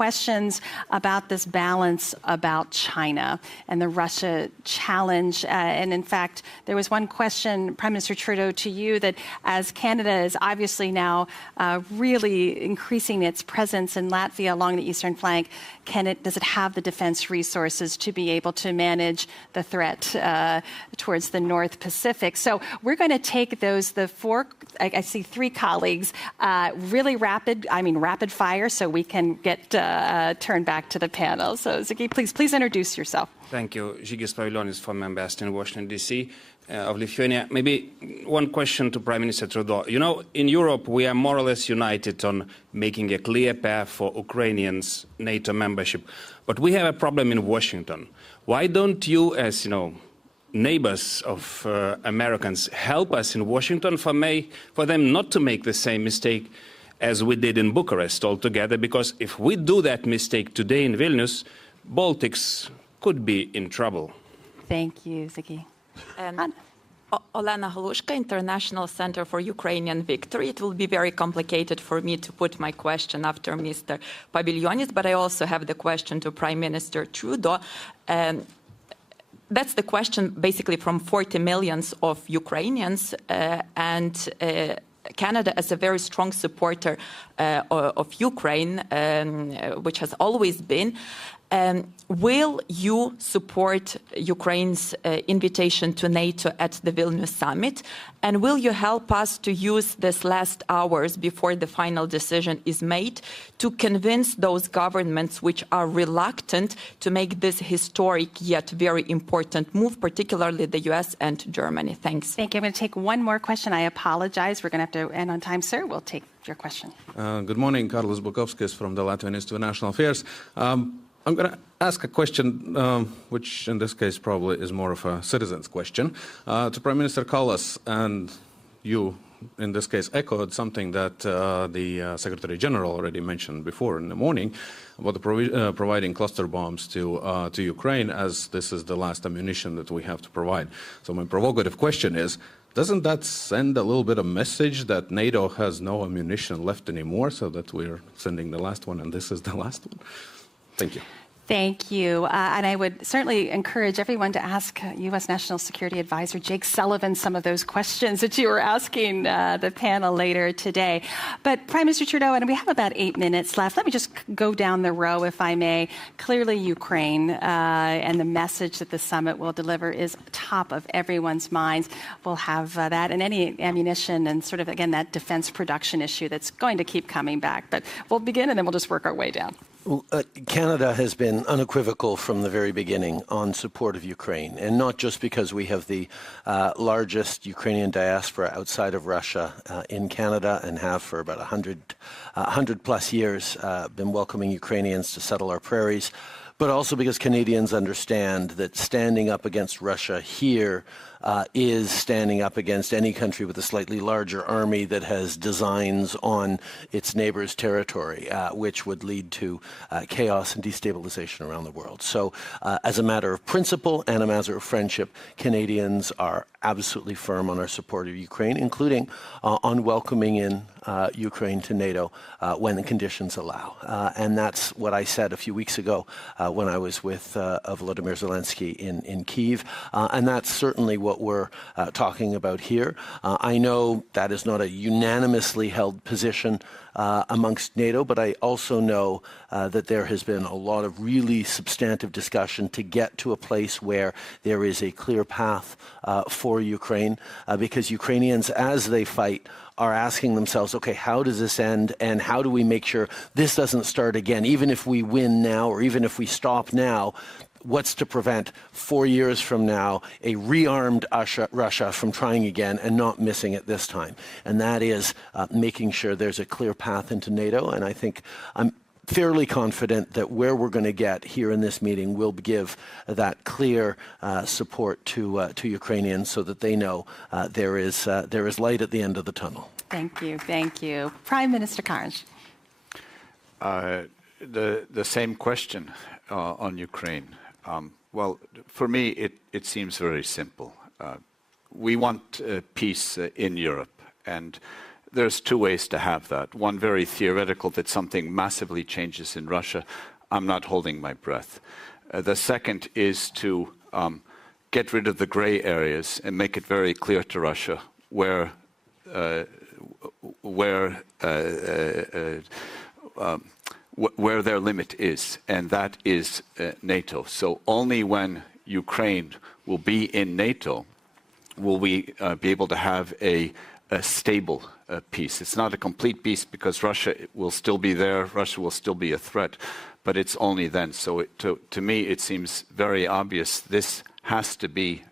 questions about this balance about China and the Russia challenge. And in fact, there was one question, Prime Minister Trudeau, to you that as Canada is obviously now really increasing its presence in Latvia along the eastern flank, does it have the defense resources to be able to manage the threat towards the North Pacific? So we're going to take I see three colleagues, really rapid fire, so we can get turned back to the panel. So Ziggy, please introduce yourself. Thank you. Zigis Pavilionis, former ambassador in Washington, D.C. Of Lithuania. Maybe one question to Prime Minister Trudeau. You know, in Europe, we are more or less united on making a clear path for Ukrainians' NATO membership. But we have a problem in Washington. Why don't you, as neighbors of Americans, help us in Washington for them not to make the same mistake as we did in Bucharest altogether? Because if we do that mistake today in Vilnius, Baltics could be in trouble. Thank you, Ziggy. Olena Halushka, International Center for Ukrainian Victory. It will be very complicated for me to put my question after Mr. Pavilionis, but I also have the question to Prime Minister Trudeau. That's the question basically from 40 million of Ukrainians and Canada as a very strong supporter of Ukraine, which has always been. Will you support Ukraine's invitation to NATO at the Vilnius summit? And will you help us to use these last hours before the final decision is made to convince those governments which are reluctant to make this historic yet very important move, particularly the US and Germany? Thanks. Thank you. I'm going to take one more question. I apologize. We're going to have to end on time, sir. We'll take your question. Good morning. Carlos Bukovskis from the Latvian Institute of National Affairs. I'm going to ask a question, which in this case probably is more of a citizen's question, to Prime Minister Kallas, and you, in this case, echoed something that the Secretary General already mentioned before in the morning about the providing cluster bombs to Ukraine, as this is the last ammunition that we have to provide. So my provocative question is, doesn't that send a little bit of message that NATO has no ammunition left anymore, so that we're sending the last one and this is the last one? Thank you. Thank you. And I would certainly encourage everyone to ask U.S. National Security Advisor Jake Sullivan some of those questions that you were asking the panel later today. But Prime Minister Trudeau, and we have about 8 minutes left. Let me just go down the row, if I may. Clearly, Ukraine and the message that the summit will deliver is top of everyone's minds. We'll have that and any ammunition and sort of, again, that defense production issue that's going to keep coming back. But we'll begin and then we'll just work our way down. Canada has been unequivocal from the very beginning on support of Ukraine, and not just because we have the largest Ukrainian diaspora outside of Russia in Canada and have for about 100 plus years been welcoming Ukrainians to settle our prairies, but also because Canadians understand that standing up against Russia here is standing up against any country with a slightly larger army that has designs on its neighbor's territory, which would lead to chaos and destabilization around the world. So as a matter of principle and a matter of friendship, Canadians are absolutely firm on our support of Ukraine, including on welcoming in Ukraine to NATO when the conditions allow. And that's what I said a few weeks ago when I was with Volodymyr Zelensky in Kyiv. And that's certainly what we're talking about here. I know that is not a unanimously held position amongst NATO, but I also know that there has been a lot of really substantive discussion to get to a place where there is a clear path for Ukraine, because Ukrainians, as they fight, are asking themselves, okay, how does this end, and how do we make sure this doesn't start again? Even if we win now, or even if we stop now, what's to prevent 4 years from now a rearmed Russia from trying again and not missing it this time? And that is making sure there's a clear path into NATO. And I think I'm fairly confident that where we're going to get here in this meeting will give that clear support to Ukrainians so that they know there is light at the end of the tunnel. Thank you. Thank you. Prime Minister Karins. The same question on Ukraine. Well, for me, it seems very simple. We want peace in Europe, and there's two ways to have that. One very theoretical, that something massively changes in Russia. I'm not holding my breath. The second is to get rid of the gray areas and make it very clear to Russia where their limit is, and that is NATO. So only when Ukraine will be in NATO will we be able to have a stable peace. It's not a complete peace because Russia will still be there, Russia will still be a threat, but it's only then. So to me it seems very obvious this has to be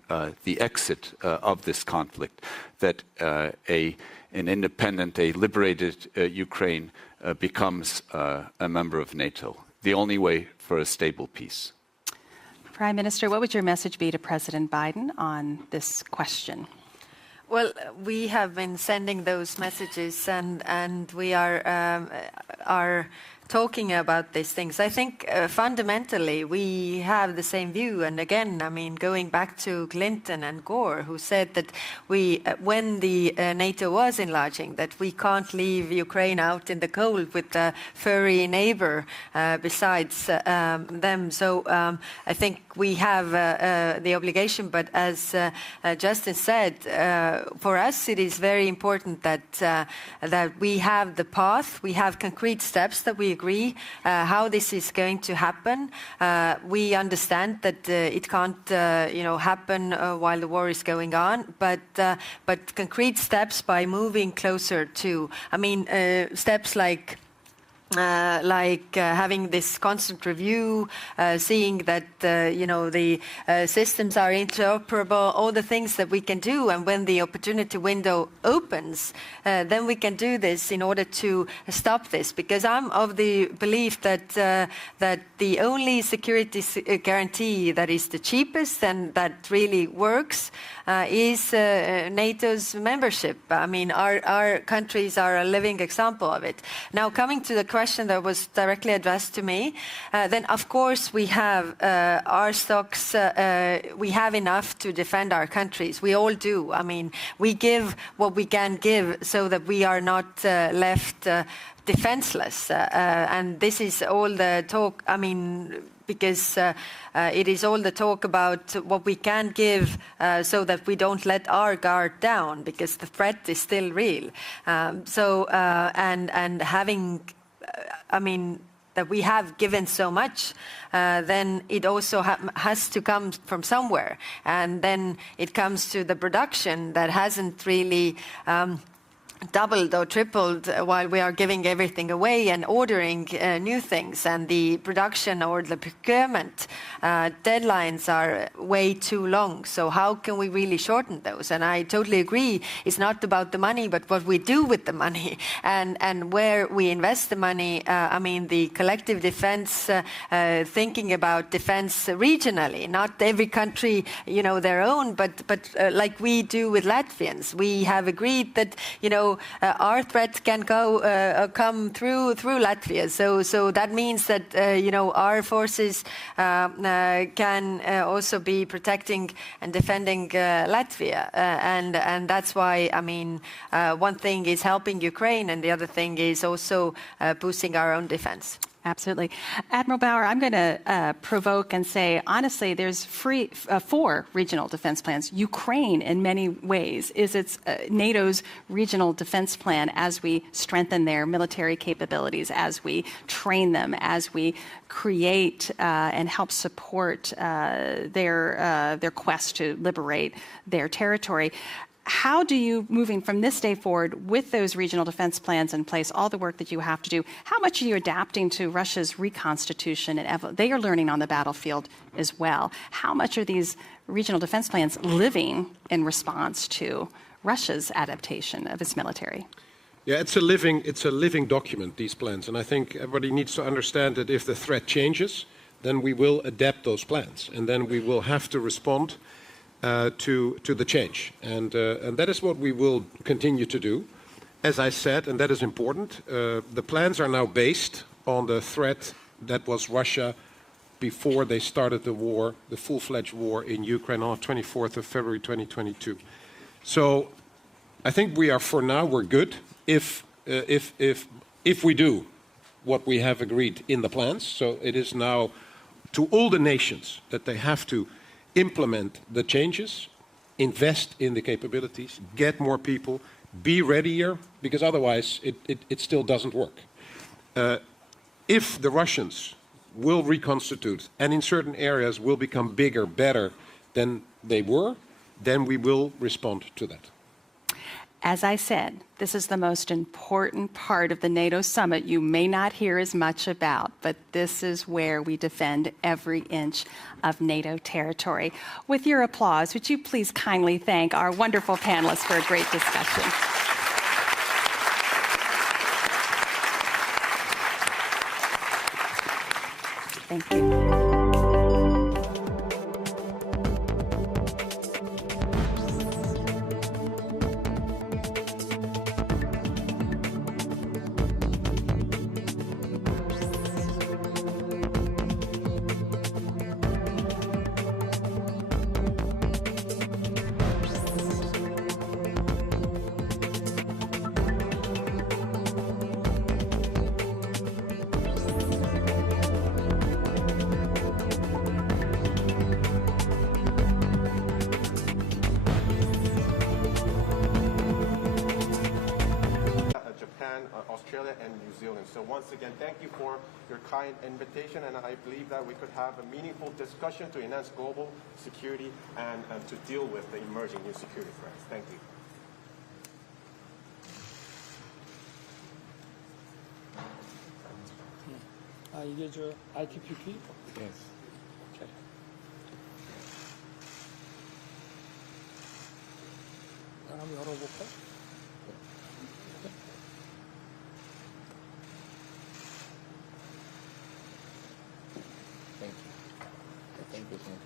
the exit of this conflict, that an independent, a liberated Ukraine becomes a member of NATO. The only way for a stable peace. Prime Minister, what would your message be to President Biden on this question? Well, we have been sending those messages, and we are talking about these things. I think fundamentally we have the same view. And again, I mean, going back to Clinton and Gore, who said that when the NATO was enlarging, that we can't leave Ukraine out in the cold with a furry neighbor besides them. So I think we have the obligation. But as Justin said, for us it is very important that we have the path, we have concrete steps that we agree how this is going to happen. We understand that it can't, happen while the war is going on, but concrete steps by moving closer to, steps like having this constant review, seeing that the systems are interoperable, all the things that we can do, and when the opportunity window opens, then we can do this in order to stop this. Because I'm of the belief that the only security guarantee that is the cheapest and that really works is NATO's membership. I mean, our countries are a living example of it. Now, coming to the question that was directly addressed to me, then of course we have our stocks, we have enough to defend our countries. We all do. I mean, we give what we can give so that we are not left defenseless. And this is all the talk, because it is all the talk about what we can give so that we don't let our guard down, because the threat is still real. And having, that we have given so much, then it also has to come from somewhere. And then it comes to the production that hasn't really doubled or tripled while we are giving everything away and ordering new things, and the production or the procurement deadlines are way too long. So how can we really shorten those? And I totally agree, it's not about the money, but what we do with the money and where we invest the money. The collective defense, thinking about defense regionally, not every country, their own, but like we do with Latvians. We have agreed that, our threat can come through Latvia. So that means that our forces can also be protecting and defending Latvia, and that's why one thing is helping Ukraine, and the other thing is also boosting our own defense. Absolutely. Admiral Bauer, I'm going to provoke and say, honestly, there's 4 regional defense plans. Ukraine, in many ways, is NATO's regional defense plan as we strengthen their military capabilities, as we train them, as we create and help support their quest to liberate their territory. How do you, moving from this day forward, with those regional defense plans in place, all the work that you have to do, how much are you adapting to Russia's reconstitution? And they are learning on the battlefield as well. How much are these regional defense plans living in response to Russia's adaptation of its military? Yeah, it's a living document, these plans. And I think everybody needs to understand that if the threat changes, then we will adapt those plans. And then we will have to respond to the change. And that is what we will continue to do. As I said, and that is important, the plans are now based on the threat that was Russia before they started the war, the full-fledged war in Ukraine on 24th of February 2022. So I think we are, for now, we're good. if we do what we have agreed in the plans. So it is now to all the nations that they have to implement the changes, invest in the capabilities, get more people, be readier, because otherwise it still doesn't work. If the Russians will reconstitute and in certain areas will become bigger, better than they were, then we will respond to that. As I said, this is the most important part of the NATO summit you may not hear as much about, but this is where we defend every inch of NATO territory. With your applause, would you please kindly thank our wonderful panelists for a great discussion. Thank you. Australia and New Zealand. So once again, thank you for your kind invitation, and I believe that we could have a meaningful discussion to enhance global security and to deal with the emerging new security threats. Thank you. 이게 저 ITPP? Yes. Okay. 한번 열어볼까? Thank you. Thank you so much.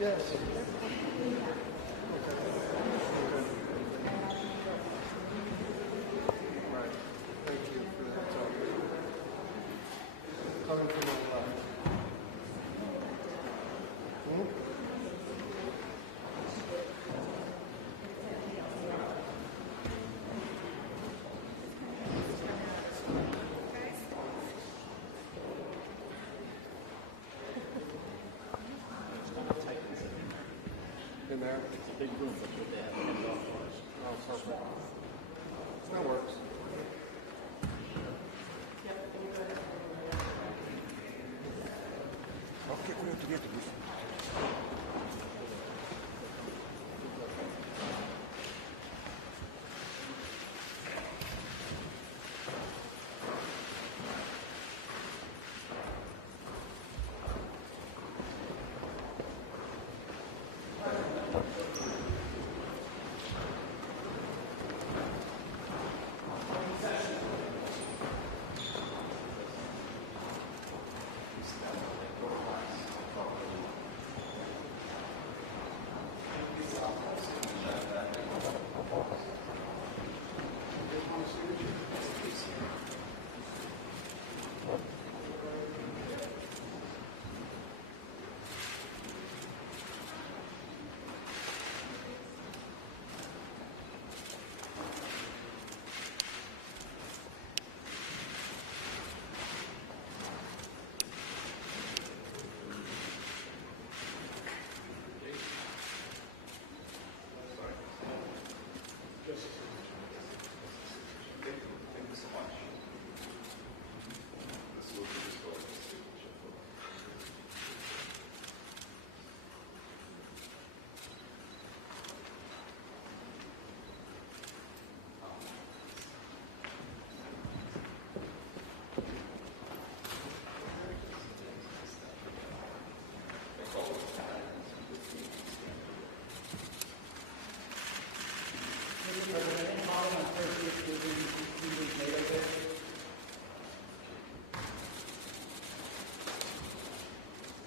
Yes. Coming from my left. In there? It's a big room, but they have a lot of doors. Oh, perfect. That works. Okay, we're together.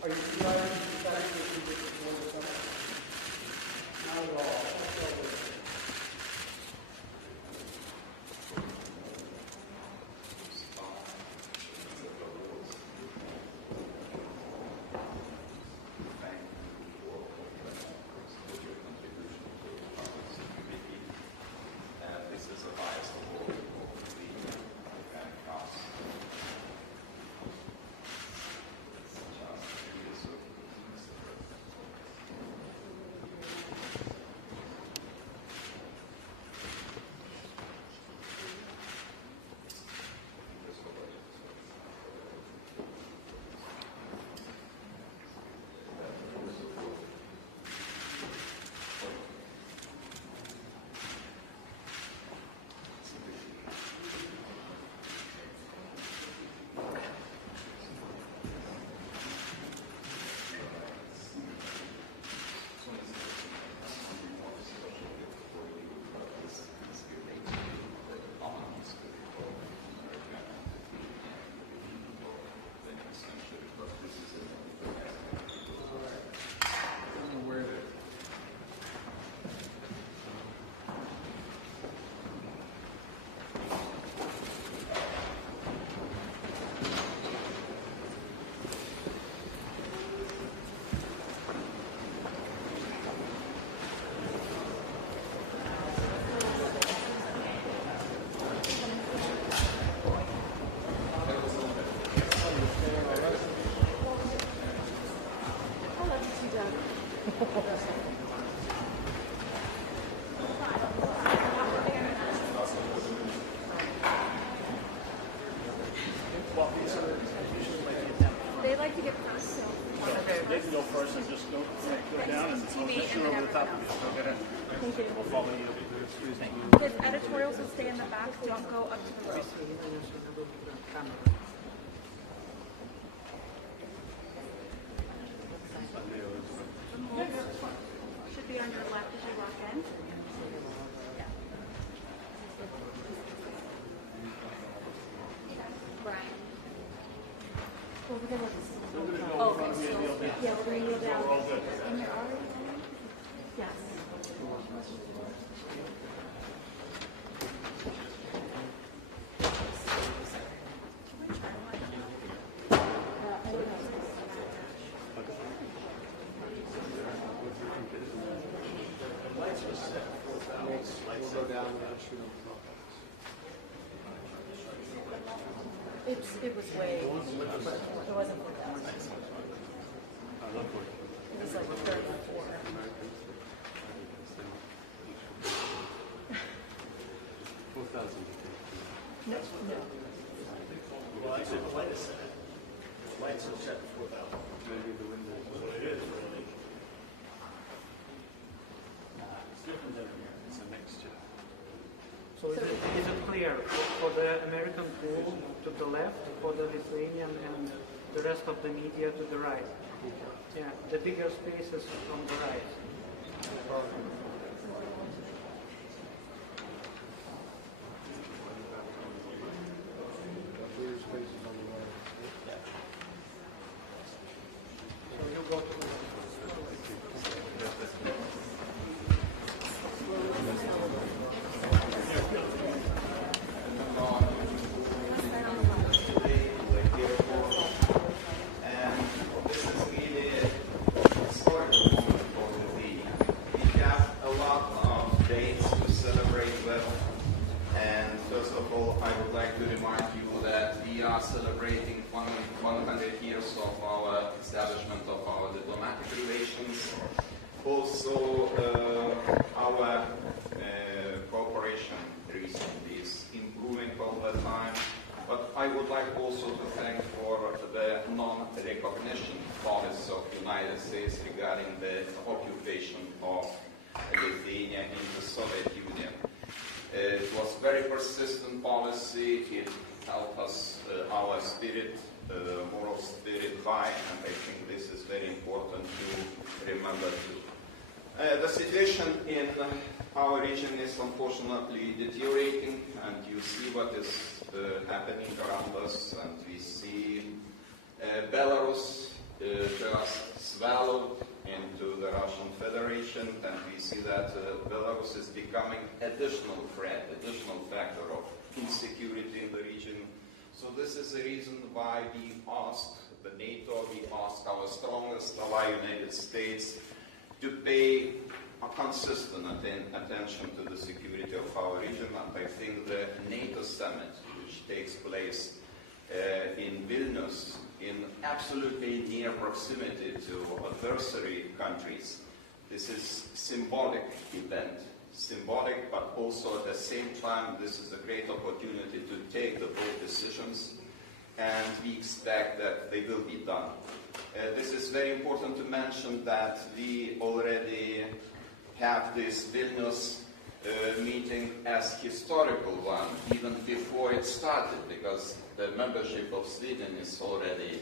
Are you realizing the fact that you did before the summer? Not at all. They like to get first, so. Okay, they can go first and just go down and just shoot over the top of you. Okay. Thank you. We'll follow you. Excuse me. His editorials will stay in the back, don't go up to the road. Should be on your left as you walk in. Brian. Well, we're gonna yeah, we're gonna kneel down. And you're already going? Yes. It was way, it wasn't 4,000. It was like 34. No. Well, I said, wait a second. Lights are set for 4,000. Maybe the window. Well, it is really. It's different than here. It's a mixture. So is it clear for the American pool to the left, for the Lithuanian and the rest of the media to the right? Yeah, the bigger spaces from the right. So you go to celebrating 100 years of our establishment of our diplomatic relations. Also, our cooperation recently is improving all the time. But I would like also to thank for the non-recognition policy of the United States regarding the occupation of Lithuania in the Soviet Union. It was very persistent policy. It helped us, our spirit, moral spirit high, and I think this is very important to remember too. The situation in our region is unfortunately deteriorating, and you see what is happening around us, and we see Belarus just swallowed into the Russian Federation, and we see that Belarus is becoming additional threat, additional factor of insecurity in the region. So this is the reason why we ask the NATO, we ask our strongest ally, United States, to pay a consistent attention to the security of our region. And I think the NATO summit, which takes place in Vilna, in absolutely near proximity to adversary countries, this is symbolic event. Symbolic, but also at the same time, this is a great opportunity to take the bold decisions, and we expect that they will be done. This is very important to mention that we already have this Vilnius meeting as historical one, even before it started, because the membership of Sweden is already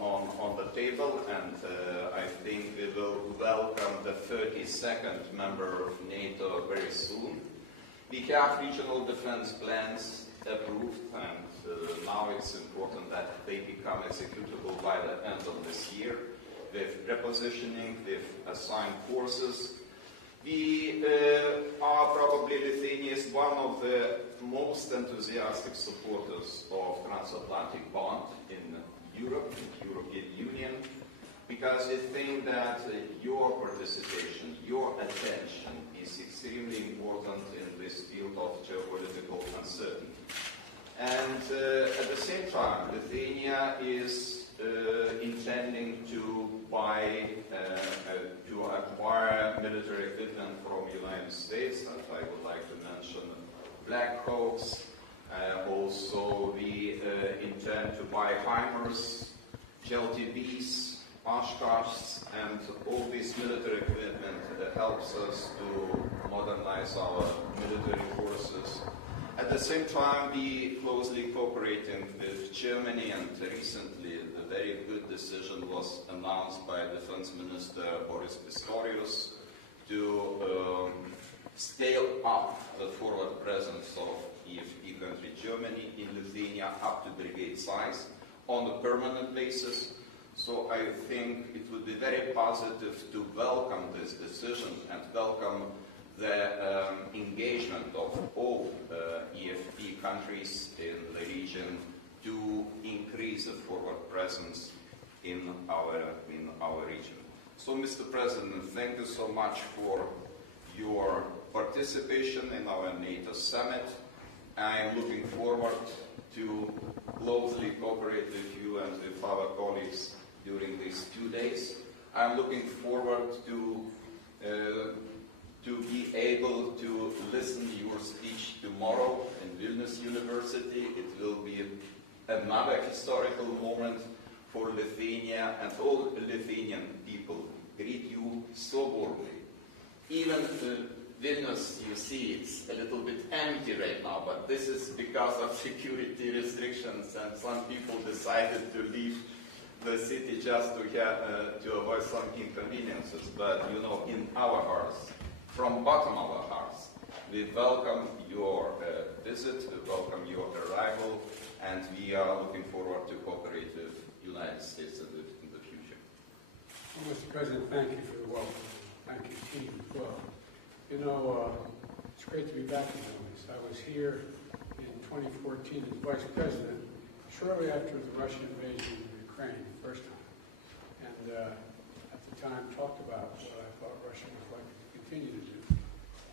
on the table, and I think we will welcome the 32nd member of NATO very soon. We have regional defense plans approved, and now it's important that they become executable by the end of this year, with repositioning, with assigned forces. We are probably, Lithuania is one of the most enthusiastic supporters of transatlantic bond in Europe, in the European Union, because we think that your participation, your attention is extremely important in this field of geopolitical uncertainty. And at the same time, Lithuania is intending to acquire military equipment from the United States, and I would like to mention Black Hawks. Also, we intend to buy HIMARS, JLTVs, Oshkoshs, and all this military equipment helps us to modernize our military forces. At the same time, we closely cooperating with Germany, and recently the very good decision was announced by Defense Minister Boris Pistorius to scale up the forward presence of EFP country Germany in Lithuania Lithuania up to brigade size on a permanent basis. So I think it would be very positive to welcome this decision and welcome the engagement of all EFP countries in the region to increase the forward presence in our region. So, Mr. President, thank you so much for your participation in our NATO summit. I am looking forward to closely cooperate with you and with our colleagues during these 2 days. I'm looking forward to be able to listen to your speech tomorrow in Vilna University. It will be another historical moment for Lithuania, and all Lithuanian people greet you so warmly. Even Vilnius, you see, it's a little bit empty right now, but this is because of security restrictions, and some people decided to leave the city just to avoid some inconveniences. But you know, in our hearts, from bottom of our hearts, we welcome your visit, we welcome your arrival, and we are looking forward to cooperate with the United States in the future. Well, Mr. President, thank you for the welcome. Thank you, team, as well. You know, it's great to be back in Vilnius. I was here in 2014 as Vice President, shortly after the Russian invasion of Ukraine, the first time. And at the time talked about what I thought Russia was likely to continue to do.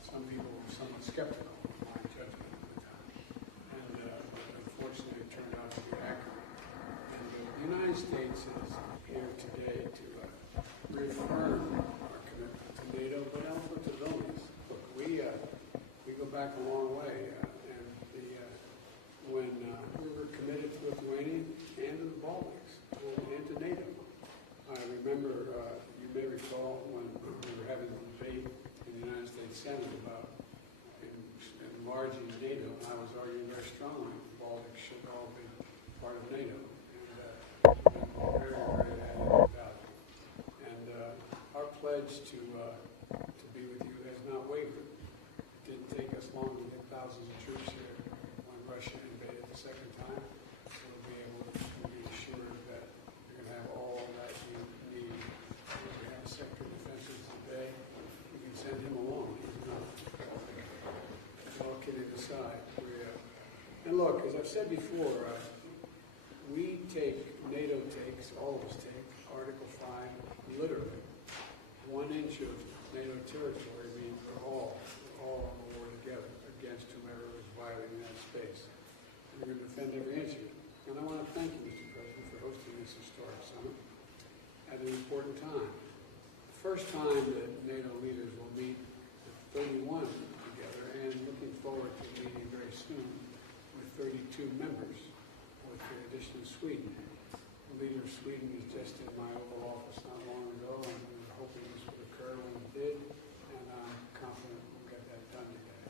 Some people were somewhat skeptical of my judgment at the time. And unfortunately, it turned out to be accurate. And the United States is here today to reaffirm our commitment to NATO, but also to Vilnius. Look, we go back a long way. And when we were committed to Lithuania and to the Baltics and to NATO. I remember, you may recall, when we were having a debate in the United States Senate about enlarging NATO, and I was arguing very strongly the Baltics should all be part of NATO. And very, very added value. And our pledge to be with you has not wavered. It didn't take us long to get thousands of troops here when Russia invaded the second time. So we'll be able to be assured that you're going to have all that you need. We have Secretary of Defense today. We can send him along. He's enough. All kidding aside. And look, as I've said before, we take, NATO takes, all of us take, Article 5 literally. 1 inch of NATO territory means we're all on the war together against whomever is violating that space. And we're going to defend every inch of it. And I want to thank you, Mr. President, for hosting this historic summit at an important time. The first time that NATO leaders will meet the 31 together, and looking forward to meeting very soon with 32 members, with the addition of Sweden. The leader of Sweden was just in my Oval Office not long ago, and we were hoping this would occur when it did, and I'm confident we'll get that done today.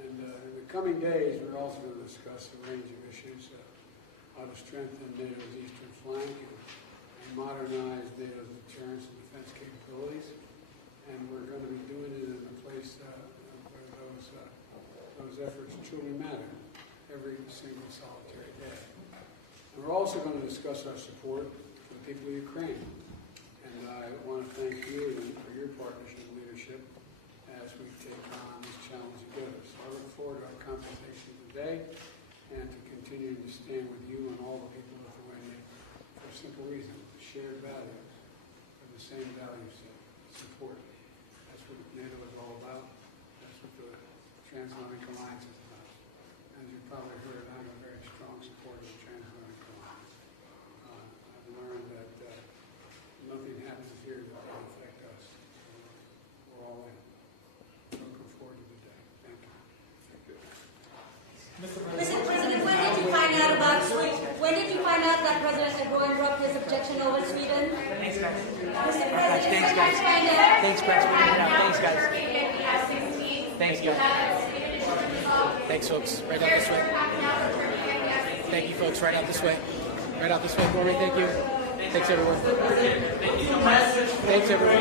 And in the coming days, we're also going to discuss a range of issues, how to strengthen NATO's eastern flank and modernize NATO's deterrence and defense capabilities. And we're going to be doing it in a place where those efforts truly matter every single solitary day. And we're also going to discuss our support for the people of Ukraine. And I want to thank you for your partnership and leadership as we take on this challenge together. So I look forward to our conversation today and to continue to stand with you and all the people of Lithuania for a simple reason: shared values, for the same value set, support. That's what NATO is all about. That's what the Transatlantic Alliance is about. As you probably heard, I'm a very strong supporter of the Transatlantic Alliance. I've learned that nothing happens here that can affect us. We're all in. Looking forward to the day. Thank you. Mr. President, when did you find out that President Erdogan dropped his objection over Sweden? Thanks, guys. Mr. President, Thanks, guys. Thanks, guys. Thanks, guys. Thanks, folks. Right out this way. Thank you, folks. Right out this way. Right out this way, Corey. Thank you. Thanks, everyone. Thanks, everyone.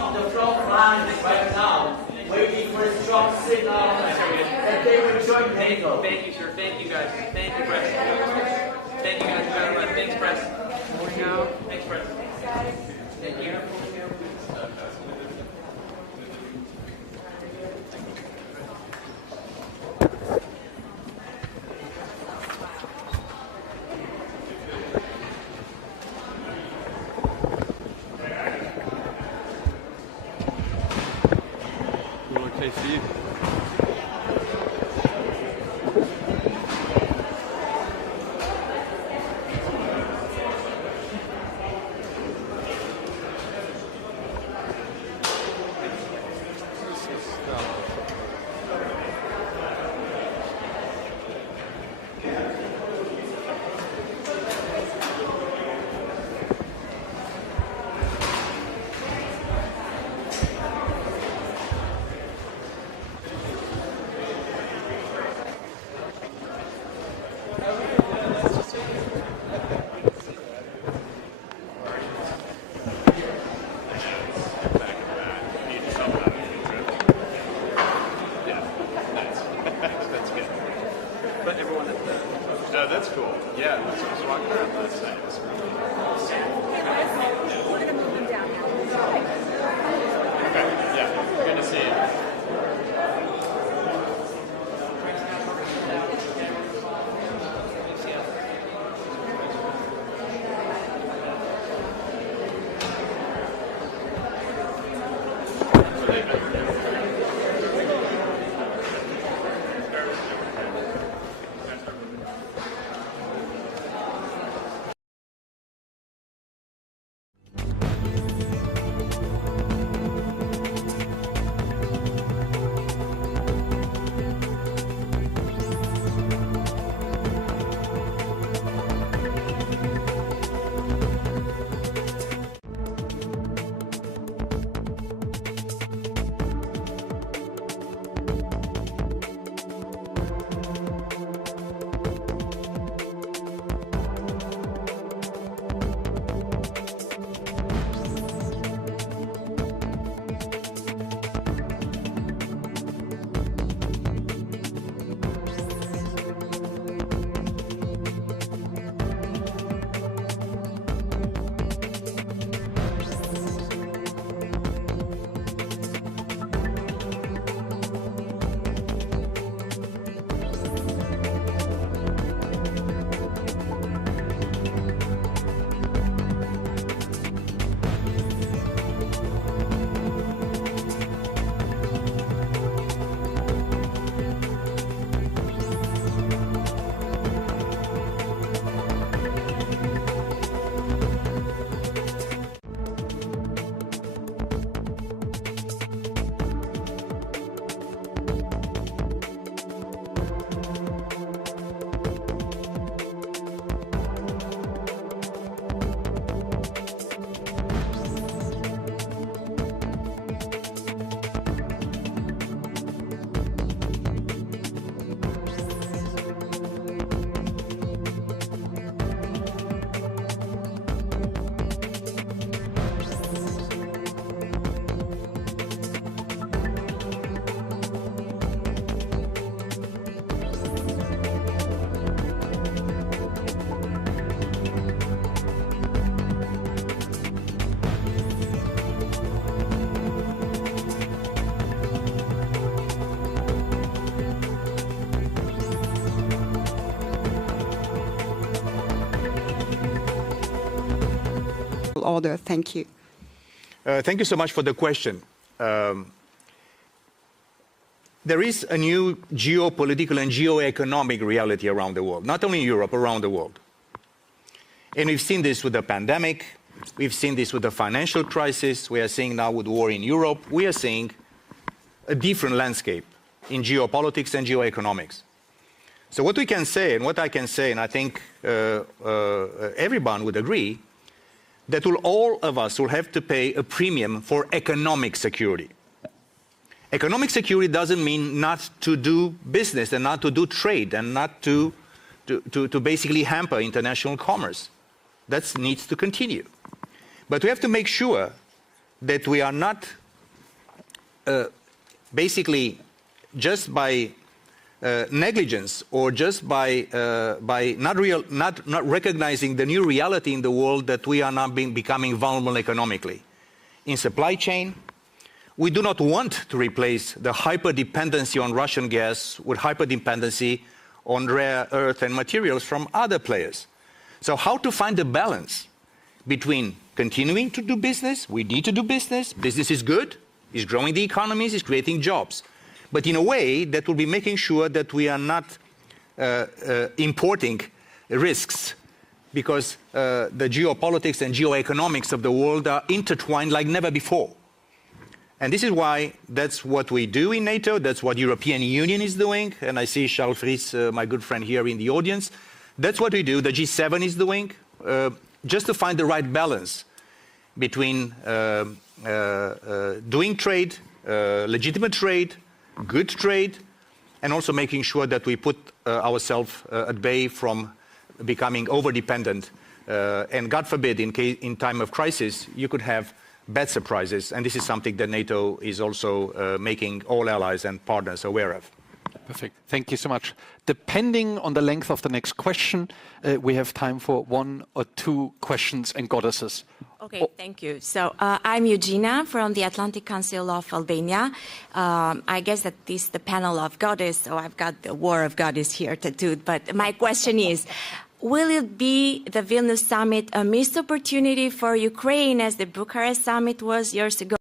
On the front line right now, waiting for a strong signal that they will join NATO. Thank you, sir. Thank you, guys. Thank you, President. Press. Moving out. Thanks, Press. Thanks, guys. Thank you. That's cool. Yeah, I was walking around last night. Okay, yeah, good to see you. Order. Thank you. Thank you so much for the question. There is a new geopolitical and geoeconomic reality around the world, not only in Europe, around the world. And we've seen this with the pandemic, we've seen this with the financial crisis, we are seeing now with war in Europe, we are seeing a different landscape in geopolitics and geoeconomics. So what we can say, and what I can say, and I think everyone would agree, that all of us will have to pay a premium for economic security. Economic security doesn't mean not to do business and not to do trade and not to basically hamper international commerce. That needs to continue. But we have to make sure that we are not basically just by negligence or just by not recognizing the new reality in the world that we are now becoming vulnerable economically. In supply chain, we do not want to replace the hyper-dependency on Russian gas with hyper-dependency on rare earth and materials from other players. So how to find the balance between continuing to do business, we need to do business, business is good, it's growing the economies, it's creating jobs, but in a way that will be making sure that we are not importing risks, because the geopolitics and geoeconomics of the world are intertwined like never before. And this is why that's what we do in NATO, that's what European Union is doing, and I see Charles Fries, my good friend here in the audience. That's what we do, the G7 is doing, just to find the right balance between doing trade, legitimate trade, good trade, and also making sure that we put ourselves at bay from becoming over-dependent. And God forbid, in time of crisis, you could have bad surprises, and this is something that NATO is also making all allies and partners aware of. Perfect. Thank you so much. Depending on the length of the next question, we have time for 1 or 2 questions and goddesses. Okay, thank you. So I'm Eugenia from the Atlantic Council of Albania. I guess that this is the panel of goddess, so I've got the war of goddess here tattooed. But my question is, will it be the Vilna summit a missed opportunity for Ukraine as the Bucharest summit was years ago?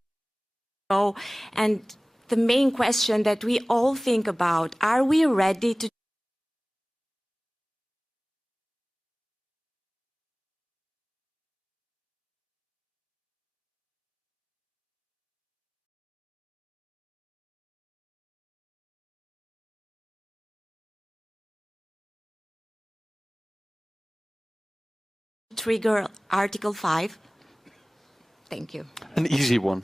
And the main question that we all think about, are we ready to trigger Article 5? Thank you. An easy one.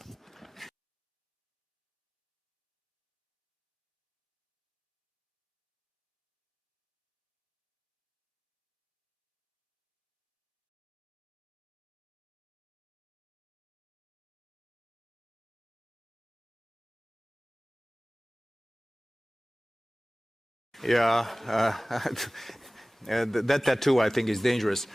Yeah, that tattoo I think is dangerous.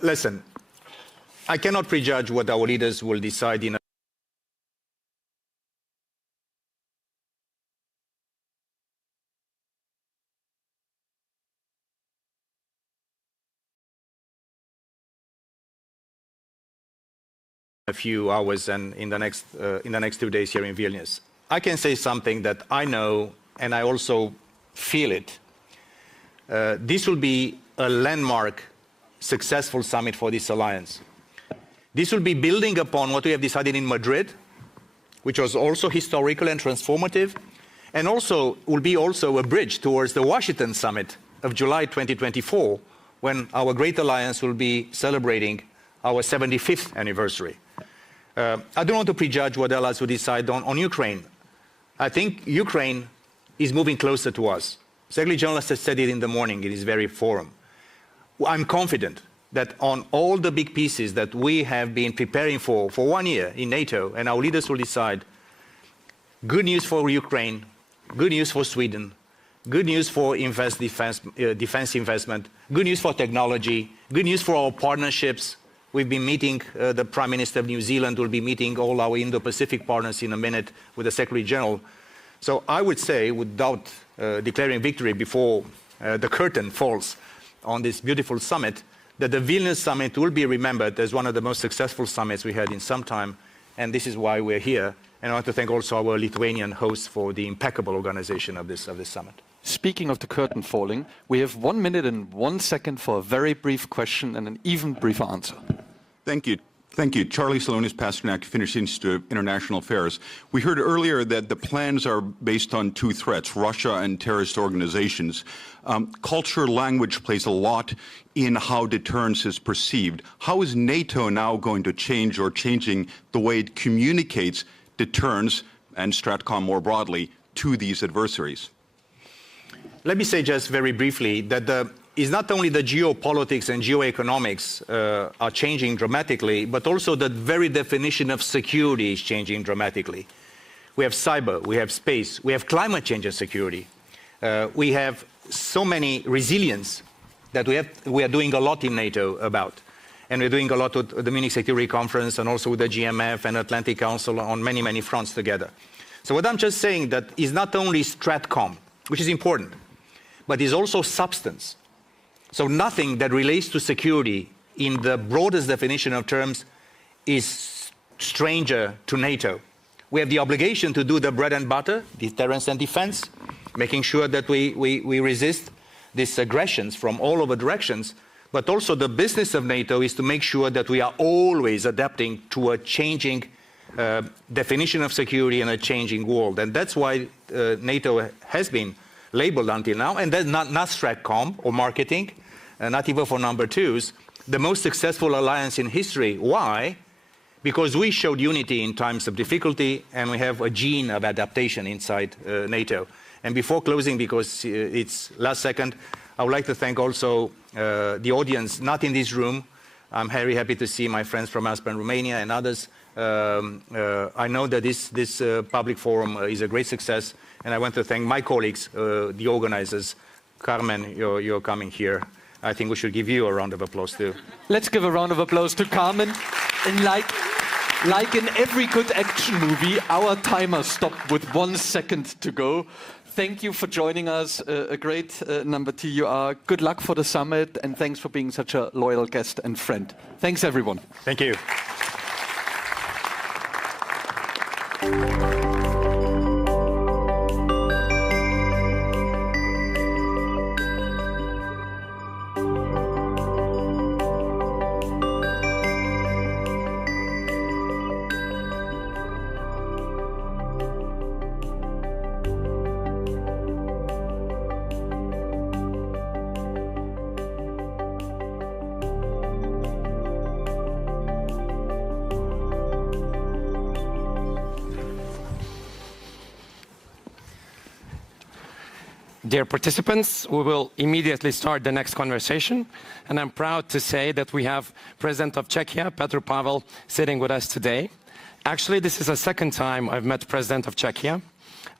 Listen, I cannot prejudge what our leaders will decide in a few hours and in the next 2 days here in Vilnius. I can say something that I know and I also feel it. This will be a landmark successful summit for this alliance. This will be building upon what we have decided in Madrid, which was also historical and transformative, and also will be also a bridge towards the Washington summit of July 2024, when our great alliance will be celebrating our 75th anniversary. I don't want to prejudge what allies will decide on Ukraine. I think Ukraine is moving closer to us. Secretary General has said it in the morning in his very forum. I'm confident that on all the big pieces that we have been preparing for 1 year in NATO, and our leaders will decide, good news for Ukraine, good news for Sweden, good news for defense investment, good news for technology, good news for our partnerships. We've been meeting, the Prime Minister of New Zealand will be meeting all our Indo-Pacific partners in a minute with the Secretary General. So I would say, without declaring victory before the curtain falls on this beautiful summit, that the Vilnius summit will be remembered as one of the most successful summits we had in some time, and this is why we're here. And I want to thank also our Lithuanian hosts for the impeccable organization of this summit. Speaking of the curtain falling, we have 1 minute and 1 second for a very brief question and an even briefer answer. Thank you. Thank you. Charlie Salonis, Pasternak, Finnish Institute of International Affairs. We heard earlier that the plans are based on two threats, Russia and terrorist organizations. Culture, language plays a lot in how deterrence is perceived. How is NATO now going to change or changing the way it communicates deterrence and STRATCOM more broadly to these adversaries? Let me say just very briefly that it's not only the geopolitics and geoeconomics are changing dramatically, but also the very definition of security is changing dramatically. We have cyber, we have space, we have climate change and security. We have so many resilience that we are doing a lot in NATO about. And we're doing a lot with the Munich Security Conference and also with the GMF and Atlantic Council on many, many fronts together. So what I'm just saying that is not only STRATCOM, which is important, but is also substance. So nothing that relates to security in the broadest definition of terms is stranger to NATO. We have the obligation to do the bread and butter, deterrence and defense, making sure that we resist these aggressions from all over directions. But also the business of NATO is to make sure that we are always adapting to a changing definition of security and a changing world. And that's why NATO has been labeled until now, and that's not STRATCOM or marketing, not even for number twos, the most successful alliance in history. Why? Because we showed unity in times of difficulty, and we have a gene of adaptation inside NATO. And before closing, because it's last second, I would like to thank also the audience, not in this room. I'm very happy to see my friends from Aspen, Romania, and others. I know that this public forum is a great success, and I want to thank my colleagues, the organizers. Carmen, you're coming here. I think we should give you a round of applause too. Let's give a round of applause to Carmen. And like in every good action movie, our timer stopped with 1 second to go. Thank you for joining us. A great number two you are. Good luck for the summit, and thanks for being such a loyal guest and friend. Thanks, everyone. Thank you. Dear participants, we will immediately start the next conversation, and I'm proud to say that we have President of Czechia, Petr Pavel, sitting with us today. Actually, this is the second time I've met President of Czechia.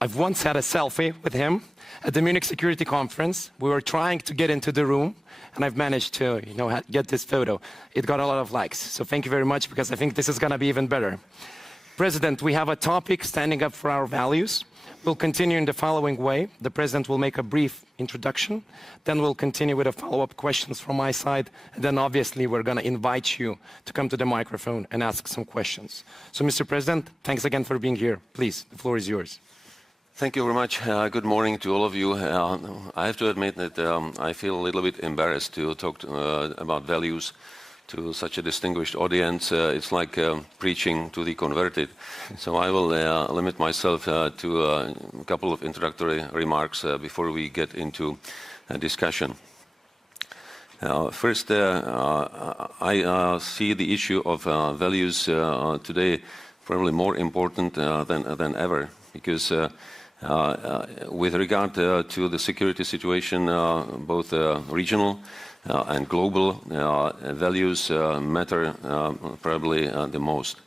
I've once had a selfie with him at the Munich Security Conference. We were trying to get into the room, and I've managed to, get this photo. It got a lot of likes, so thank you very much, because I think this is going to be even better. President, we have a topic, standing up for our values. We'll continue in the following way. The President will make a brief introduction, then we'll continue with the follow-up questions from my side, and then obviously we're going to invite you to come to the microphone and ask some questions. So, Mr. President, thanks again for being here. Please, the floor is yours. Thank you very much. Good morning to all of you. I have to admit that I feel a little bit embarrassed to talk about values to such a distinguished audience. It's like preaching to the converted. So I will limit myself to a couple of introductory remarks before we get into a discussion. First, I see the issue of values today probably more important than ever, because with regard to the security situation, both regional and global values matter probably the most.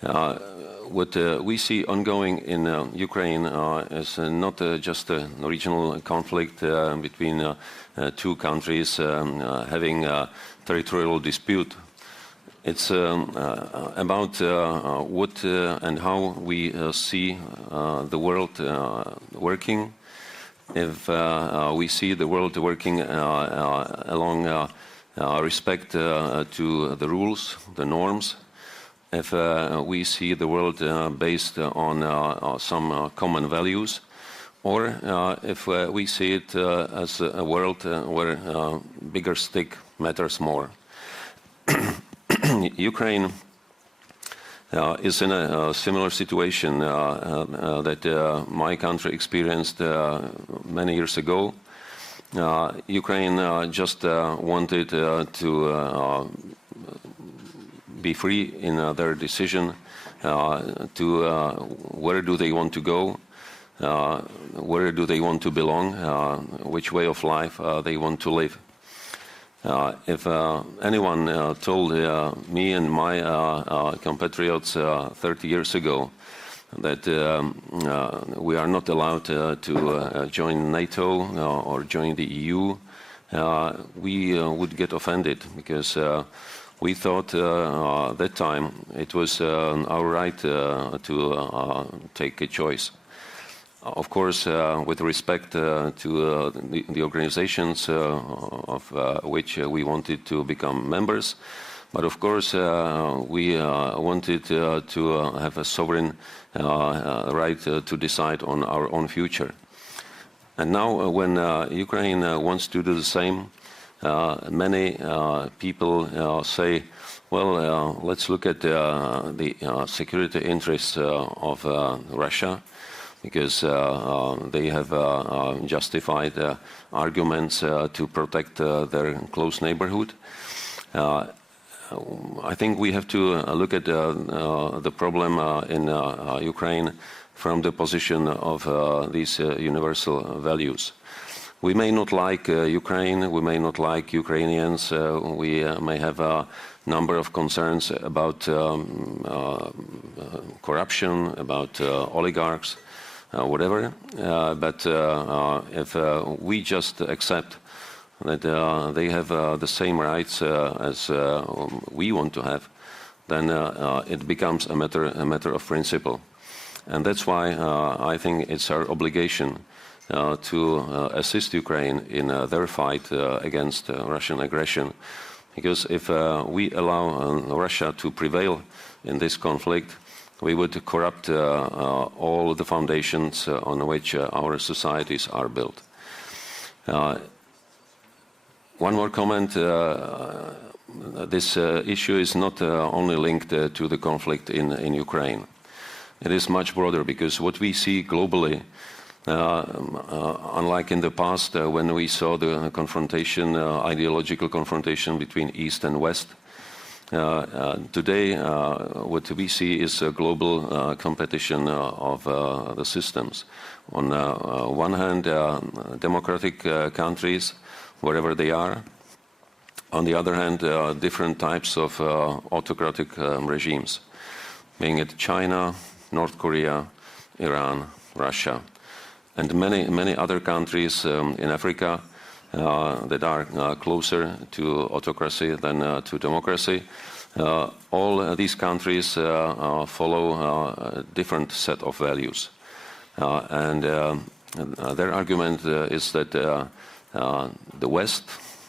What we see ongoing in Ukraine is not just a regional conflict between two countries having a territorial dispute. It's about what and how we see the world working. If we see the world working along respect to the rules, the norms, if we see the world based on some common values, or if we see it as a world where bigger stick matters more. Ukraine is in a similar situation that my country experienced many years ago. Ukraine just wanted to be free in their decision to where do they want to go, where do they want to belong, which way of life they want to live. If anyone told me and my compatriots 30 years ago that we are not allowed to join NATO or join the EU, we would get offended, because we thought at that time it was our right to take a choice. Of course, with respect to the organizations of which we wanted to become members, but of course we wanted to have a sovereign right to decide on our own future. And now when Ukraine wants to do the same, many people say, well, let's look at the security interests of Russia, because they have justified arguments to protect their close neighborhood. I think we have to look at the problem in Ukraine from the position of these universal values. We may not like Ukraine, we may not like Ukrainians, we may have a number of concerns about corruption, about oligarchs, whatever, but if we just accept that they have the same rights as we want to have, then it becomes a matter of principle. And that's why I think it's our obligation to assist Ukraine in their fight against Russian aggression. Because if we allow Russia to prevail in this conflict, we would corrupt all the foundations on which our societies are built. One more comment. This issue is not only linked to the conflict in Ukraine. It is much broader, because what we see globally, unlike in the past when we saw the confrontation, ideological confrontation between East and West, today what we see is a global competition of the systems. On one hand, democratic countries, wherever they are. On the other hand, different types of autocratic regimes, being it China, North Korea, Iran, Russia, and many other countries in Africa that are closer to autocracy than to democracy. All these countries follow a different set of values. And their argument is that the West,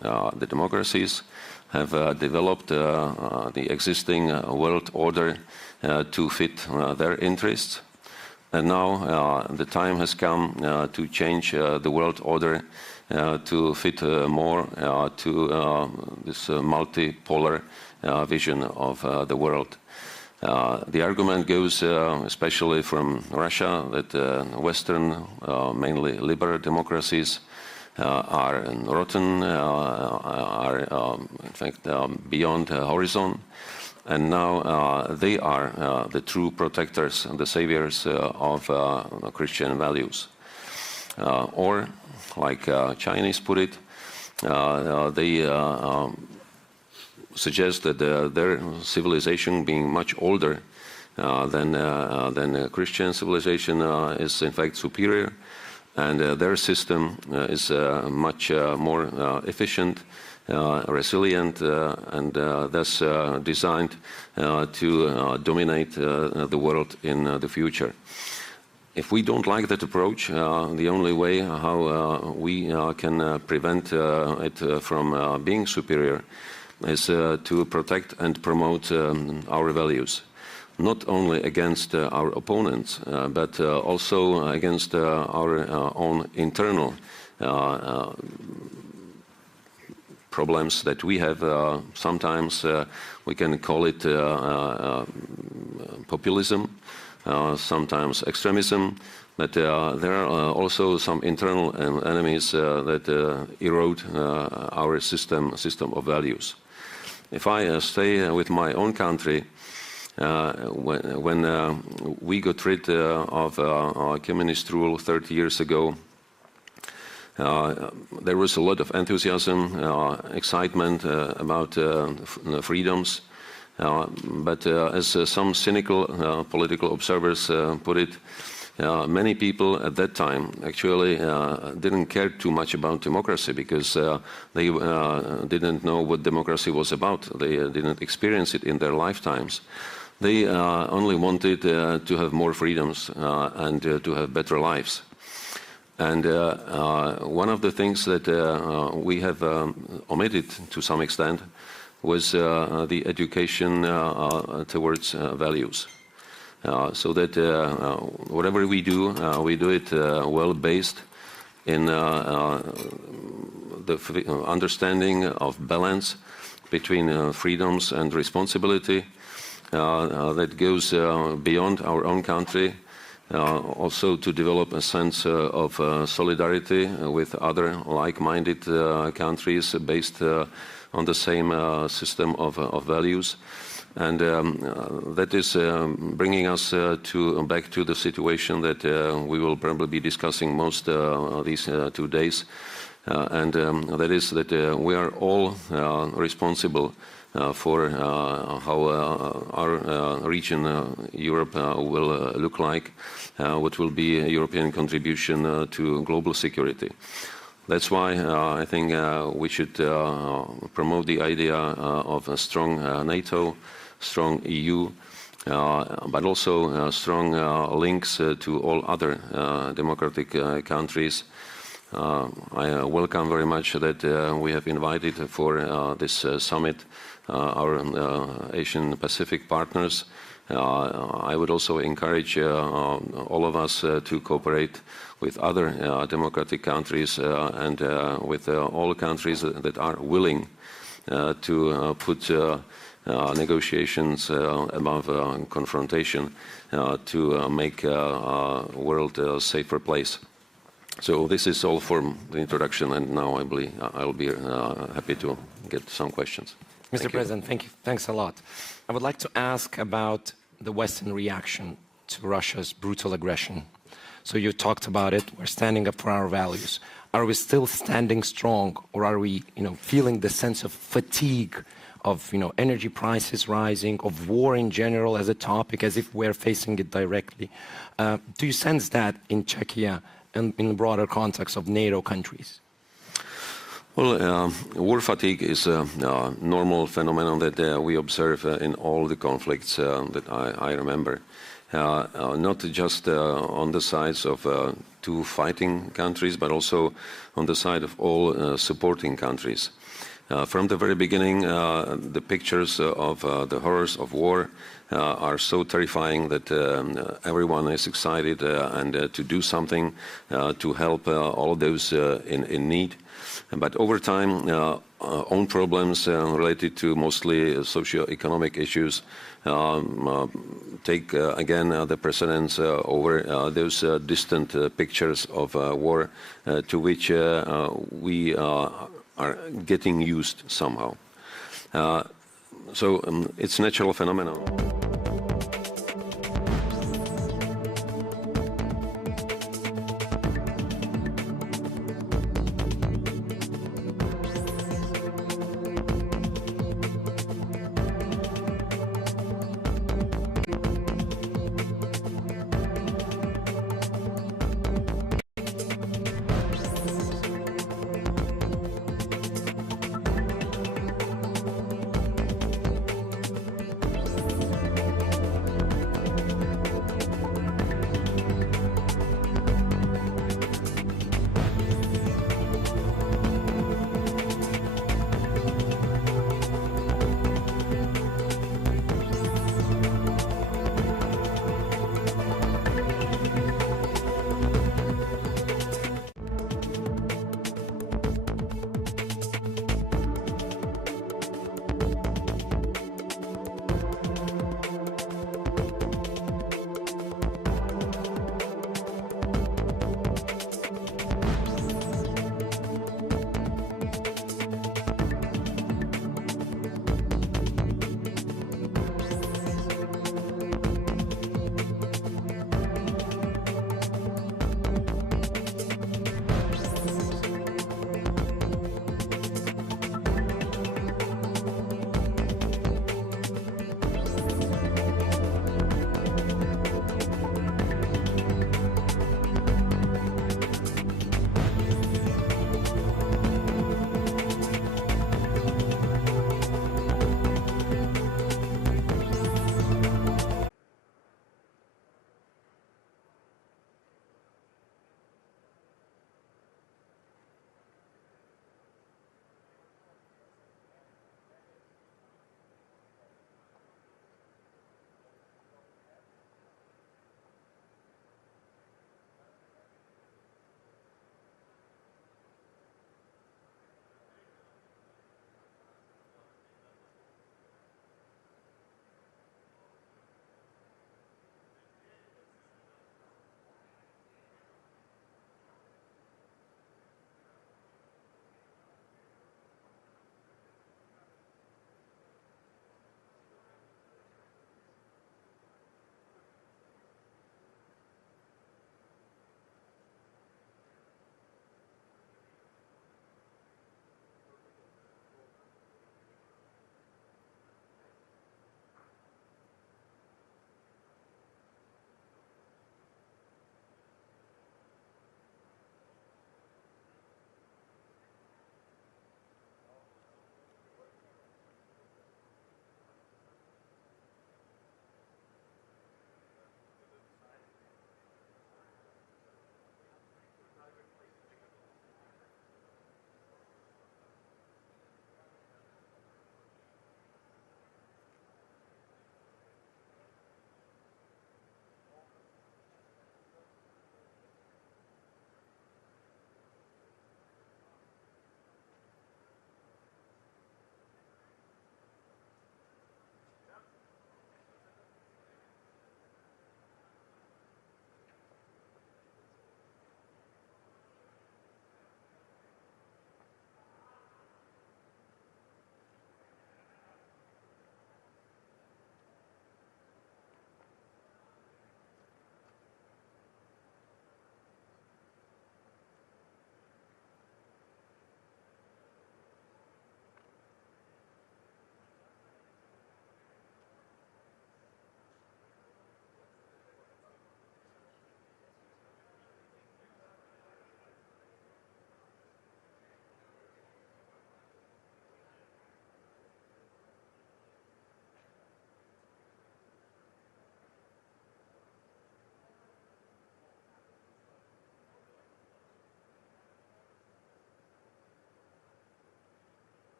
the democracies, have developed the existing world order to fit their interests. And now the time has come to change the world order to fit more to this multipolar vision of the world. The argument goes, especially from Russia, that Western, mainly liberal democracies, are rotten, are in fact beyond horizon. And now they are the true protectors and the saviors of Christian values. Or, like Chinese put it, they suggest that their civilization, being much older than Christian civilization, is in fact superior, and their system is much more efficient, resilient, and thus designed to dominate the world in the future. If we don't like that approach, the only way how we can prevent it from being superior is to protect and promote our values, not only against our opponents, but also against our own internal problems that we have. Sometimes we can call it populism, sometimes extremism, but there are also some internal enemies that erode our system of values. If I stay with my own country, when we got rid of communist rule 30 years ago, there was a lot of enthusiasm, excitement about freedoms, but as some cynical political observers put it, many people at that time actually didn't care too much about democracy because they didn't know what democracy was about. They didn't experience it in their lifetimes. They only wanted to have more freedoms and to have better lives. And one of the things that we have omitted to some extent was the education towards values. So that whatever we do it well based in the understanding of balance between freedoms and responsibility that goes beyond our own country, also to develop a sense of solidarity with other like-minded countries based on the same system of values. And that is bringing us back to the situation that we will probably be discussing most these 2 days, and that is that we are all responsible for how our region, Europe, will look like, what will be a European contribution to global security. That's why I think we should promote the idea of a strong NATO, strong EU, but also strong links to all other democratic countries. I welcome very much that we have invited for this summit our Asian Pacific partners. I would also encourage all of us to cooperate with other democratic countries and with all countries that are willing to put negotiations above confrontation to make a world a safer place. So this is all for the introduction, and now I believe I'll be happy to get some questions. Mr. President, thank you. Thanks a lot. I would like to ask about the Western reaction to Russia's brutal aggression. So you talked about it. We're standing up for our values. Are we still standing strong, or are we, feeling the sense of fatigue, of energy prices rising, of war in general as a topic, as if we're facing it directly? Do you sense that in Czechia and in the broader context of NATO countries? Well, war fatigue is a normal phenomenon that we observe in all the conflicts that I remember. Not just on the sides of two fighting countries, but also on the side of all supporting countries. From the very beginning, the pictures of the horrors of war are so terrifying that everyone is excited and to do something to help all those in need. But over time, own problems related to mostly socio-economic issues take again the precedence over those distant pictures of war to which we are getting used somehow. So it's a natural phenomenon.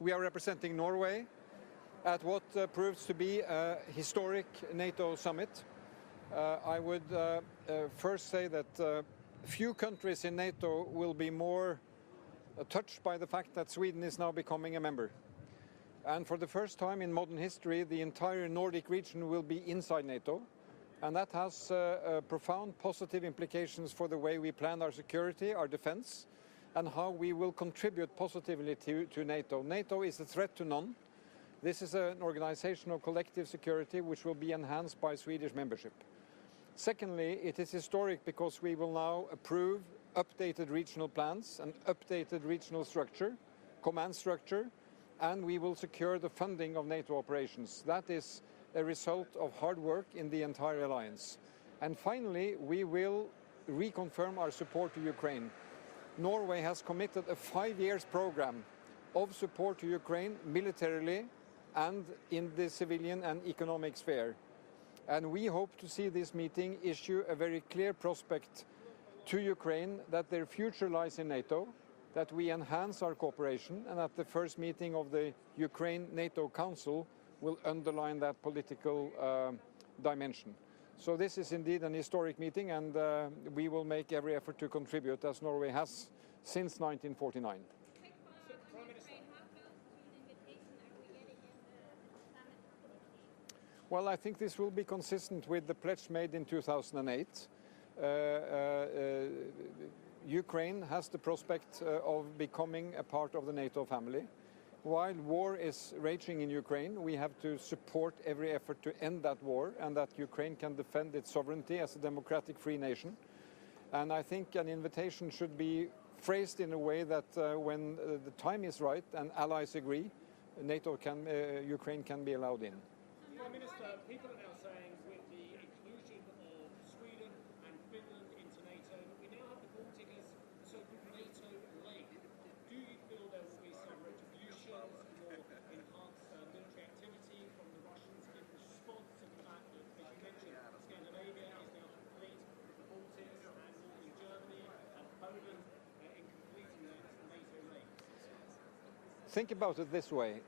we are representing Norway at what proves to be a historic NATO summit. I would first say that few countries in NATO will be more touched by the fact that Sweden is now becoming a member. And for the first time in modern history, the entire Nordic region will be inside NATO. And that has profound positive implications for the way we plan our security, our defense, and how we will contribute positively to NATO. NATO is a threat to none. This is an organization of collective security which will be enhanced by Swedish membership. Secondly, it is historic because we will now approve updated regional plans and updated regional structure, command structure, and we will secure the funding of NATO operations. That is a result of hard work in the entire alliance. And finally, we will reconfirm our support to Ukraine. Norway has committed a 5-year program of support to Ukraine militarily and in the civilian and economic sphere. And we hope to see this meeting issue a very clear prospect to Ukraine that their future lies in NATO, that we enhance our cooperation, and at the first meeting of the Ukraine-NATO Council will underline that political dimension. So this is indeed an historic meeting, and we will make every effort to contribute, as Norway has since 1949. Well, I think this will be consistent with the pledge made in 2008. Ukraine has the prospect of becoming a part of the NATO family. While war is raging in Ukraine, we have to support every effort to end that war and that Ukraine can defend its sovereignty as a democratic free nation. And I think an invitation should be phrased in a way that when the time is right and allies agree, Ukraine can be allowed in. Prime Minister, people are now saying with the inclusion of Sweden and Finland into NATO, we now have the Baltic as a so-called NATO lake. Do you feel there will be some retributions, more enhanced military activity from the Russians in response to the fact that, as you mentioned, Scandinavia is now complete, the Baltics and northern Germany and Poland in completing that NATO lake? Think about it this way.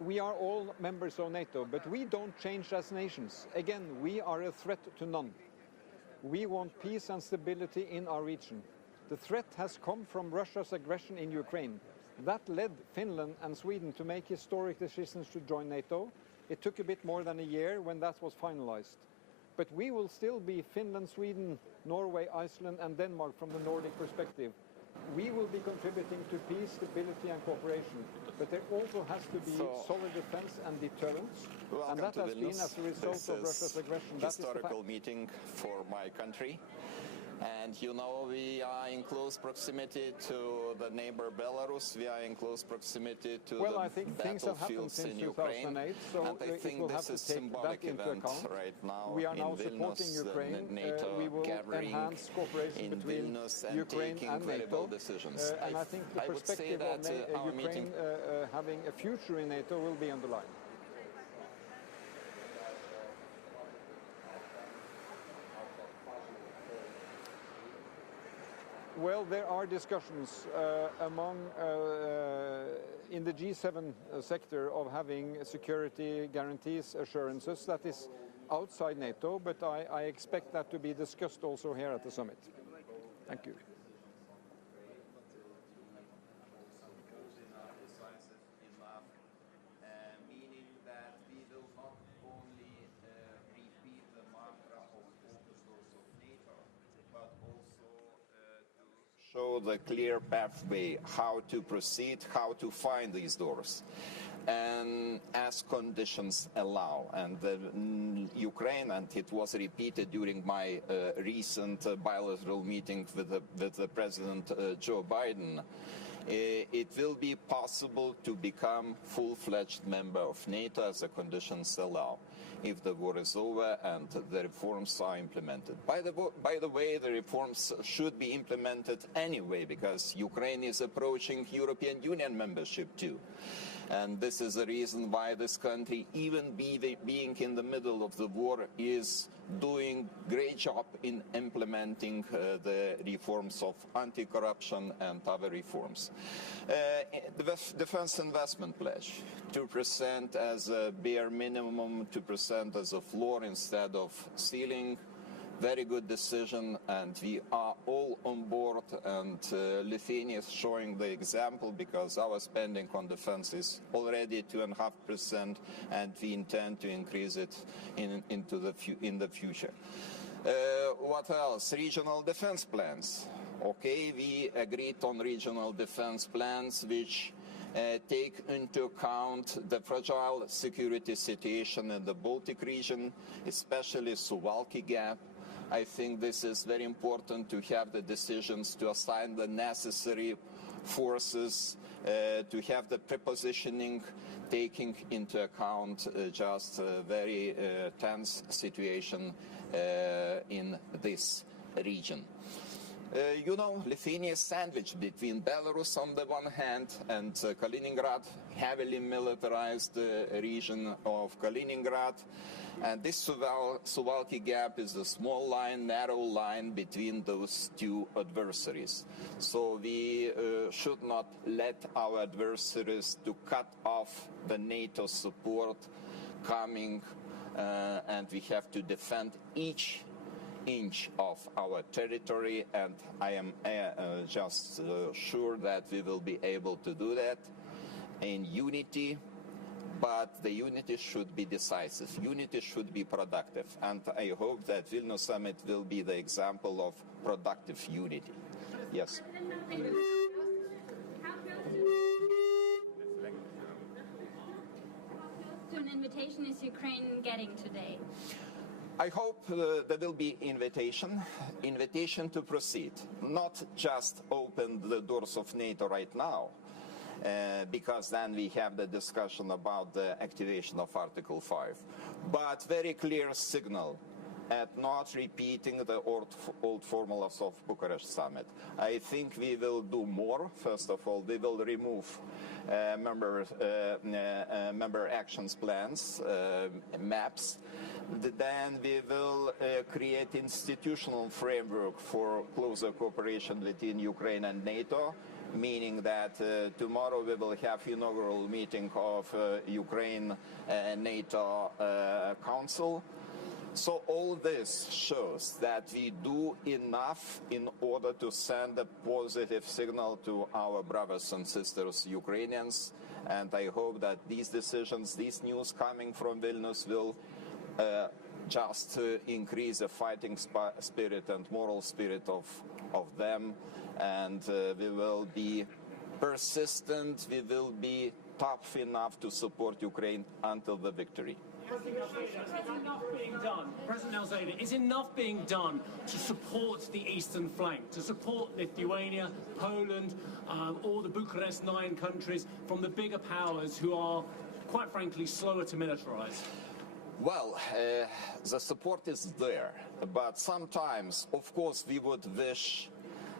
We are all members of NATO, but we don't change as nations. Again, we are a threat to none. We want peace and stability in our region. The threat has come from Russia's aggression in Ukraine. That led Finland and Sweden to make historic decisions to join NATO. It took a bit more than a year when that was finalized. But we will still be Finland, Sweden, Norway, Iceland and Denmark from the Nordic perspective. We will be contributing to peace, stability and cooperation, but there also has to be solid defense and deterrence, and that has been as a result of Russia's aggression. This is a historical meeting for my country. And you know, we are in close proximity to the neighbor Belarus. We are in close proximity to the battlefields in Ukraine. And I think this is a symbolic event right now in Vilnius, the NATO gathering in Vilnius and taking credible decisions. And I think the perspective of Ukraine having a future in NATO will be underlined. Well, there are discussions among in the G7 sector of having security guarantees, assurances. That is outside NATO, but I expect that to be discussed also here at the summit. Thank you. Meaning that we will not only repeat the mantra of open doors of NATO, but also show the clear pathway how to proceed, how to find these doors, and as conditions allow. And Ukraine, and it was repeated during my recent bilateral meeting with the President Joe Biden, it will be possible to become full-fledged member of NATO as the conditions allow, if the war is over and the reforms are implemented. By the way, the reforms should be implemented anyway, because Ukraine is approaching European Union membership too. And this is the reason why this country, even being in the middle of the war, is doing great job in implementing the reforms of anti-corruption and other reforms. The defense investment pledge, 2% as a bare minimum, 2% as a floor instead of ceiling. Very good decision, and we are all on board, and Lithuania is showing the example, because our spending on defense is already 2.5%, and we intend to increase it in the future. What else? Regional defense plans. Okay, we agreed on regional defense plans which take into account the fragile security situation in the Baltic region, especially Suwalki Gap. I think this is very important to have the decisions to assign the necessary forces, to have the prepositioning taking into account just a very tense situation in this region. You know, Lithuania is sandwiched between Belarus on the one hand and Kaliningrad, heavily militarized region of Kaliningrad. And this Suwalki Gap is a small line, narrow line between those two adversaries. So we should not let our adversaries to cut off the NATO support coming, and we have to defend each inch of our territory, and I am just sure that we will be able to do that in unity. But the unity should be decisive. Unity should be productive. And I hope that Vilna summit will be the example of productive unity. Yes. To an invitation is Ukraine getting today? I hope there will be invitation to proceed, not just open the doors of NATO right now, because then we have the discussion about the activation of Article 5. But very clear signal at not repeating the old formulas of Bucharest summit. I think we will do more. First of all, we will remove member actions plans, maps. Then we will create institutional framework for closer cooperation between Ukraine and NATO, meaning that tomorrow we will have inaugural meeting of Ukraine NATO Council. So all this shows that we do enough in order to send a positive signal to our brothers and sisters Ukrainians, and I hope that these decisions, these news coming from Vilnius will just increase the fighting spirit and moral spirit of them, and we will be persistent, we will be tough enough to support Ukraine until the victory. President Alzada, is enough being done to support the eastern flank, to support Lithuania, Poland, all the Bucharest 9 countries from the bigger powers who are, quite frankly, slower to militarize? Well, the support is there, but sometimes, of course, we would wish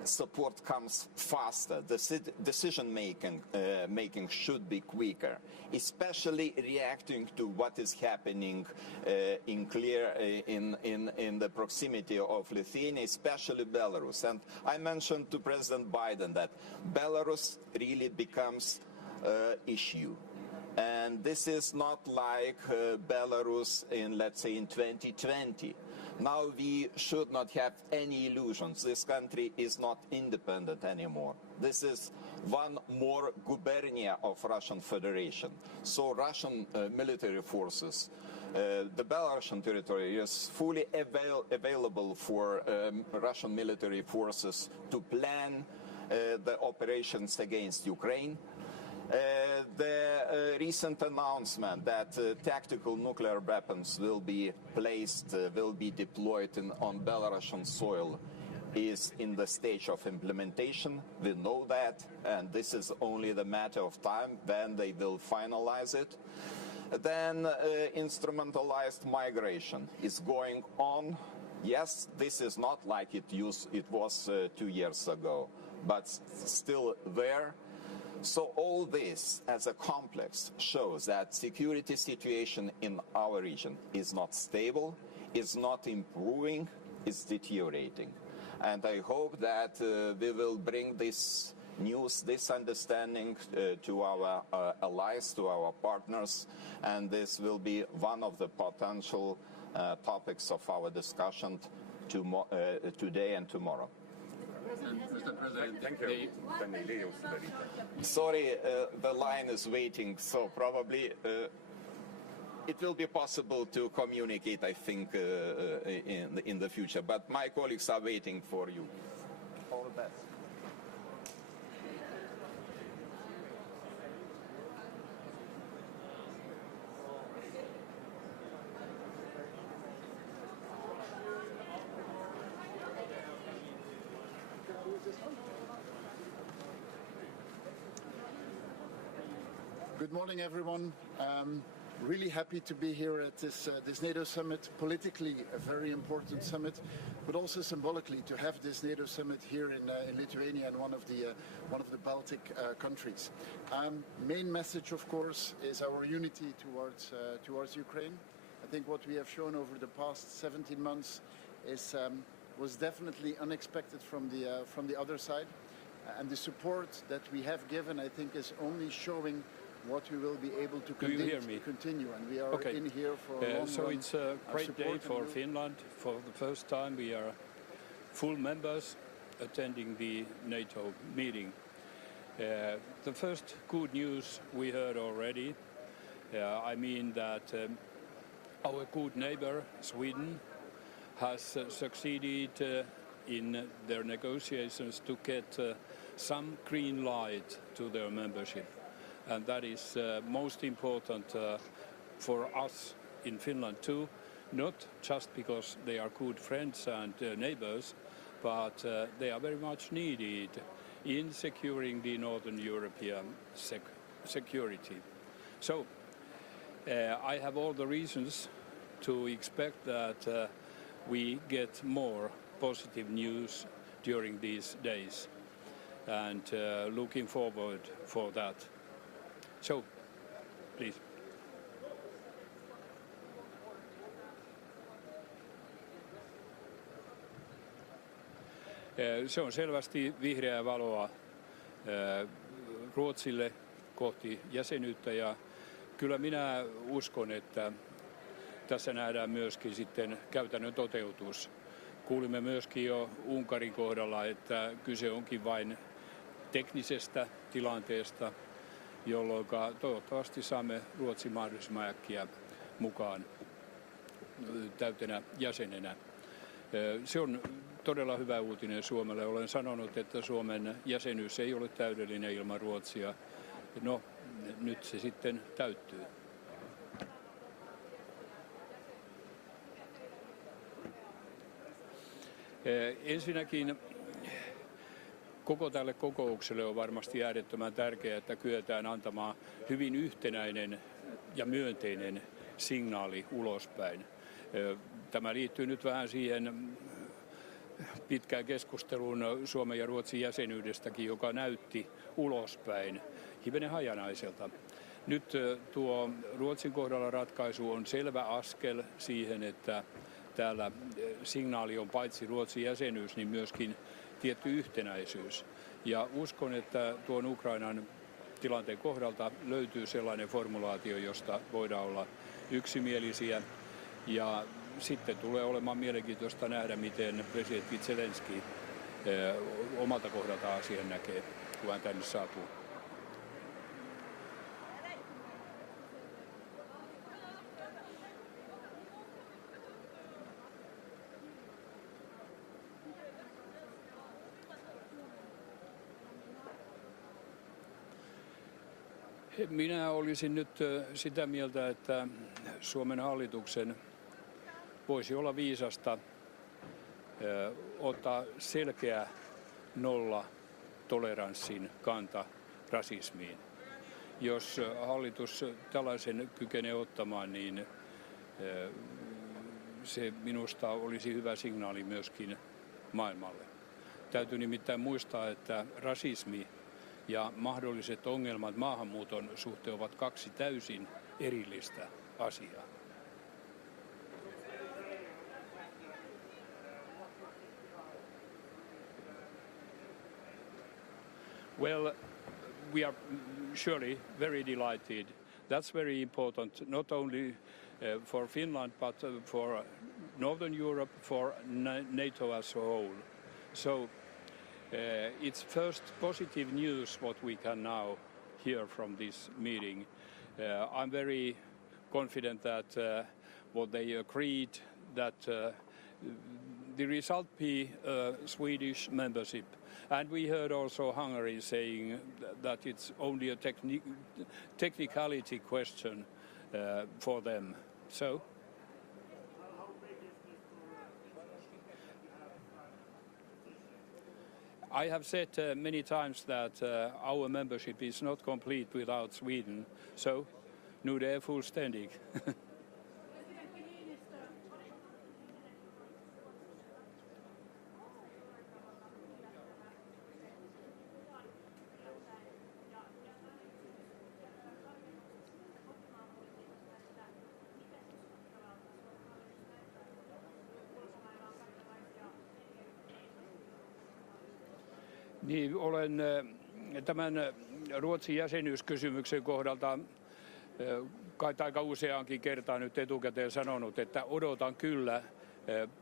support comes faster. The decision making should be quicker, especially reacting to what is happening in the proximity of Lithuania, especially Belarus. And I mentioned to President Biden that Belarus really becomes an issue. And this is not like Belarus in, let's say, in 2020. Now we should not have any illusions. This country is not independent anymore. This is one more gubernia of Russian Federation. So Russian military forces, the Belarusian territory is fully available for Russian military forces to plan the operations against Ukraine. The recent announcement that tactical nuclear weapons will be placed, will be deployed on Belarusian soil is in the stage of implementation. We know that, and this is only the matter of time when they will finalize it. Then instrumentalized migration is going on. Yes, this is not like it was 2 years ago, but still there. So all this as a complex shows that security situation in our region is not stable, is not improving, is deteriorating. And I hope that we will bring this news, this understanding to our allies, to our partners, and this will be one of the potential topics of our discussion today and tomorrow. Mr. President, thank you. Sorry, the line is waiting, so probably it will be possible to communicate, I think, in the future. But my colleagues are waiting for you. All the best. Good morning, everyone. Really happy to be here at this NATO summit. Politically, a very important summit, but also symbolically to have this NATO summit here in Lithuania and one of the Baltic countries. Main message, of course, is our unity towards Ukraine. I think what we have shown over the past 17 months was definitely unexpected from the other side, and the support that we have given, I think, is only showing what we will be able to continue, and we are in here for a long so run. it's a great day for Finland. For the first time we are full members attending the NATO meeting. The first good news we heard already. I mean that our good neighbor Sweden has succeeded in their negotiations to get some green light to their membership. And that is most important for us in Finland too, not just because they are good friends and neighbors, but they are very much needed in securing the Northern European security. So I have all the reasons to expect that we get more positive news during these days, and looking forward for that. So, please. Se on selvästi vihreää valoa Ruotsille kohti jäsenyyttä, ja kyllä minä uskon, että tässä nähdään myöskin sitten käytännön toteutus. Kuulimme myöskin jo Unkarin kohdalla, että kyse onkin vain teknisestä tilanteesta, jolloin toivottavasti saamme Ruotsin mahdollisimman äkkiä mukaan täytenä jäsenenä. Se on todella hyvä uutinen Suomelle. Olen sanonut, että Suomen jäsenyys ei ole täydellinen ilman Ruotsia. No, nyt se sitten täyttyy. Ensinnäkin koko tälle kokoukselle on varmasti äärettömän tärkeää, että kyetään antamaan hyvin yhtenäinen ja myönteinen signaali ulospäin. Tämä liittyy nyt vähän siihen pitkään keskusteluun Suomen ja Ruotsin jäsenyydestäkin, joka näytti ulospäin hivenen hajanaiselta. Nyt tuo Ruotsin kohdalla ratkaisu on selvä askel siihen, että täällä signaali on paitsi Ruotsin jäsenyys, niin myöskin tietty yhtenäisyys. Ja uskon, että tuon Ukrainan tilanteen kohdalta löytyy sellainen formulaatio, josta voidaan olla yksimielisiä. Ja sitten tulee olemaan mielenkiintoista nähdä, miten presidentti Zelenski omalta kohdalta asian näkee, kun hän tänne saapuu. Minä olisin nyt sitä mieltä, että Suomen hallituksen voisi olla viisasta ottaa selkeä nollatoleranssin kanta rasismiin. Jos hallitus tällaisen kykenee ottamaan, niin se minusta olisi hyvä signaali myöskin maailmalle. Täytyy nimittäin muistaa, että rasismi ja mahdolliset ongelmat maahanmuuton suhteen ovat kaksi täysin erillistä asiaa. Well, we are surely very delighted. That's very important, not only for Finland, but for Northern Europe, for NATO as a whole. So it's first positive news what we can now hear from this meeting. I'm very confident that what they agreed, that the result be Swedish membership. And we heard also Hungary saying that it's only a technicality question for them. So I have said many times that our membership is not complete without Sweden. So nu det är fullständig. Niin, olen tämän Ruotsin jäsenyyskysymyksen kohdalta aika useaankin kertaan nyt etukäteen sanonut, että odotan kyllä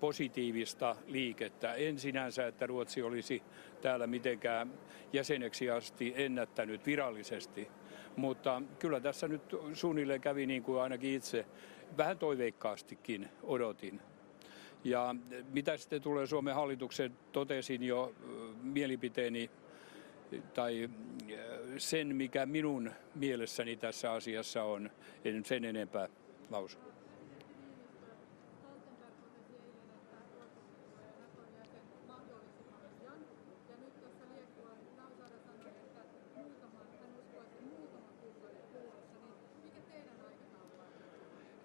positiivista liikettä. En sinänsä, että Ruotsi olisi täällä mitenkään jäseneksi asti ennättänyt virallisesti, mutta kyllä tässä nyt suunnilleen kävi niin kuin ainakin itse vähän toiveikkaastikin odotin. Ja mitä sitten tulee Suomen hallitukseen, totesin jo mielipiteeni tai sen, mikä minun mielessäni tässä asiassa on, en sen enempää lausu.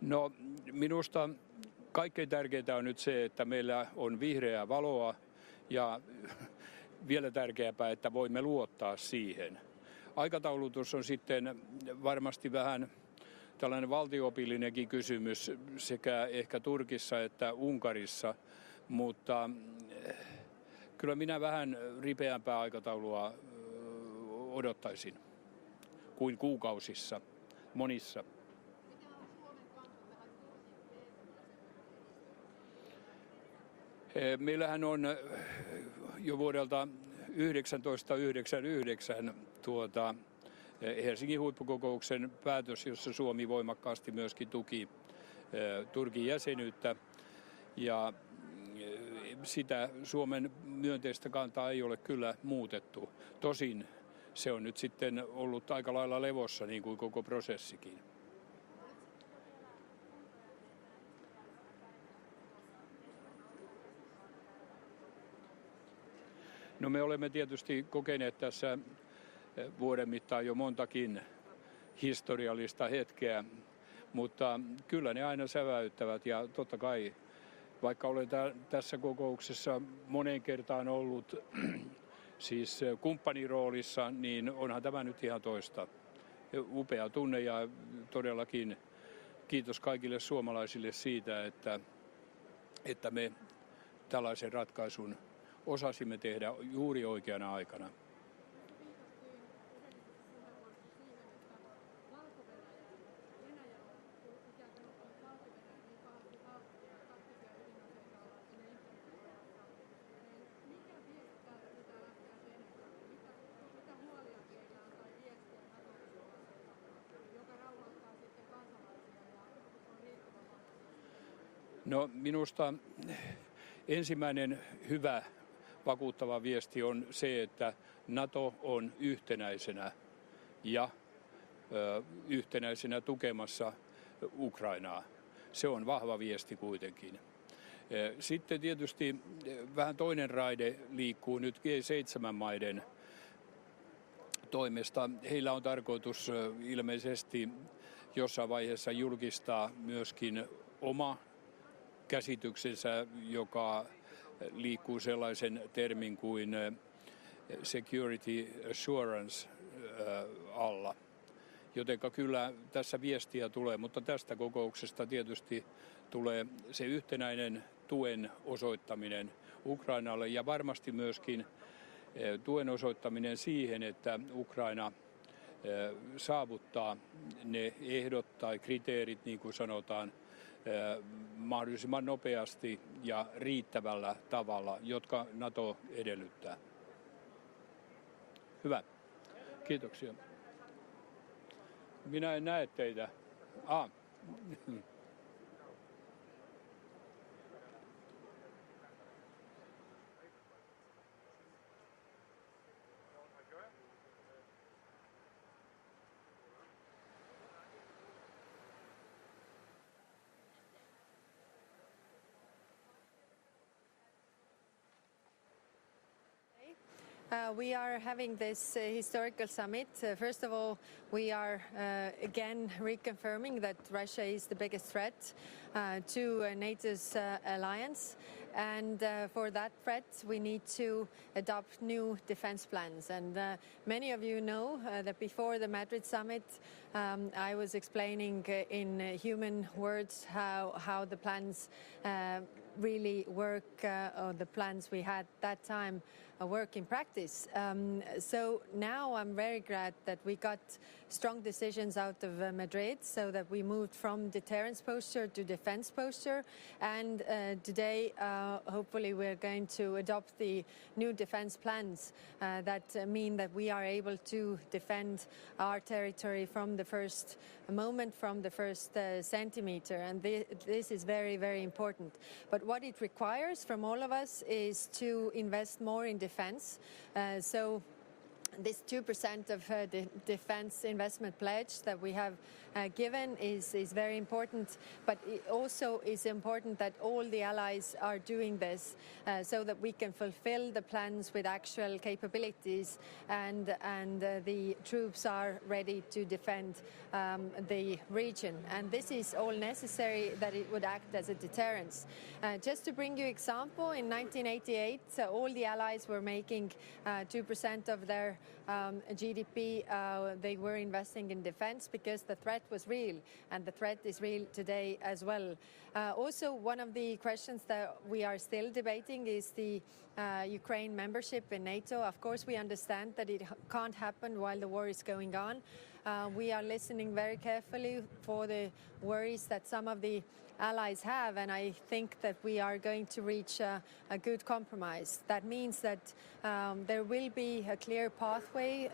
No, minusta kaikkein tärkeintä on nyt se, että meillä on vihreää valoa ja vielä tärkeämpää, että voimme luottaa siihen. Aikataulutus on sitten varmasti vähän tällainen valtio-opillinenkin kysymys sekä ehkä Turkissa että Unkarissa, mutta kyllä minä vähän ripeämpää aikataulua odottaisin kuin kuukausissa monissa. Meillähän on jo vuodelta 1999 Helsingin huippukokouksen päätös, jossa Suomi voimakkaasti myöskin tuki Turkin jäsenyyttä. Ja sitä Suomen myönteistä kantaa ei ole kyllä muutettu. Tosin se on nyt sitten ollut aika lailla levossa, niin kuin koko prosessikin. No me olemme tietysti kokeneet tässä vuoden mittaan jo montakin historiallista hetkeä, mutta kyllä ne aina säväyttävät ja totta kai, vaikka olen tässä kokouksessa moneen kertaan ollut siis kumppaniroolissa, niin onhan tämä nyt ihan toista. Upea tunne ja todellakin kiitos kaikille suomalaisille siitä, että me tällaisen ratkaisun osasimme tehdä juuri oikeana aikana. No minusta ensimmäinen hyvä vakuuttava viesti on se, että NATO on yhtenäisenä ja yhtenäisenä tukemassa Ukrainaa. Se on vahva viesti kuitenkin. Sitten tietysti vähän toinen raide liikkuu nyt G7-maiden toimesta. Heillä on tarkoitus ilmeisesti jossain vaiheessa julkistaa myöskin oma käsityksensä, joka liikkuu sellaisen termin kuin security assurance alla. Jotenka kyllä tässä viestiä tulee, mutta tästä kokouksesta tietysti tulee se yhtenäinen tuen osoittaminen Ukrainalle ja varmasti myöskin tuen osoittaminen siihen, että Ukraina saavuttaa ne ehdot tai kriteerit, niin kuin sanotaan, mahdollisimman nopeasti ja riittävällä tavalla, jotka NATO edellyttää. Hyvä. Kiitoksia. Minä en näe teitä. We are having this historical summit. First of all, we are again reconfirming that Russia is the biggest threat to NATO's alliance. And for that threat, we need to adopt new defense plans. And many of you know that before the Madrid summit, I was explaining in human words how the plans really work, or the plans we had that time work in practice. So now I'm very glad that we got strong decisions out of Madrid, so that we moved from deterrence posture to defense posture. And today, hopefully, we're going to adopt the new defense plans that mean that we are able to defend our territory from the first moment, from the first centimeter. And this is very, very important. But what it requires from all of us is to invest more in defense. So this 2% of the defense investment pledge that we have given is very important, but it also is important that all the allies are doing this so that we can fulfill the plans with actual capabilities, and the troops are ready to defend the region. And this is all necessary that it would act as a deterrence. Just to bring you example, in 1988, all the allies were making 2% of their GDP. They were investing in defense because the threat was real, and the threat is real today as well. Also, one of the questions that we are still debating is the Ukraine membership in NATO. Of course, we understand that it can't happen while the war is going on. We are listening very carefully for the worries that some of the allies have, and I think that we are going to reach a good compromise. That means that there will be a clear pathway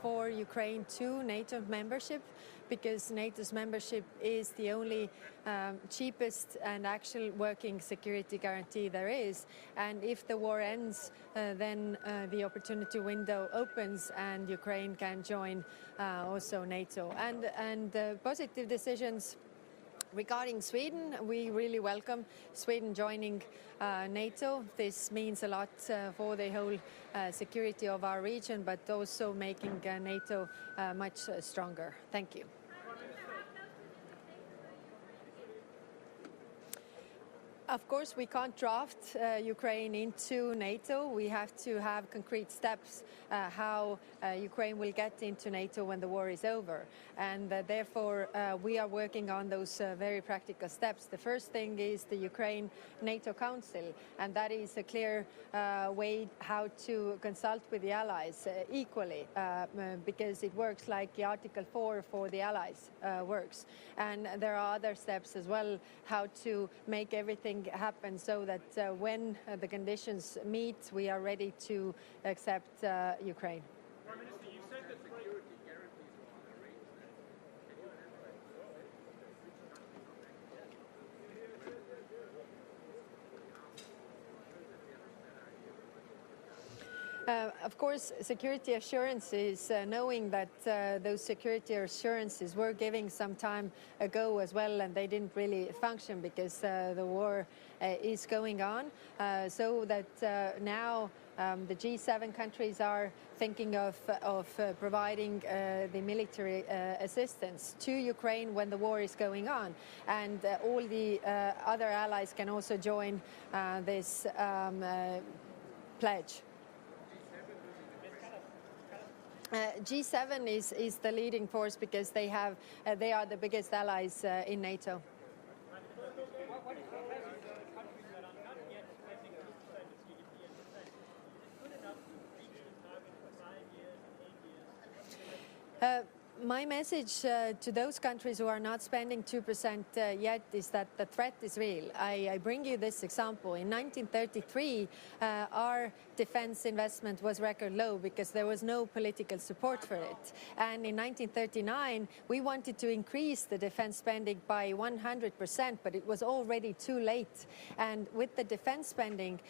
for Ukraine to NATO membership, because NATO's membership is the only cheapest and actual working security guarantee there is. And if the war ends, then the opportunity window opens and Ukraine can join also NATO. And positive decisions regarding Sweden, we really welcome Sweden joining NATO. This means a lot for the whole security of our region, but also making NATO much stronger. Thank you. Of course, we can't draft Ukraine into NATO. We have to have concrete steps how Ukraine will get into NATO when the war is over. And therefore, we are working on those very practical steps. The first thing is the Ukraine-NATO Council, and that is a clear way how to consult with the allies equally, because it works like the Article 4 for the allies works. And there are other steps as well, how to make everything happen so that when the conditions meet, we are ready to accept Ukraine. Prime Minister, you said that Of course, security assurances, knowing that those security assurances were given some time ago as well, and they didn't really function because the war is going on. So that now the G7 countries are thinking of providing the military assistance to Ukraine when the war is going on. And all the other allies can also join this pledge. G7 is the leading force because they are the biggest allies in NATO. My message to those countries who are not spending 2% yet is that the threat is real. I bring you this example. In 1933, our defense investment was record low because there was no political support for it. And in 1939, we wanted to increase the defense spending by 100%, but it was already too late. And with the defense spending,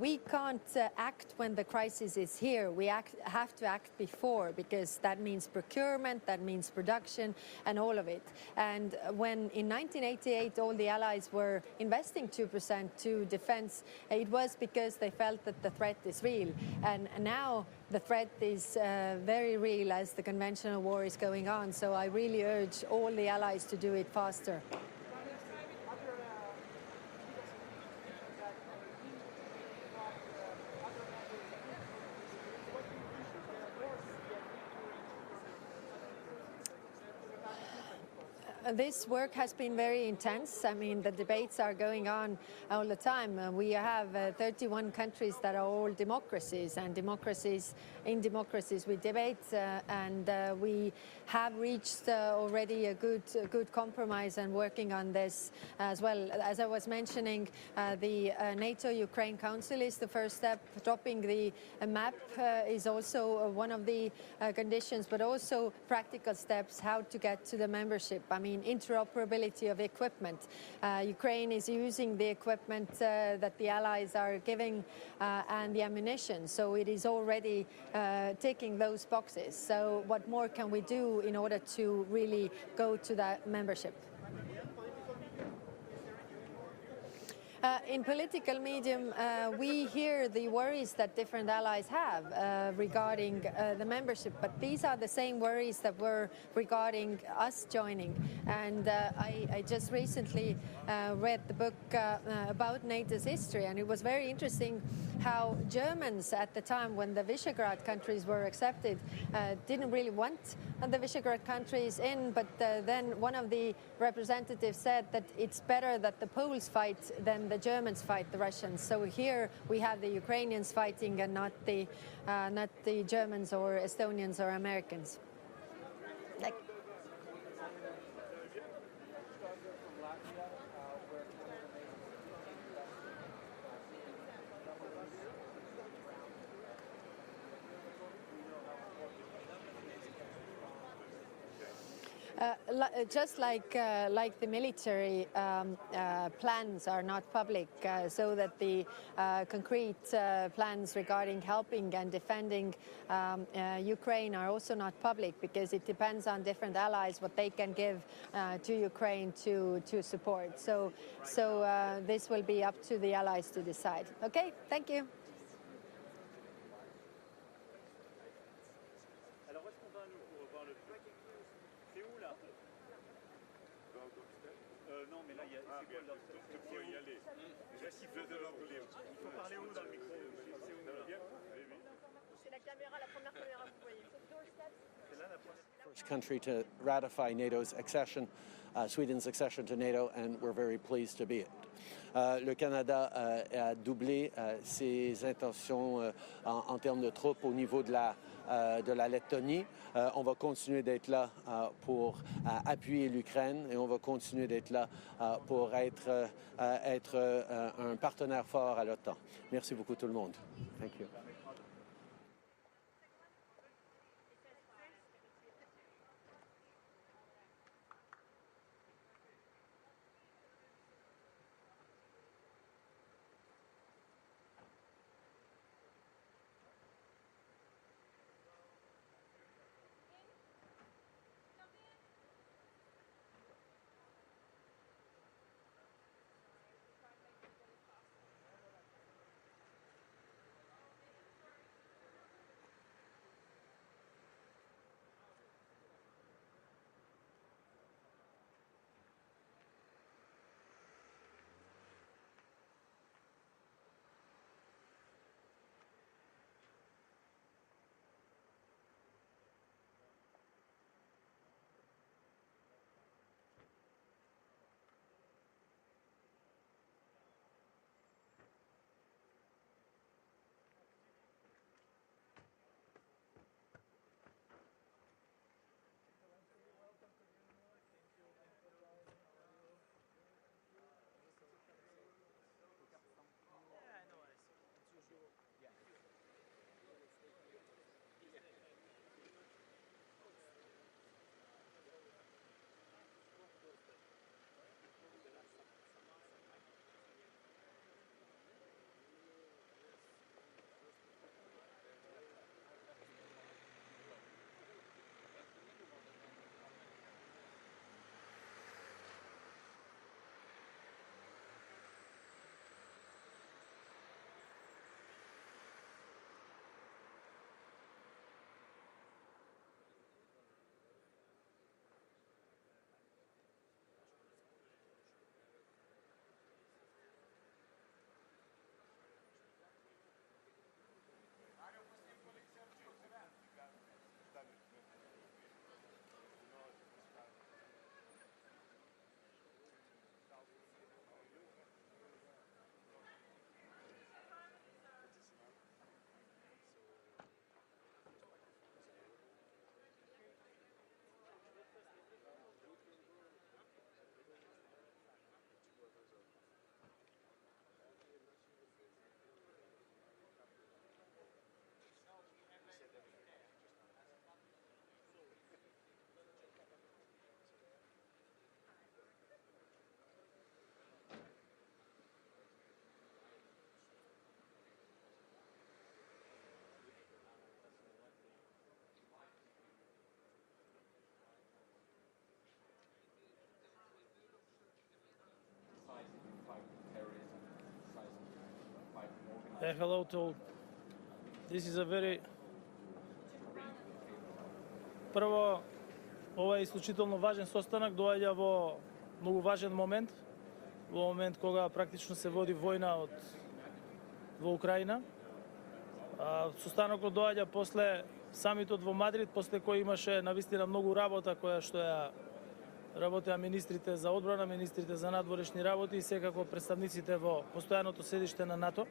we can't act when the crisis is here. We have to act before, because that means procurement, that means production, and all of it. And when in 1988 all the allies were investing 2% to defense, it was because they felt that the threat is real. And now the threat is very real as the conventional war is going on. So I really urge all the allies to do it faster. This work has been very intense. I mean, the debates are going on all the time. We have 31 countries that are all democracies, and in democracies we debate, and we have reached already a good compromise and working on this as well. As I was mentioning, the NATO-Ukraine Council is the first step. Dropping the map is also one of the conditions, but also practical steps how to get to the membership. I mean, interoperability of equipment. Ukraine is using the equipment that the allies are giving and the ammunition, so it is already ticking those boxes. So what more can we do in order to really go to that membership? In political medium, we hear the worries that different allies have regarding the membership, but these are the same worries that were regarding us joining. And I just recently read the book about NATO's history, and it was very interesting how Germans at the time when the Visegrad countries were accepted didn't really want the Visegrad countries in, but then one of the representatives said that it's better that the Poles fight than the Germans fight the Russians. So here we have the Ukrainians fighting and not the Germans or Estonians or Americans. Just like the military plans are not public, so that the concrete plans regarding helping and defending Ukraine are also not public, because it depends on different allies what they can give to Ukraine to support. So this will be up to the allies to decide. Okay, thank you. First country to ratify NATO's accession, Sweden's accession to NATO, and we're very pleased to be it. Le Canada a doublé ses intentions en termes de troupes au niveau de la Lettonie. On va continuer d'être là pour appuyer l'Ukraine, et on va continuer d'être là pour être un partenaire fort à l'OTAN. Merci beaucoup tout le monde. Thank you. hello to all. This is a very... Прво, ова е исклучително важен состанок, доаѓа во многу важен момент, во момент кога практично се води војна во Украина. Состанокот доаѓа после самитот во Мадрид, после кој имаше навистина многу работа која што ја работеа министрите за одбрана, министрите за надворешни работи и секако представниците во постојаното седиште на НАТО.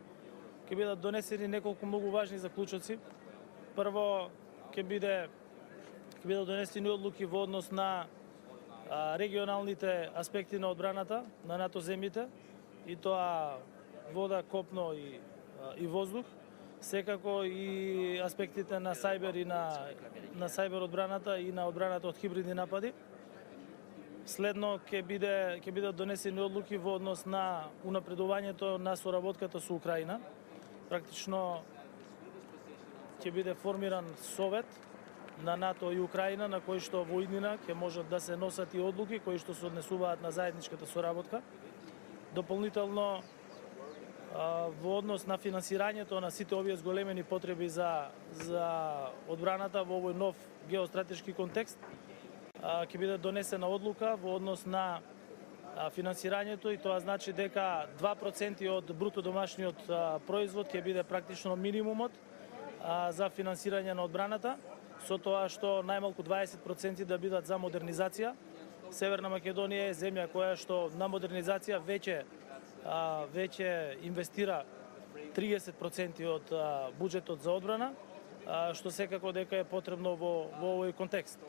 Ќе бидат донесени неколку многу важни заклучоци. Прво, ќе бидат донесени одлуки во однос на регионалните аспекти на одбраната на НАТО земјите, и тоа вода, копно и воздух. Секако и аспектите на сајбер и на сајбер одбраната и на одбраната од хибридни напади. Следно ќе бидат донесени одлуки во однос на унапредувањето на соработката со Украина. Практично ќе биде формиран совет на НАТО и Украина, на кој што во иднина ќе можат да се носат и одлуки кои што се однесуваат на заедничката соработка. Дополнително во однос на финансирањето на сите овие зголемени потреби за одбраната во овој нов геостратешки контекст, ќе биде донесена одлука во однос на финансирањето, и тоа значи дека 2% од бруто домашниот производ ќе биде практично минимумот за финансирање на одбраната, со тоа што најмалку 20% да бидат за модернизација. Северна Македонија е земја која што на модернизација веќе инвестира 30% од буџетот за одбрана, што секако дека е потребно во овој контекст.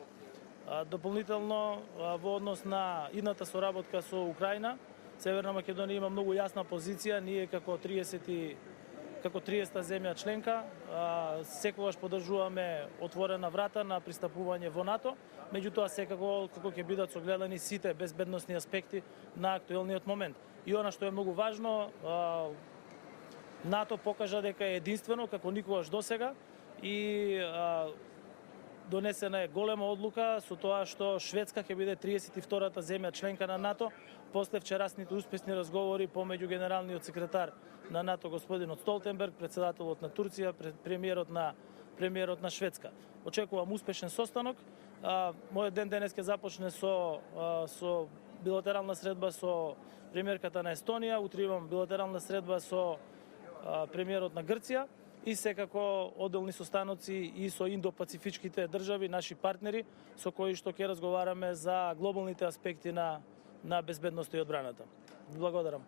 Дополнително, во однос на идната соработка со Украина, Северна Македонија има многу јасна позиција. Ние како 30-та земја членка секогаш поддржуваме отворена врата на пристапување во НАТО, меѓутоа секако како ќе бидат согледани сите безбедносни аспекти на актуелниот момент. И она што е многу важно, НАТО покажа дека е единствено како никогаш досега и донесена е голема одлука со тоа што Шведска ќе биде 32-та земја членка на НАТО после вчерасните успешни разговори помеѓу генералниот секретар на НАТО господинот Столтенберг, председателот на Турција, премиерот на Шведска. Очекувам успешен состанок. Мојот ден денес ќе започне со билатерална средба со премиерката на Естонија, утре имам билатерална средба со премиерот на Грција и секако одделни состаноци и со индопацифичките држави, наши партнери, со кои што ќе разговараме за глобалните аспекти на безбедноста и одбраната. Благодарам.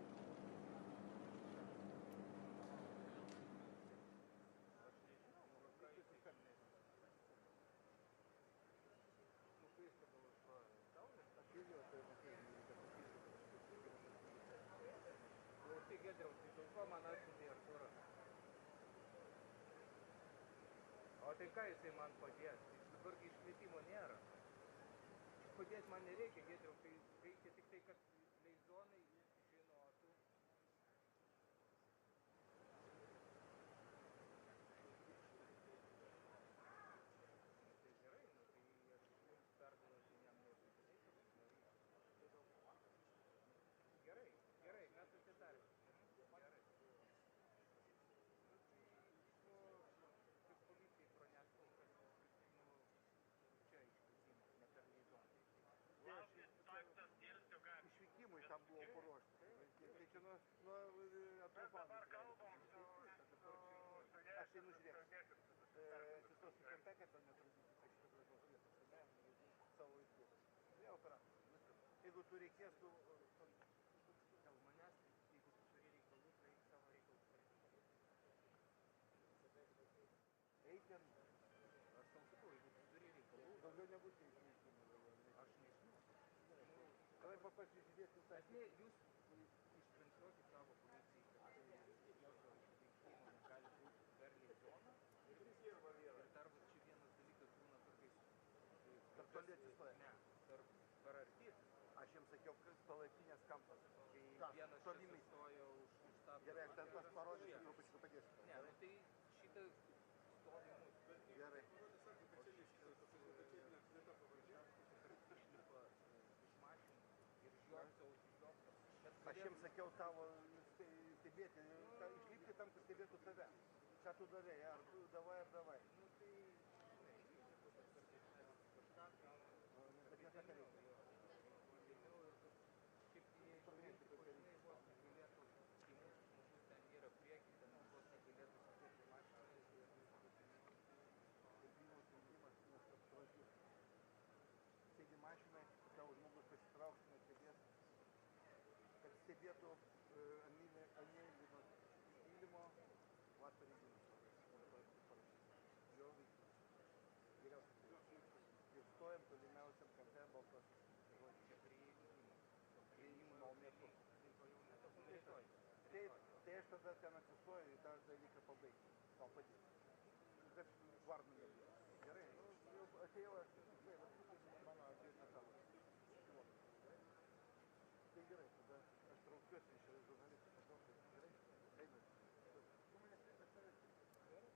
O tai ką jisai man padės? Dabar iškvietimo nėra. Padės man nereikia, Giedriau, tai reikia tik tai, kad leidonai žinotų. Tai gerai, tai aš perduosiu jam nesusireikia. Gerai, mes susitarėme. Išvykimui tam buvo paruošta. Tai čia nuo aprobar kalbam. Aš tai nužiūrėsiu. Atsistosiu kampe, kad to netrukdytų šitą gražos vietos. Savo vaikų. Vėl operatorius. Jeigu tu reikės, tu dėl manęs, jeigu tu turi reikalų, tai savo reikalus. Eik ten. Aš tam sakau, jeigu tu turi reikalų, daugiau nebus išvykimų. Aš nežinau. Давай pasižiūrėsim tą. Jūs ištransliuokit savo policijai, kad jokio išvykimo negali būti per Lituaniją. Ir dar čia vienas dalykas būna kartais. Per toli atsistoja? Ne, per arti. Aš jums sakiau, palapinės kampas. Kai vienas atsistoja už stabdį. Gerai, ten tas parodys, trupučiu padėsiu. Ne, tai šitą stovi mūsų. Gerai. Aš jums sakiau tavo stebėti, išlipti tam, kad stebėtų tave. Ką tu darai, ar tu davai, ar davai. Nu, tai... Bet ne tą reikia. Sėdi mašinai, tavo žmogus pasitrauks nuo kėdės, kad stebėtų anėjimo vasarinį jo veiklą. Geriausiai ir stojam tolimiausiam kampe baltuosius priėjimo metu. Tai aš tada ten atsistoju į tą dalyką pabaigti, tau padėti. Kad varnų nebūtų. Gerai, nu, jau atėjau aš, mano metalo. Tai gerai, tada aš traukiuosi iš žurnalistų pagalbos. Gerai? Einat. Tu manęs nepastebėsi. Gerai?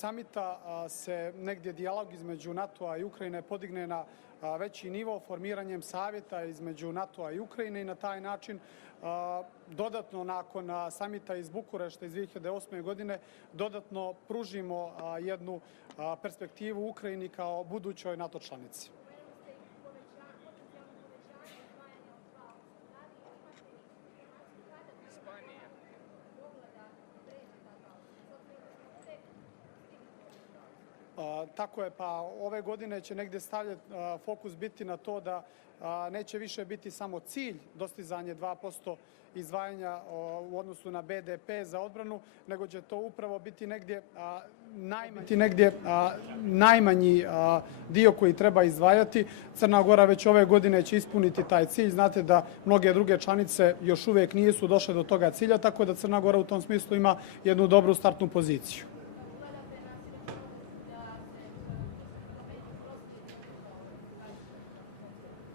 samita se negdje dijalog između NATO-a i Ukrajine podigne na veći nivo formiranjem savjeta između NATO-a i Ukrajine i na taj način dodatno nakon samita iz Bukurešta iz 2008. godine dodatno pružimo jednu perspektivu Ukrajini kao budućoj NATO članici. Tako je, pa ove godine će negdje stavljati fokus biti na to da neće više biti samo cilj dostizanje 2% izdvajanja u odnosu na BDP za odbranu, nego će to upravo biti negdje najmanji dio koji treba izdvajati. Crna Gora već ove godine će ispuniti taj cilj. Znate da mnoge druge članice još uvijek nisu došle do toga cilja, tako da Crna Gora u tom smislu ima jednu dobru startnu poziciju.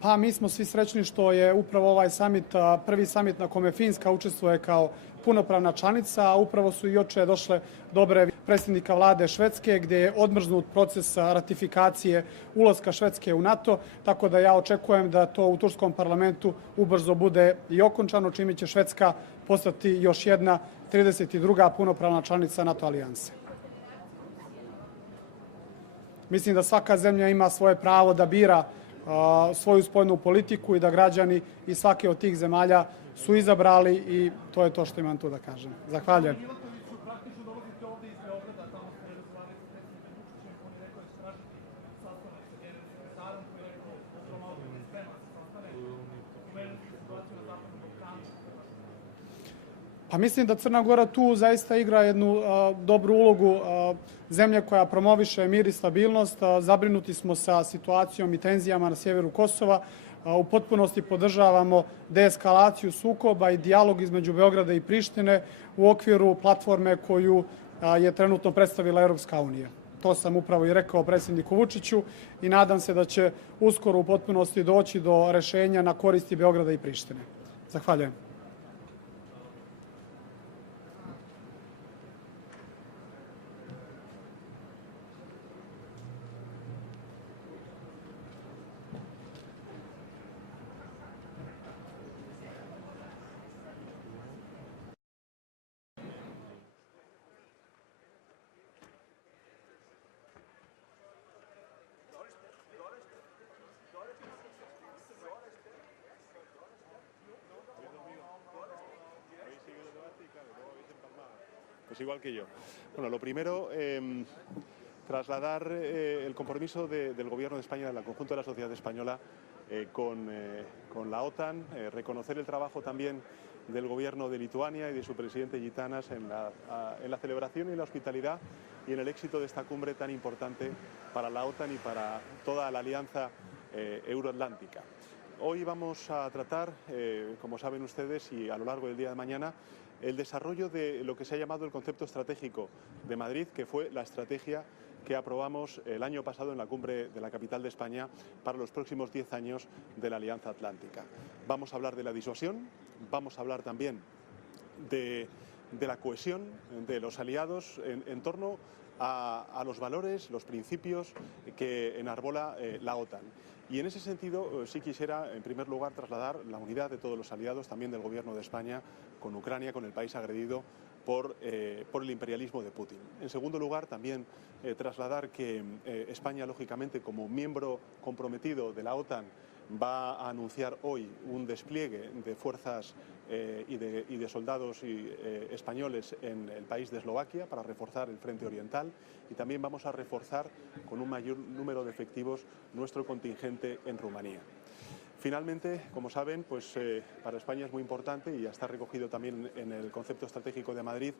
Pa mi smo svi srećni što je upravo ovaj samit, prvi samit na kome Finska učestvuje kao punopravna članica, a upravo su jučer došle dobre predsjednika vlade Švedske gdje je odmrznut proces ratifikacije ulaska Švedske u NATO, tako da ja očekujem da to u turskom parlamentu ubrzo bude i okončano, čime će Švedska postati još jedna 32. punopravna članica NATO alijanse. Mislim da svaka zemlja ima svoje pravo da bira svoju spoljnu politiku i da građani iz svake od tih zemalja su izabrali i to je to što imam tu da kažem. Zahvaljujem. Pa mislim da Crna Gora tu zaista igra jednu dobru ulogu. Zemlja koja promoviše mir i stabilnost. Zabrinuti smo sa situacijom i tenzijama na sjeveru Kosova. U potpunosti podržavamo deeskalaciju sukoba i dijalog između Beograda i Prištine u okviru platforme koju je trenutno predstavila Europska unija. To sam upravo i rekao predsjedniku Vučiću i nadam se da će uskoro u potpunosti doći do rešenja na koristi Beograda i Prištine. Zahvaljujem. Pues igual que yo. Bueno, lo primero, trasladar el compromiso del Gobierno de España, del conjunto de la sociedad española, con la OTAN, reconocer el trabajo también del Gobierno de Lituania y de su presidente Gitanas en la celebración y la hospitalidad y en el éxito de esta cumbre tan importante para la OTAN y para toda la Alianza Euroatlántica. Hoy vamos a tratar, como saben ustedes, y a lo largo del día de mañana, el desarrollo de lo que se ha llamado el concepto estratégico de Madrid, que fue la estrategia que aprobamos el año pasado en la cumbre de la capital de España para los próximos 10 años de la Alianza Atlántica. Vamos a hablar de la disuasión, vamos a hablar también de la cohesión de los aliados en torno a los valores, los principios que enarbola la OTAN. Y en ese sentido sí quisiera en primer lugar trasladar la unidad de todos los aliados, también del Gobierno de España, con Ucrania, con el país agredido por el imperialismo de Putin. En segundo lugar, también trasladar que España, lógicamente, como miembro comprometido de la OTAN, va a anunciar hoy un despliegue de fuerzas y de soldados españoles en el país de Eslovaquia para reforzar el frente oriental y también vamos a reforzar con un mayor número de efectivos nuestro contingente en Rumanía. Finalmente, como saben, pues para España es muy importante y ya está recogido también en el concepto estratégico de Madrid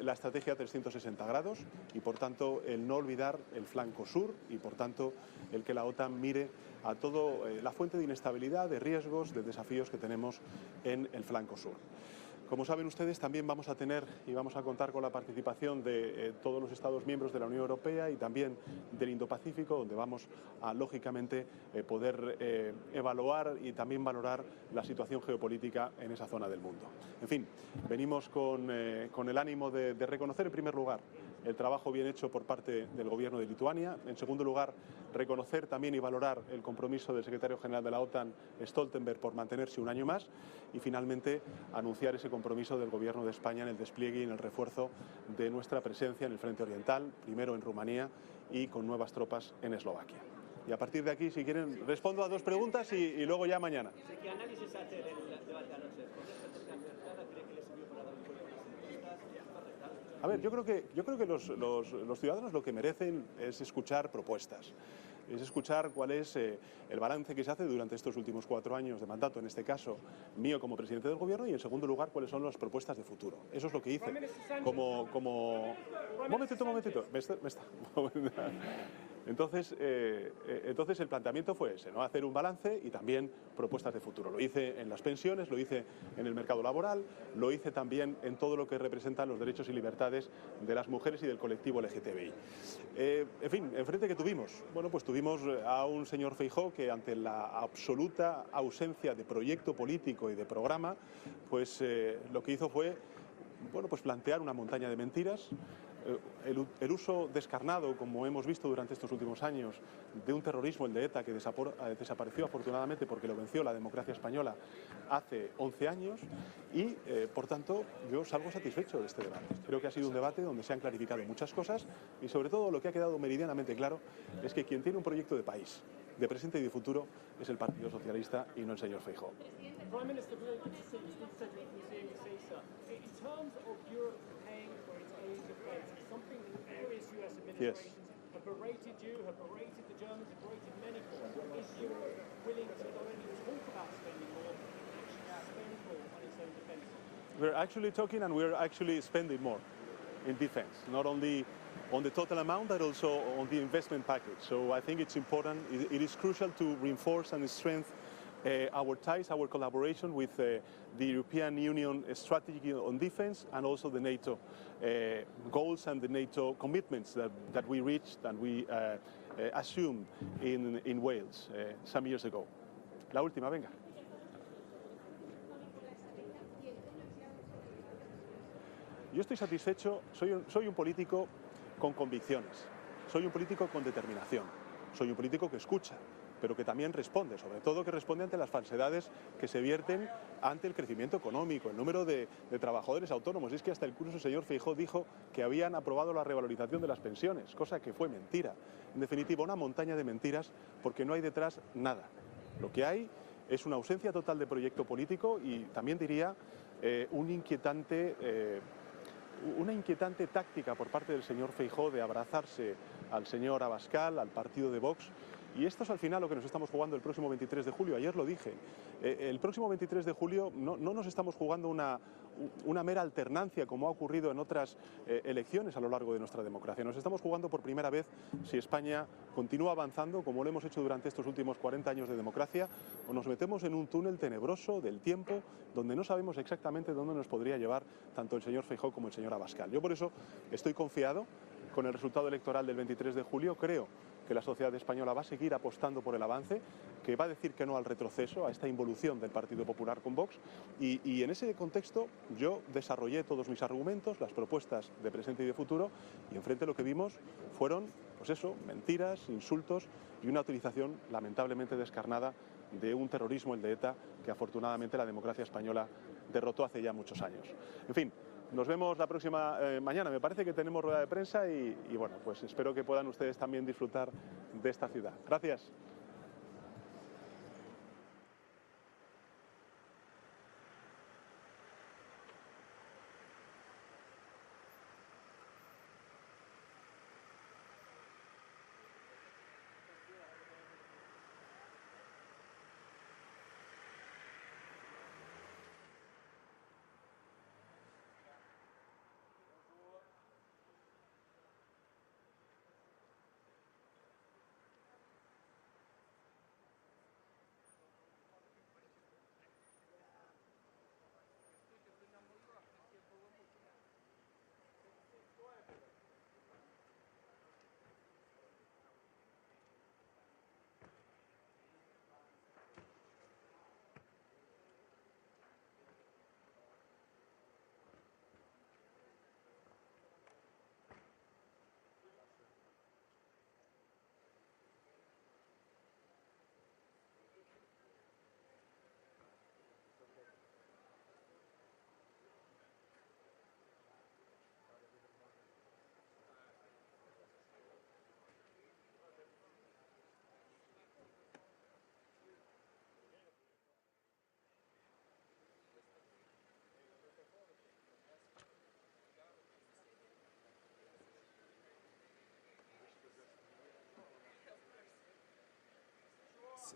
la estrategia 360 grados y por tanto el no olvidar el flanco sur y por tanto el que la OTAN mire a todo la fuente de inestabilidad, de riesgos, de desafíos que tenemos en el flanco sur. Como saben ustedes, también vamos a tener y vamos a contar con la participación de todos los Estados miembros de la Unión Europea y también del Indo-Pacífico, donde vamos a, lógicamente, poder evaluar y también valorar la situación geopolítica en esa zona del mundo. En fin, venimos con el ánimo de reconocer, en primer lugar, el trabajo bien hecho por parte del gobierno de Lituania. En segundo lugar, reconocer también y valorar el compromiso del secretario general de la OTAN, Stoltenberg, por mantenerse un año más. Y finalmente, anunciar ese compromiso del gobierno de España en el despliegue y en el refuerzo de nuestra presencia en el frente oriental, primero en Rumanía y con nuevas tropas en Eslovaquia. Y a partir de aquí, si quieren, respondo a dos preguntas y luego ya mañana. ¿Qué análisis hace del debate anoche? ¿Con esta tercera acertada cree que le sirvió para dar un vuelco a las encuestas? A ver, yo creo que los ciudadanos lo que merecen es escuchar propuestas. Es escuchar cuál es el balance que se hace durante estos últimos 4 años de mandato, en este caso mío como presidente del gobierno, y en segundo lugar cuáles son las propuestas de futuro. Eso es lo que hice. Como... Un momentito. Me está... Entonces el planteamiento fue ese, ¿no? Hacer un balance y también propuestas de futuro. Lo hice en las pensiones, lo hice en el mercado laboral, lo hice también en todo lo que representan los derechos y libertades de las mujeres y del colectivo LGTBI. En fin, enfrente que tuvimos. Bueno, pues tuvimos a un señor Feijóo que ante la absoluta ausencia de proyecto político y de programa, pues lo que hizo fue, bueno, pues plantear una montaña de mentiras. El uso descarnado, como hemos visto durante estos últimos años, de un terrorismo, el de ETA, que desapareció afortunadamente porque lo venció la democracia española hace 11 años y, por tanto, yo salgo satisfecho de este debate. Creo que ha sido un debate donde se han clarificado muchas cosas y, sobre todo, lo que ha quedado meridianamente claro es que quien tiene un proyecto de país, de presente y de futuro, es el Partido Socialista y no el señor Feijóo. Yes. Have berated you, have berated the Germans, have berated many more. Is Europe willing to not only talk about spending more, but actually spend more on its own defence? We're actually talking and we're actually spending more in defence, not only on the total amount, but also on the investment package. So I think it's important, it is crucial to reinforce and strengthen our ties, our collaboration with the European Union strategy on defence and also the NATO goals and the NATO commitments that we reached and we assumed in Wales some years ago. La última, venga. Yo estoy satisfecho, soy un político con convicciones, soy un político con determinación, soy un político que escucha, pero que también responde, sobre todo que responde ante las falsedades que se vierten ante el crecimiento económico, el número de trabajadores autónomos. Es que hasta incluso el señor Feijóo dijo que habían aprobado la revalorización de las pensiones, cosa que fue mentira. En definitiva, una montaña de mentiras porque no hay detrás nada. Lo que hay es una ausencia total de proyecto político y también diría una inquietante táctica por parte del señor Feijóo de abrazarse al señor Abascal, al partido de Vox. Y esto es al final lo que nos estamos jugando el próximo 23 de julio. Ayer lo dije. El próximo 23 de julio no nos estamos jugando una mera alternancia como ha ocurrido en otras elecciones a lo largo de nuestra democracia. Nos estamos jugando por primera vez si España continúa avanzando como lo hemos hecho durante estos últimos 40 años de democracia o nos metemos en un túnel tenebroso del tiempo donde no sabemos exactamente dónde nos podría llevar tanto el señor Feijóo como el señor Abascal. Yo por eso estoy confiado con el resultado electoral del 23 de julio. Creo que la sociedad española va a seguir apostando por el avance, que va a decir que no al retroceso, a esta involución del Partido Popular con Vox. Y en ese contexto yo desarrollé todos mis argumentos, las propuestas de presente y de futuro, y enfrente lo que vimos fueron, pues eso, mentiras, insultos y una utilización lamentablemente descarnada de un terrorismo, el de ETA, que afortunadamente la democracia española derrotó hace ya muchos años. En fin, nos vemos la próxima mañana. Me parece que tenemos rueda de prensa y bueno, pues espero que puedan ustedes también disfrutar de esta ciudad. Gracias.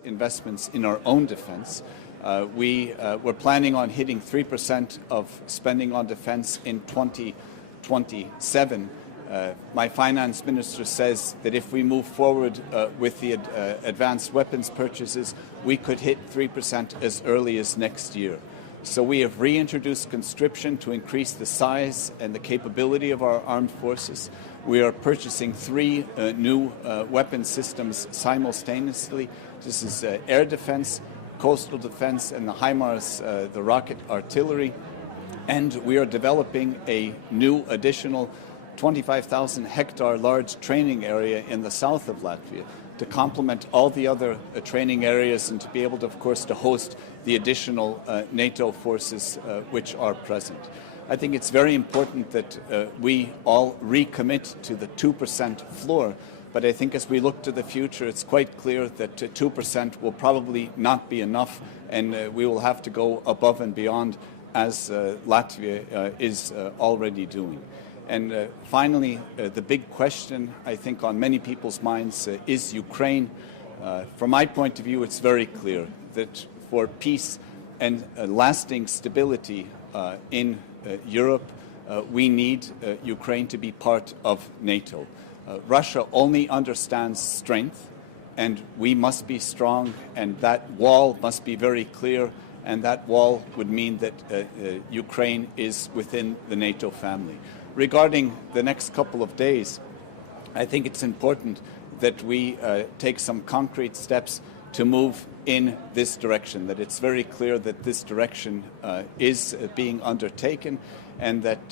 investments in our own defense. We're planning on hitting 3% of spending on defense in 2027. My finance minister says that if we move forward with the advanced weapons purchases, we could hit 3% as early as next year. So we have reintroduced conscription to increase the size and the capability of our armed forces. We are purchasing 3 new weapon systems simultaneously. This is air defense, coastal defense, and the HIMARS, the rocket artillery. And we are developing a new additional 25,000 hectare large training area in the south of Latvia to complement all the other training areas and to be able to, of course, to host the additional NATO forces which are present. I think it's very important that we all recommit to the 2% floor, but I think as we look to the future, it's quite clear that 2% will probably not be enough, and we will have to go above and beyond as Latvia is already doing. And finally, the big question, I think, on many people's minds is Ukraine. From my point of view, it's very clear that for peace and lasting stability in Europe, we need Ukraine to be part of NATO. Russia only understands strength, and we must be strong, and that wall must be very clear, and that wall would mean that Ukraine is within the NATO family. Regarding the next couple of days, I think it's important that we take some concrete steps to move in this direction, that it's very clear that this direction is being undertaken, and that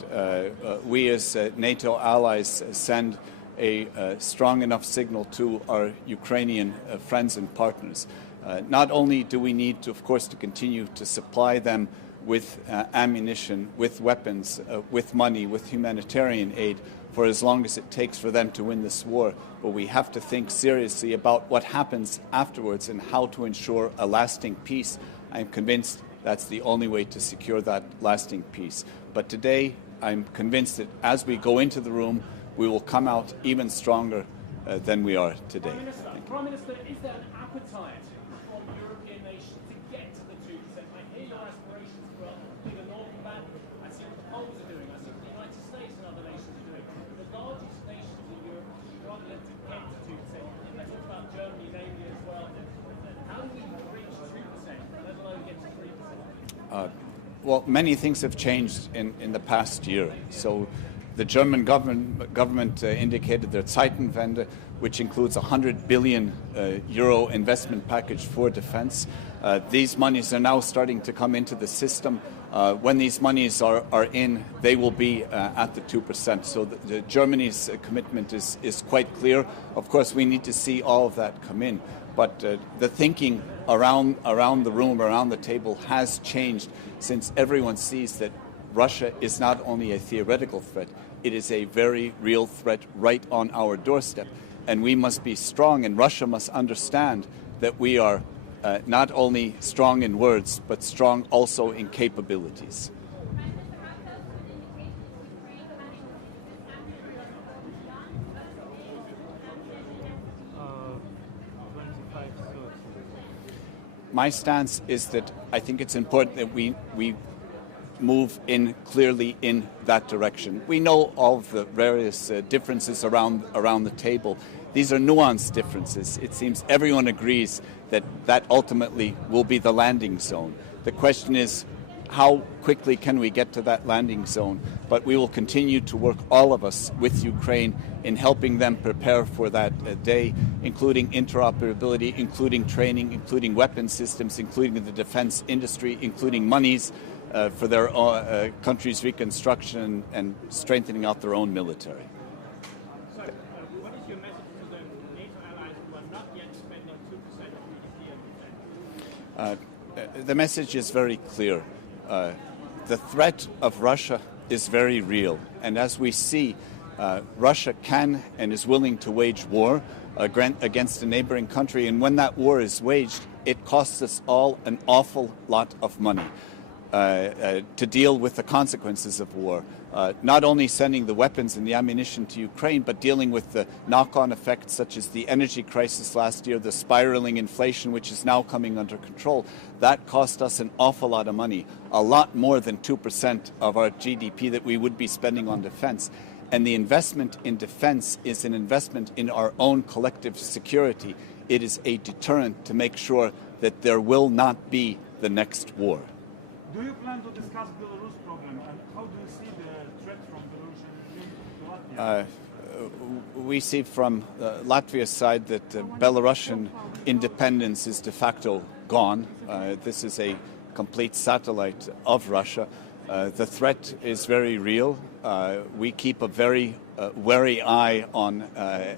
we as NATO allies send a strong enough signal to our Ukrainian friends and partners. Not only do we need to, of course, to continue to supply them with ammunition, with weapons, with money, with humanitarian aid for as long as it takes for them to win this war, but we have to think seriously about what happens afterwards and how to ensure a lasting peace. I'm convinced that's the only way to secure that lasting peace. But today, I'm convinced that as we go into the room, we will come out even stronger than we are today. Prime Minister, is there an appetite from European nations to get to the 2%? I hear your aspirations for a bigger Northern Band. I see what the Poles are doing. I see what the United States and other nations are doing. The largest nations in Europe struggle to get to 2%. And let's talk about Germany, namely, as well. How do we reach 2%, let alone get to 3%? Well, many things have changed in the past year. So the German government indicated their Zeitenwende, which includes a 100 billion euro investment package for defense. These monies are now starting to come into the system. When these monies are in, they will be at the 2%. So Germany's commitment is quite clear. Of course, we need to see all of that come in. But the thinking around the room, around the table, has changed since everyone sees that Russia is not only a theoretical threat, it is a very real threat right on our doorstep. And we must be strong, and Russia must understand that we are not only strong in words, but strong also in capabilities. My stance is that I think it's important that we move in clearly in that direction. We know all of the various differences around the table. These are nuanced differences. It seems everyone agrees that that ultimately will be the landing zone. The question is, how quickly can we get to that landing zone? But we will continue to work, all of us, with Ukraine in helping them prepare for that day, including interoperability, including training, including weapon systems, including the defense industry, including monies for their country's reconstruction and strengthening out their own military. So, what is your message to the NATO allies who are not yet spending 2% of GDP? The message is very clear. The threat of Russia is very real. And as we see, Russia can and is willing to wage war against a neighboring country. And when that war is waged, it costs us all an awful lot of money. to deal with the consequences of war. Not only sending the weapons and the ammunition to Ukraine, but dealing with the knock-on effects such as the energy crisis last year, the spiraling inflation, which is now coming under control. That cost us an awful lot of money, a lot more than 2% of our GDP that we would be spending on defense. And the investment in defense is an investment in our own collective security. It is a deterrent to make sure that there will not be the next war. Do you plan to discuss Belarus problem, and how do you see the threat from Belarusian to Latvia? We see from Latvia's side that Belarusian independence is de facto gone. This is a complete satellite of Russia. The threat is very real. We keep a very wary eye on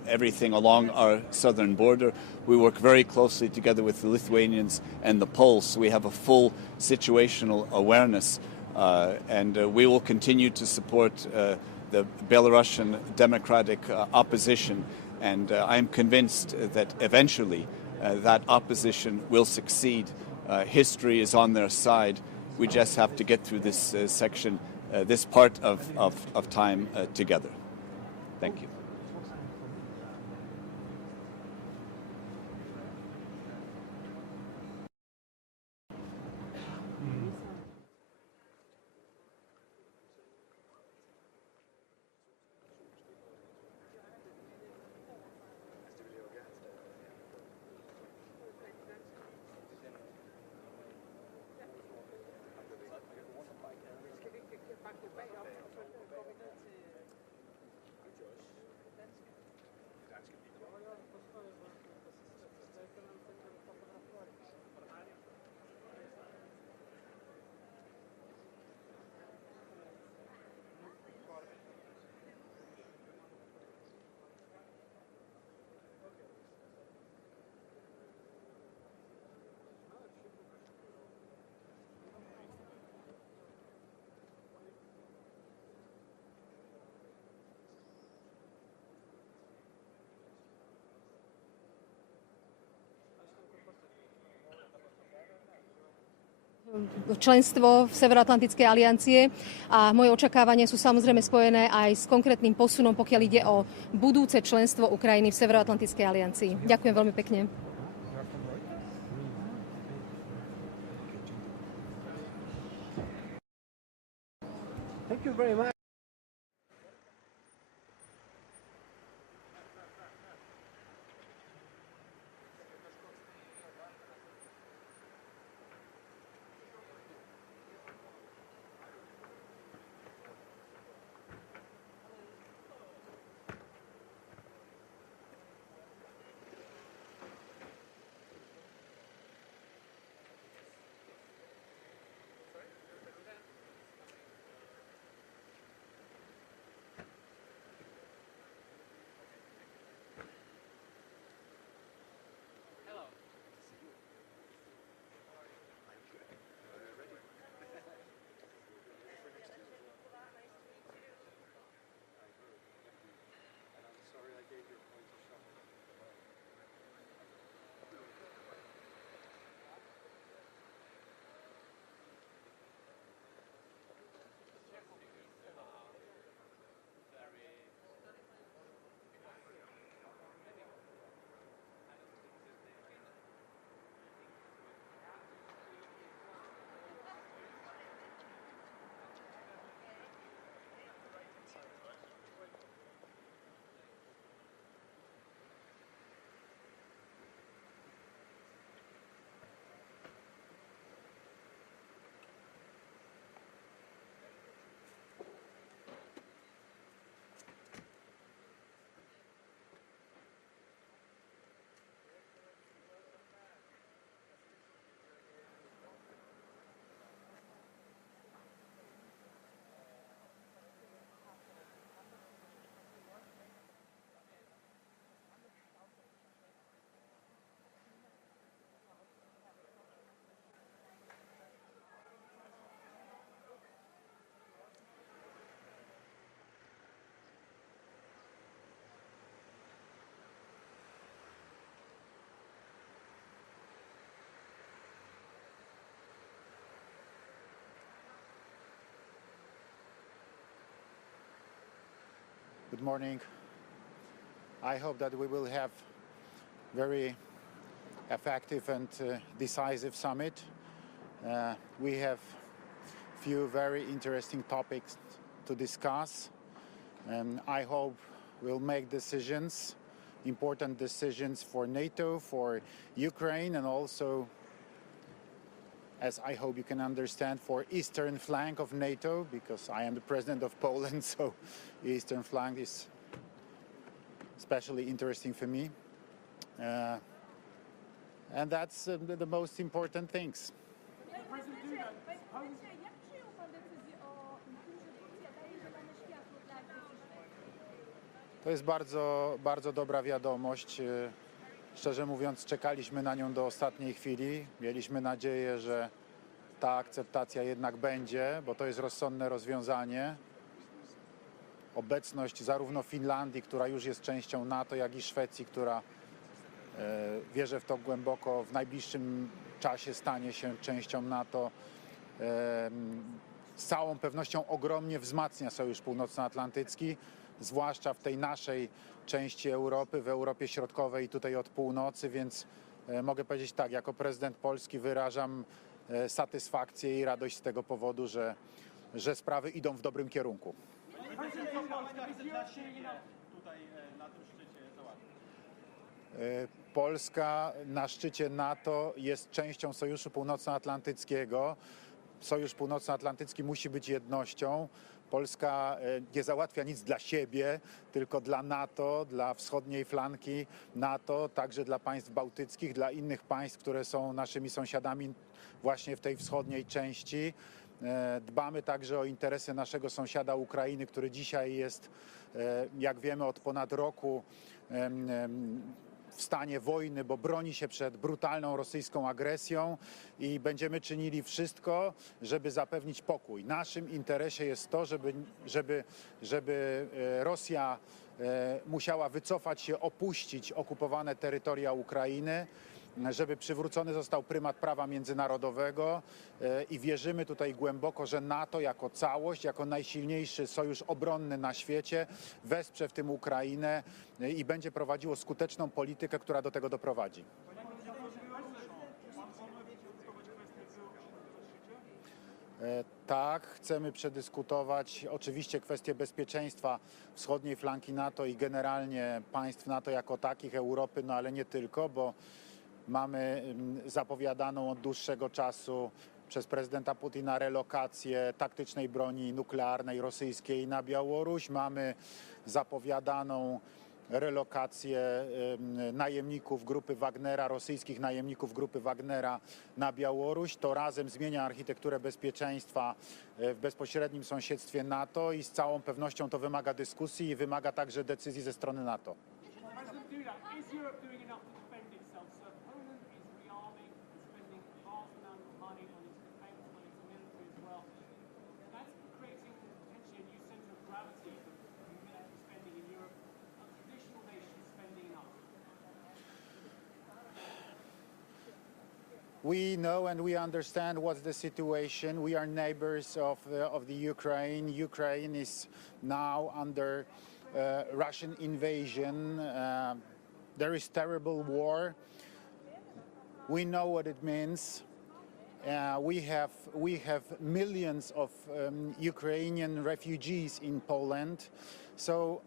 everything along our southern border. We work very closely together with the Lithuanians and the Poles, so we have a full situational awareness. And we will continue to support the Belarusian democratic opposition. And I'm convinced that eventually that opposition will succeed. History is on their side. We just have to get through this section, this part of time together. Thank you. členstvo v Severoatlantickej aliancie a moje očakávania sú samozrejme spojené aj s konkrétnym posunom, pokiaľ ide o budúce členstvo Ukrajiny v Severoatlantickej aliancii. Ďakujem veľmi pekne. Thank you very much. Good morning. I hope that we will have very effective and decisive summit. We have few very interesting topics to discuss, and I hope we'll make decisions, important decisions for NATO, for Ukraine, and also, as I hope you can understand, for eastern flank of NATO, because I am the president of Poland, so eastern flank is especially interesting for me. And that's the most important things. To jest bardzo, bardzo dobra wiadomość. Szczerze mówiąc, czekaliśmy na nią do ostatniej chwili. Mieliśmy nadzieję, że ta akceptacja jednak będzie, bo to jest rozsądne rozwiązanie. Obecność zarówno Finlandii, która już jest częścią NATO, jak i Szwecji, która wierzę w to głęboko, w najbliższym czasie stanie się częścią NATO, z całą pewnością ogromnie wzmacnia Sojusz Północnoatlantycki, zwłaszcza w tej naszej części Europy, w Europie Środkowej, tutaj od północy, więc mogę powiedzieć tak, jako prezydent Polski wyrażam satysfakcję i radość z tego powodu, że sprawy idą w dobrym kierunku. Polska na szczycie NATO jest częścią Sojuszu Północnoatlantyckiego. Sojusz Północnoatlantycki musi być jednością. Polska nie załatwia nic dla siebie, tylko dla NATO, dla wschodniej flanki NATO, także dla państw bałtyckich, dla innych państw, które są naszymi sąsiadami właśnie w tej wschodniej części. Dbamy także o interesy naszego sąsiada Ukrainy, który dzisiaj jest, jak wiemy, od ponad roku w stanie wojny, bo broni się przed brutalną rosyjską agresją i będziemy czynili wszystko, żeby zapewnić pokój. Naszym interesie jest to, żeby Rosja musiała wycofać się, opuścić okupowane terytoria Ukrainy, żeby przywrócony został prymat prawa międzynarodowego i wierzymy tutaj głęboko, że NATO jako całość, jako najsilniejszy sojusz obronny na świecie wesprze w tym Ukrainę i będzie prowadziło skuteczną politykę, która do tego doprowadzi. Tak, chcemy przedyskutować oczywiście kwestie bezpieczeństwa wschodniej flanki NATO i generalnie państw NATO jako takich, Europy, no ale nie tylko, bo mamy zapowiadaną od dłuższego czasu przez prezydenta Putina relokację taktycznej broni nuklearnej rosyjskiej na Białoruś. Mamy zapowiadaną relokację najemników grupy Wagnera, rosyjskich najemników grupy Wagnera na Białoruś. To razem zmienia architekturę bezpieczeństwa w bezpośrednim sąsiedztwie NATO i z całą pewnością to wymaga dyskusji i wymaga także decyzji ze strony NATO. We know and we understand what's the situation. We are neighbors of the Ukraine. Ukraine is now under Russian invasion. There is terrible war. We know what it means. We have millions of Ukrainian refugees in Poland. So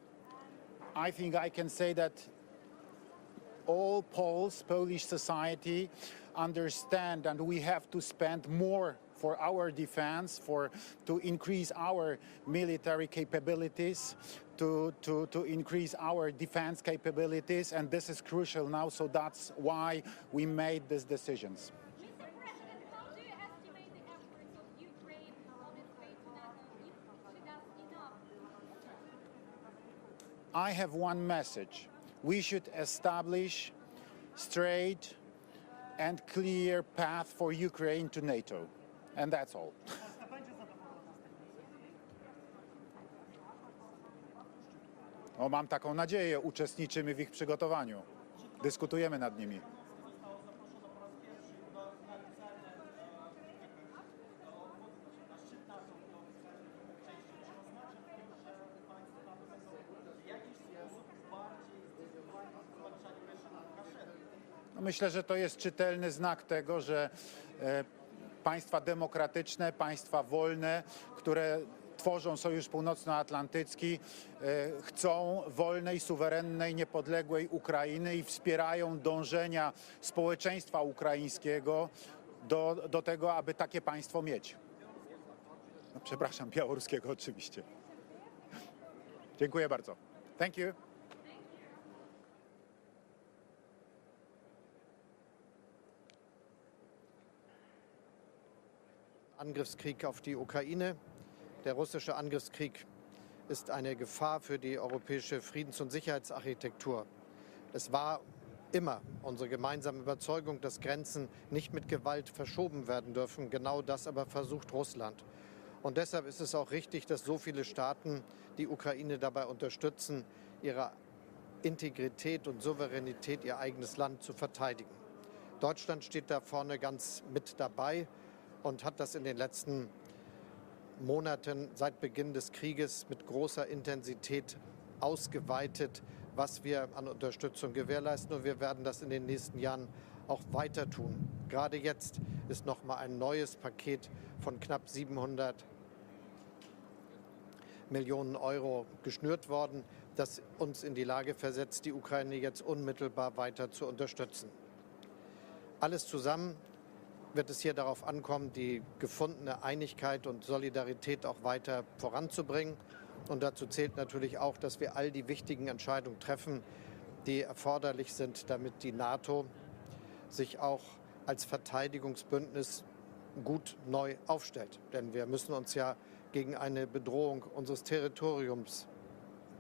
I think I can say that all Poles, Polish society, understand, and we have to spend more for our defense, to increase our military capabilities, to increase our defense capabilities, and this is crucial now, so that's why we made these decisions. Mr. President, how do you estimate the efforts of Ukraine on its way to NATO if she does enough? I have one message. We should establish straight and clear path for Ukraine to NATO. And that's all. O, mam taką nadzieję, uczestniczymy w ich przygotowaniu. Dyskutujemy nad nimi. Myślę, że to jest czytelny znak tego, że państwa demokratyczne, państwa wolne, które tworzą Sojusz Północnoatlantycki, chcą wolnej, suwerennej, niepodległej Ukrainy i wspierają dążenia społeczeństwa ukraińskiego do tego, aby takie państwo mieć. No, przepraszam, białoruskiego oczywiście. Dziękuję bardzo. Thank you. Angriffskrieg auf die Ukraine. Der russische Angriffskrieg ist eine Gefahr für die europäische Friedens- und Sicherheitsarchitektur. Es war immer unsere gemeinsame Überzeugung, dass Grenzen nicht mit Gewalt verschoben werden dürfen. Genau das aber versucht Russland. Und deshalb ist es auch richtig, dass so viele Staaten die Ukraine dabei unterstützen, ihre Integrität und Souveränität, ihr eigenes Land zu verteidigen. Deutschland steht da vorne ganz mit dabei und hat das in den letzten Monaten seit Beginn des Krieges mit großer Intensität ausgeweitet, was wir an Unterstützung gewährleisten. Und wir werden das in den nächsten Jahren auch weiter tun. Gerade jetzt ist noch mal ein neues Paket von knapp 700 Millionen Euro geschnürt worden, das uns in die Lage versetzt, die Ukraine jetzt unmittelbar weiter zu unterstützen. Alles zusammen wird es hier darauf ankommen, die gefundene Einigkeit und Solidarität auch weiter voranzubringen. Und dazu zählt natürlich auch, dass wir all die wichtigen Entscheidungen treffen, die erforderlich sind, damit die NATO sich auch als Verteidigungsbündnis gut neu aufstellt. Denn wir müssen uns ja gegen eine Bedrohung unseres Territoriums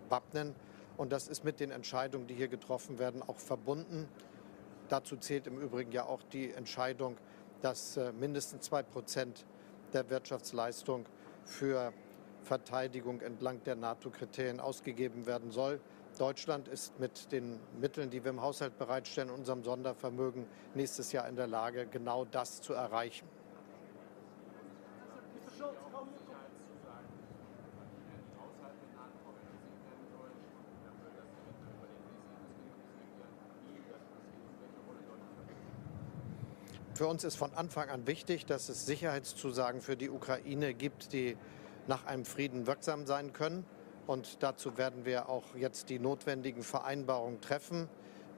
wappnen. Und das ist mit den Entscheidungen, die hier getroffen werden, auch verbunden. Dazu zählt im Übrigen ja auch die Entscheidung, dass mindestens 2% der Wirtschaftsleistung für Verteidigung entlang der NATO-Kriterien ausgegeben werden soll. Deutschland ist mit den Mitteln, die wir im Haushalt bereitstellen, unserem Sondervermögen nächstes Jahr in der Lage, genau das zu erreichen. Für uns ist von Anfang an wichtig, dass es Sicherheitszusagen für die Ukraine gibt, die nach einem Frieden wirksam sein können. Und dazu werden wir auch jetzt die notwendigen Vereinbarungen treffen,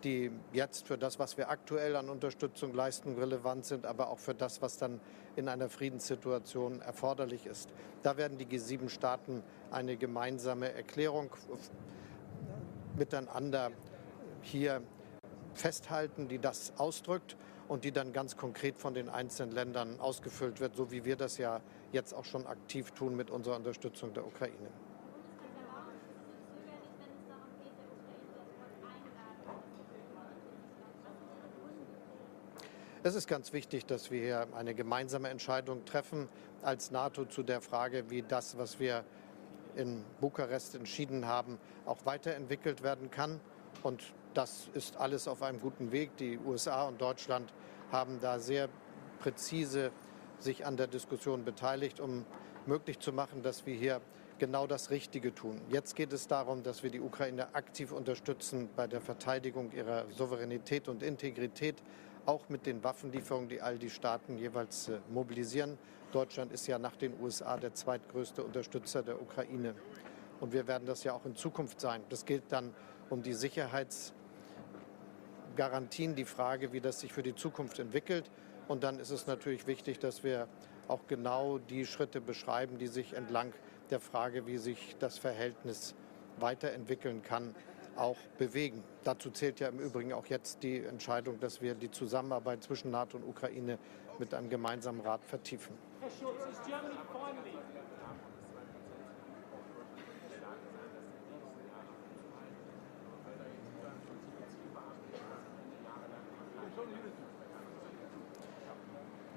die jetzt für das, was wir aktuell an Unterstützung leisten, relevant sind, aber auch für das, was dann in einer Friedenssituation erforderlich ist. Da werden die G7-Staaten eine gemeinsame Erklärung miteinander hier festhalten, die das ausdrückt und die dann ganz konkret von den einzelnen Ländern ausgefüllt wird, so wie wir das ja jetzt auch schon aktiv tun mit unserer Unterstützung der Ukraine. Es ist ganz wichtig, dass wir hier eine gemeinsame Entscheidung treffen als NATO zu der Frage, wie das, was wir in Bukarest entschieden haben, auch weiterentwickelt werden kann. Und das ist alles auf einem guten Weg. Die USA und Deutschland haben da sehr präzise sich an der Diskussion beteiligt, um möglich zu machen, dass wir hier genau das Richtige tun. Jetzt geht es darum, dass wir die Ukraine aktiv unterstützen bei der Verteidigung ihrer Souveränität und Integrität, auch mit den Waffenlieferungen, die all die Staaten jeweils mobilisieren. Deutschland ist ja nach den USA der zweitgrößte Unterstützer der Ukraine. Und wir werden das ja auch in Zukunft sein. Das gilt dann um die Sicherheitsgarantien, die Frage, wie das sich für die Zukunft entwickelt. Und dann ist es natürlich wichtig, dass wir auch genau die Schritte beschreiben, die sich entlang der Frage, wie sich das Verhältnis weiterentwickeln kann, auch bewegen. Dazu zählt ja im Übrigen auch jetzt die Entscheidung, dass wir die Zusammenarbeit zwischen NATO und Ukraine mit einem gemeinsamen Rat vertiefen. Herr Schulz, is Germany finally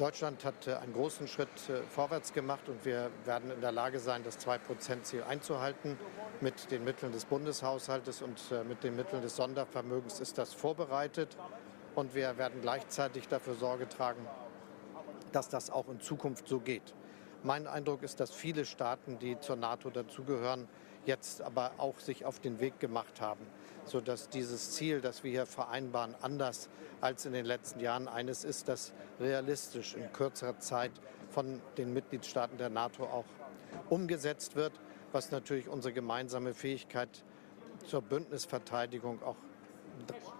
Deutschland hat einen großen Schritt vorwärts gemacht und wir werden in der Lage sein, das 2%-Ziel einzuhalten. Mit den Mitteln des Bundeshaushaltes und mit den Mitteln des Sondervermögens ist das vorbereitet. Und wir werden gleichzeitig dafür Sorge tragen, dass das auch in Zukunft so geht. Mein Eindruck ist, dass viele Staaten, die zur NATO dazugehören, jetzt aber auch sich auf den Weg gemacht haben. sodass dieses Ziel, das wir hier vereinbaren, anders als in den letzten Jahren eines ist, das realistisch in kürzerer Zeit von den Mitgliedstaaten der NATO auch umgesetzt wird, was natürlich unsere gemeinsame Fähigkeit zur Bündnisverteidigung auch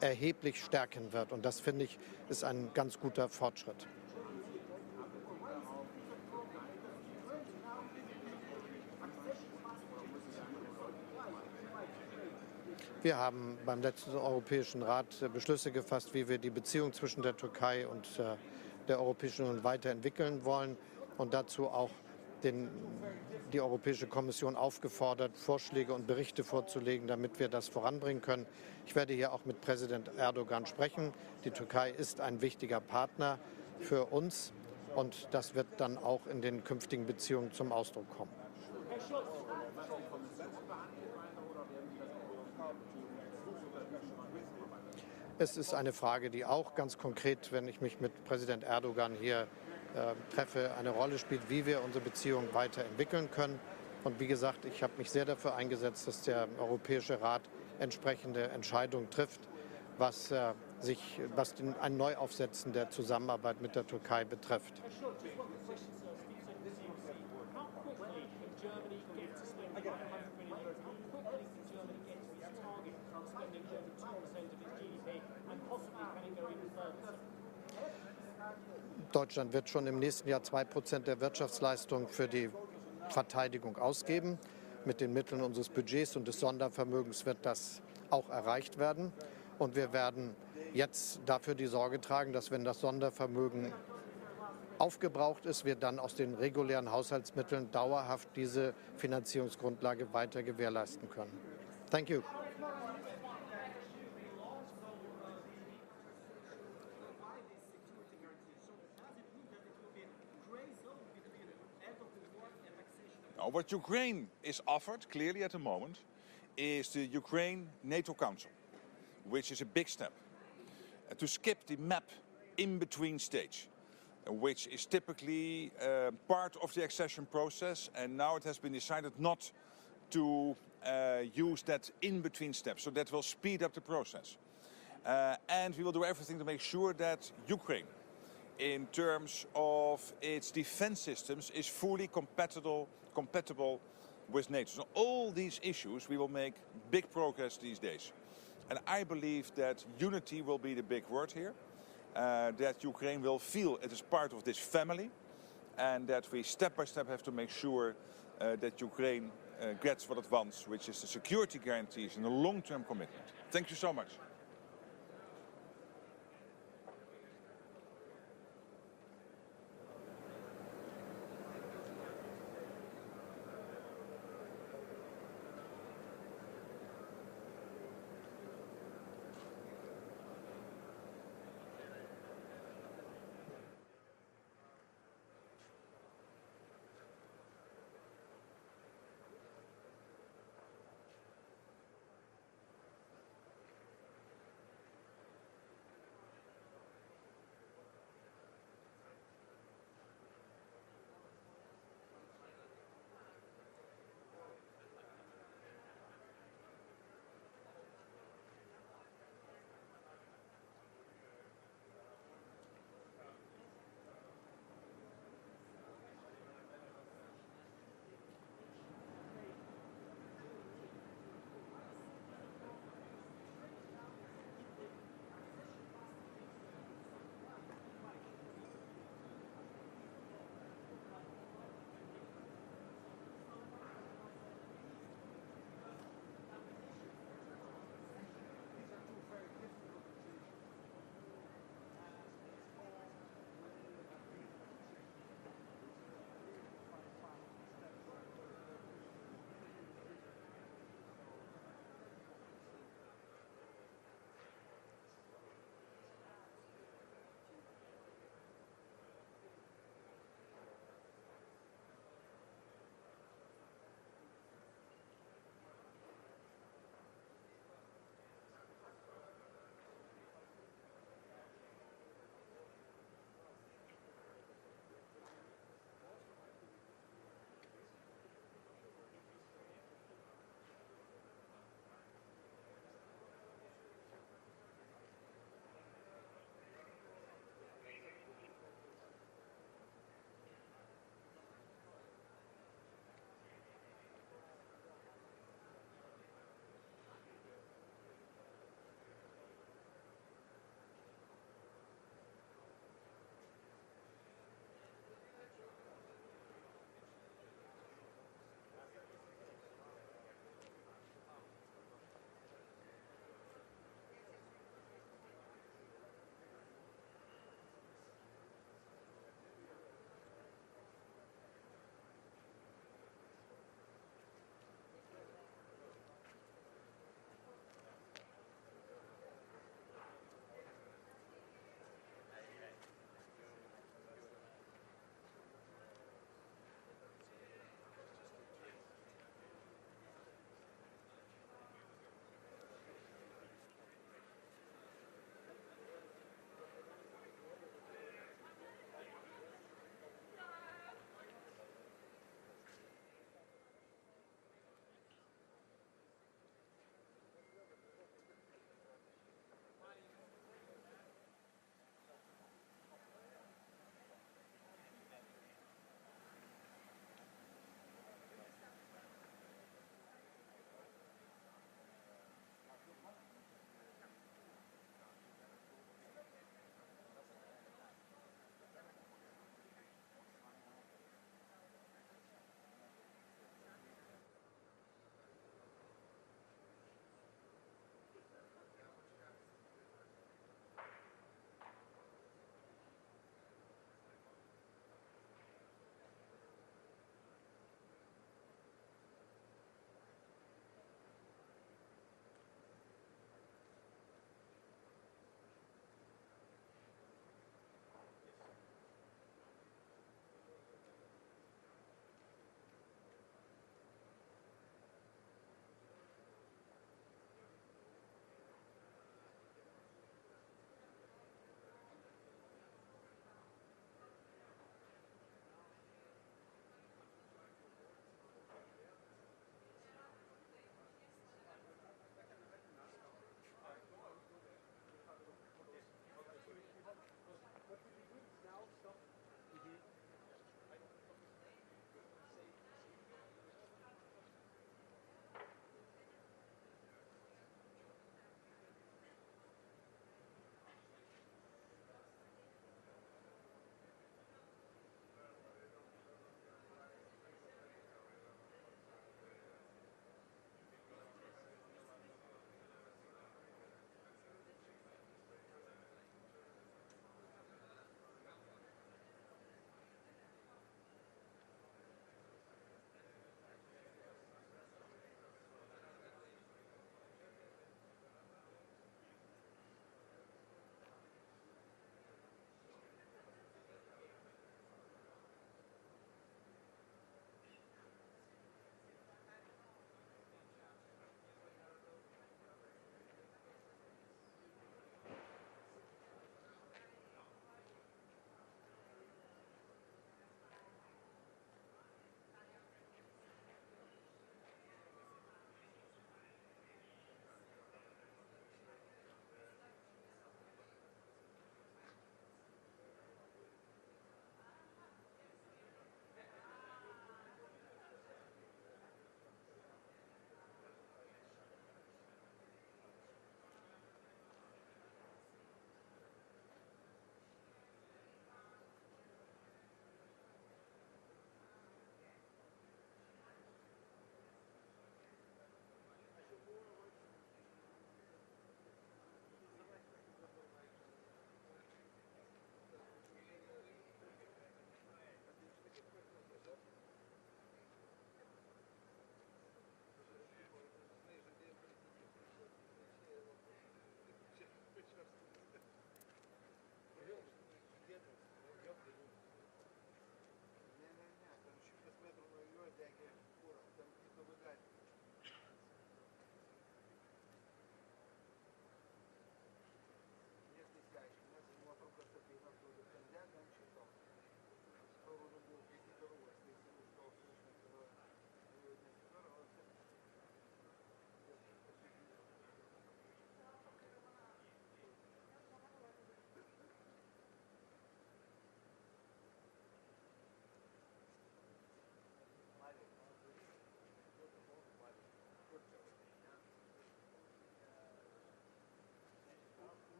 erheblich stärken wird. Und das, finde ich, ist ein ganz guter Fortschritt. Wir haben beim letzten Europäischen Rat Beschlüsse gefasst, wie wir die Beziehung zwischen der Türkei und der Europäischen Union weiterentwickeln wollen und dazu auch die Europäische Kommission aufgefordert, Vorschläge und Berichte vorzulegen, damit wir das voranbringen können. Ich werde hier auch mit Präsident Erdogan sprechen. Die Türkei ist ein wichtiger Partner für uns und das wird dann auch in den künftigen Beziehungen zum Ausdruck kommen. Es ist eine Frage, die auch ganz konkret, wenn ich mich mit Präsident Erdogan hier treffe, eine Rolle spielt, wie wir unsere Beziehungen weiterentwickeln können. Und wie gesagt, ich habe mich sehr dafür eingesetzt, dass der Europäische Rat entsprechende Entscheidungen trifft, was ein Neuaufsetzen der Zusammenarbeit mit der Türkei betrifft. Deutschland wird schon im nächsten Jahr 2% der Wirtschaftsleistung für die Verteidigung ausgeben. Mit den Mitteln unseres Budgets und des Sondervermögens wird das auch erreicht werden. Und wir werden jetzt dafür die Sorge tragen, dass, wenn das Sondervermögen aufgebraucht ist, wir dann aus den regulären Haushaltsmitteln dauerhaft diese Finanzierungsgrundlage weiter gewährleisten können. Thank you. What Ukraine is offered, clearly at the moment, is the Ukraine NATO Council, which is a big step. To skip the map in between stage, which is typically part of the accession process, and now it has been decided not to use that in between step, so that will speed up the process. And we will do everything to make sure that Ukraine, in terms of its defense systems, is fully compatible with NATO. So all these issues, we will make big progress these days. And I believe that unity will be the big word here, that Ukraine will feel it is part of this family, and that we step by step have to make sure that Ukraine gets what it wants, which is the security guarantees and the long-term commitment. Thank you so much.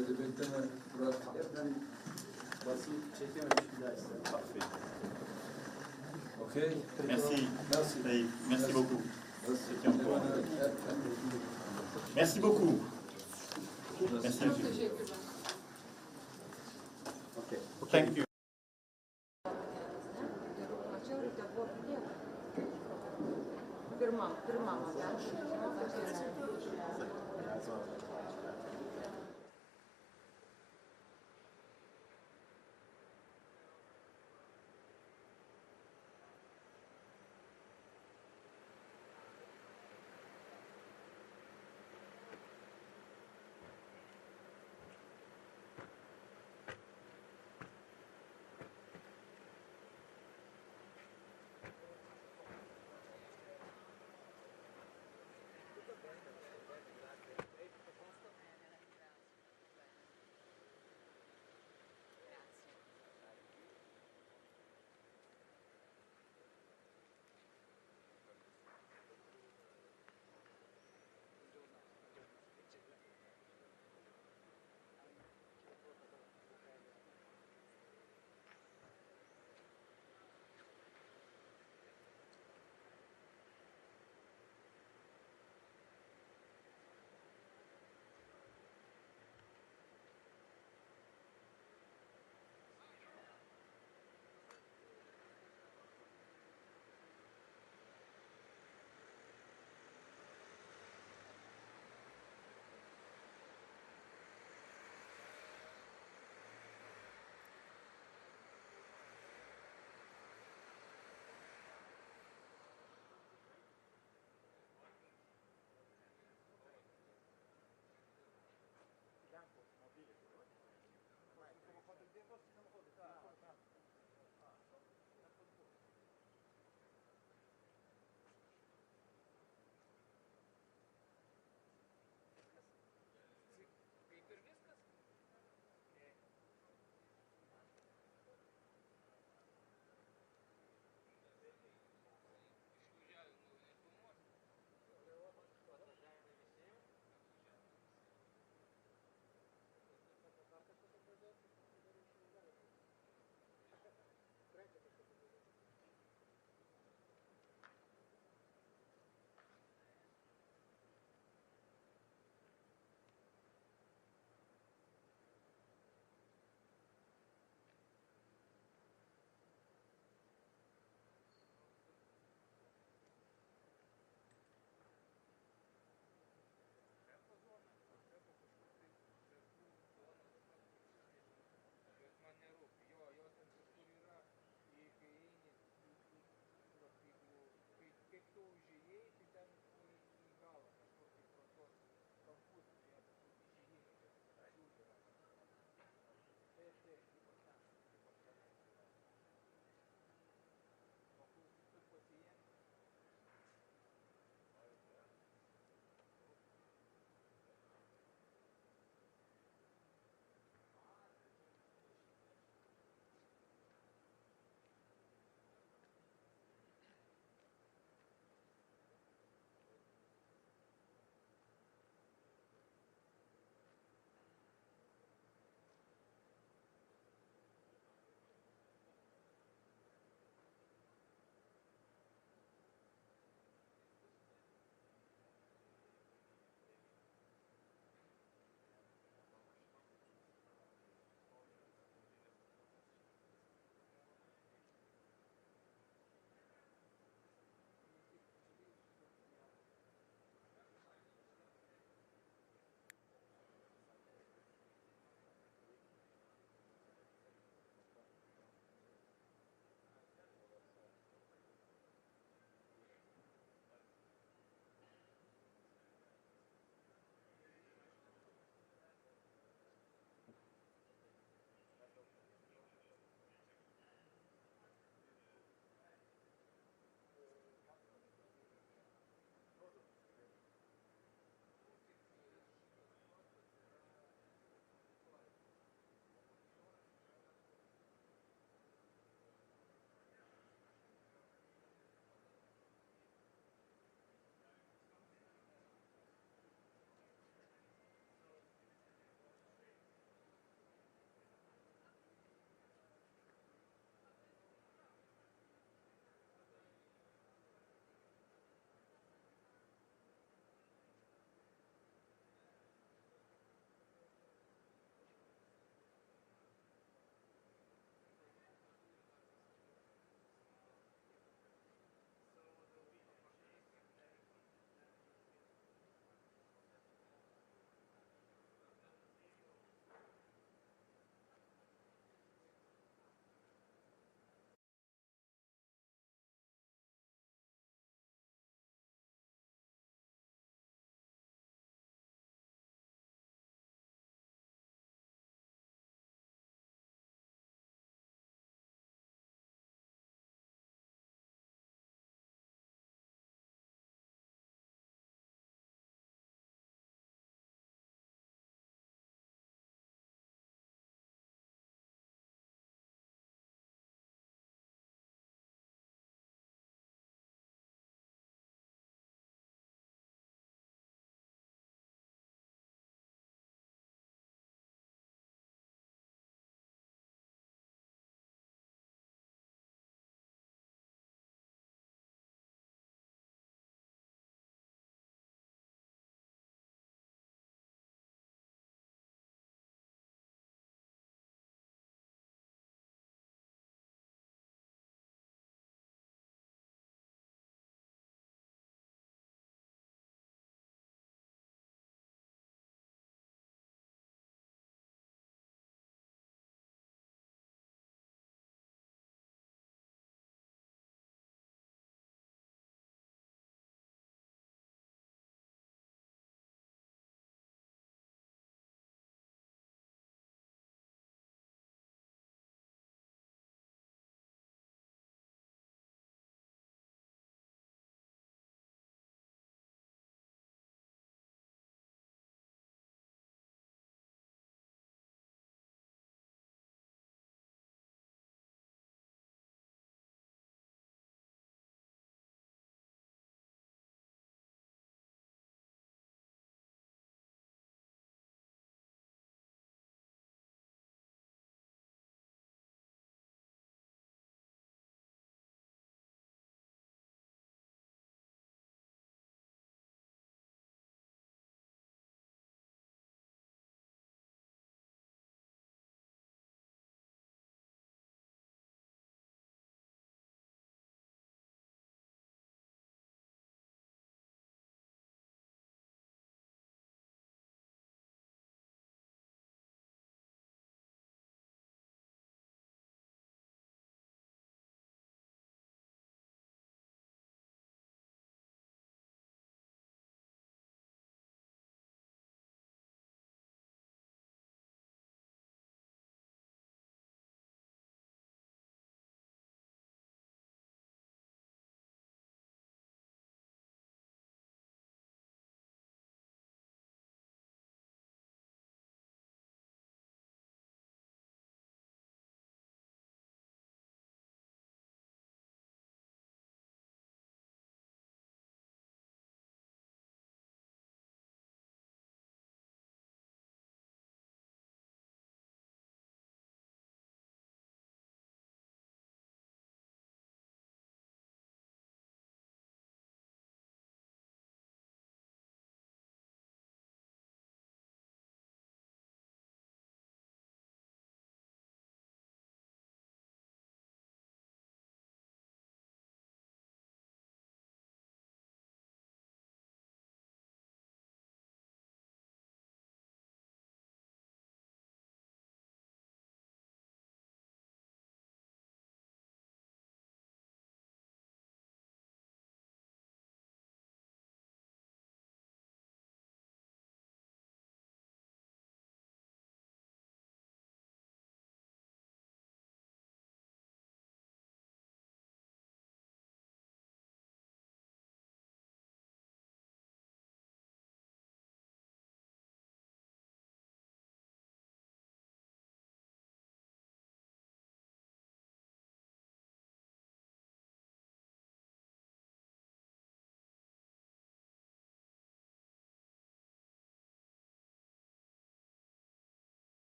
Haydi bekleme. Murat. Efendim, basın çekememiş bir daha istedim. Parfait. Ok. Merci. Merci. Merci beaucoup. Merci. Merci beaucoup. Merci. Ok. Thank you.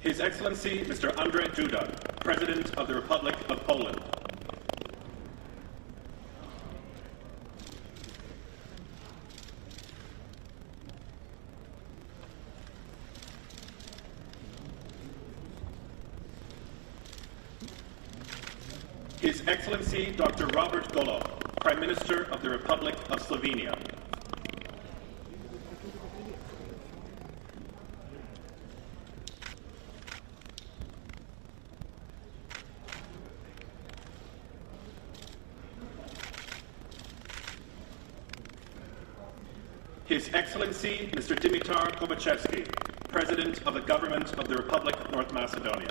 His Excellency Mr. Andrzej Duda, President of the Republic of Poland. His Excellency Dr. Robert Golob, Prime Minister of the Republic of Slovenia. His Excellency Mr. Dimitar Kovachevsky, President of the Government of the Republic of North Macedonia.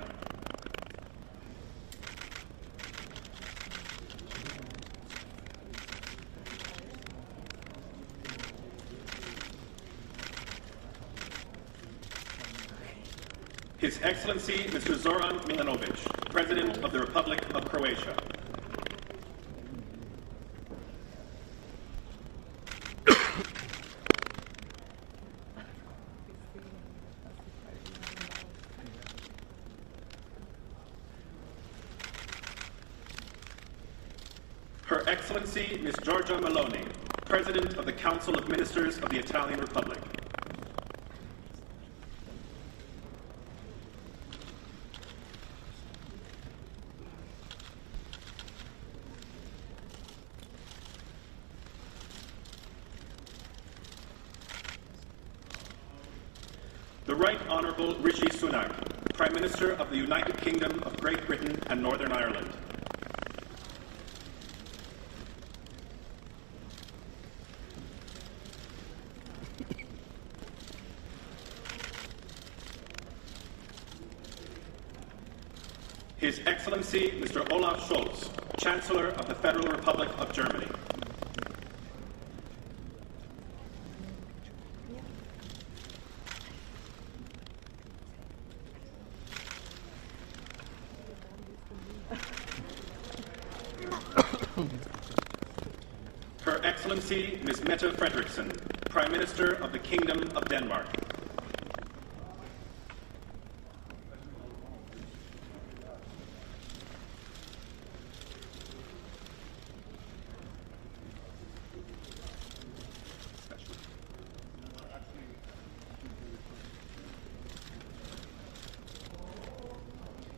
His Excellency Mr. Zoran Milanovic, President of the Republic of Croatia. Her Excellency Ms. Giorgia Meloni, President of the Council of Ministers of the Italian Republic. The Right Honourable Rishi Sunak, Prime Minister of the United Kingdom of Great Britain and Northern Ireland. His Excellency Mr. Olaf Scholz, Chancellor of the Federal Republic of Germany. Her Excellency Ms. Mette Frederiksen, Prime Minister of the Kingdom of Denmark.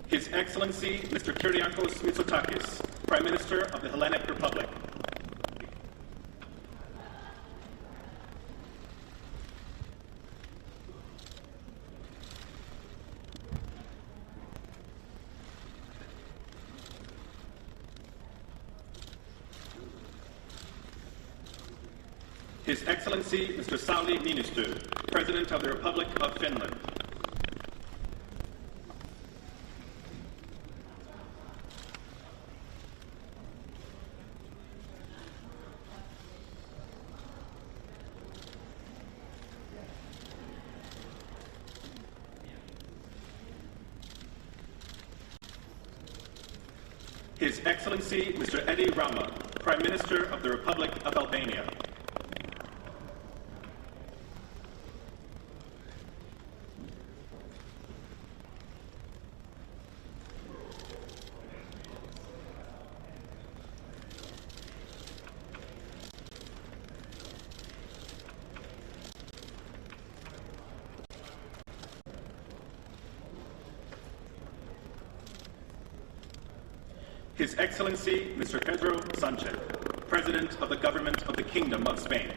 His Excellency Mr. Kyriakos Mitsotakis, Prime Minister of the Hellenic Republic. His Excellency Mr. Sauli Niinistö, President of the Republic of Finland. His Excellency Mr. Edi Rama, Prime Minister of the Republic of Albania. His Excellency Mr. Pedro Sanchez, President of the Government of the Kingdom of Spain.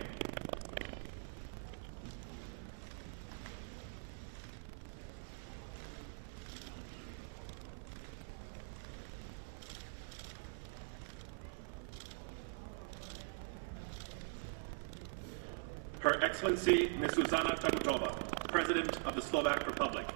Her Excellency Ms. Zuzana Čabutová, President of the Slovak Republic.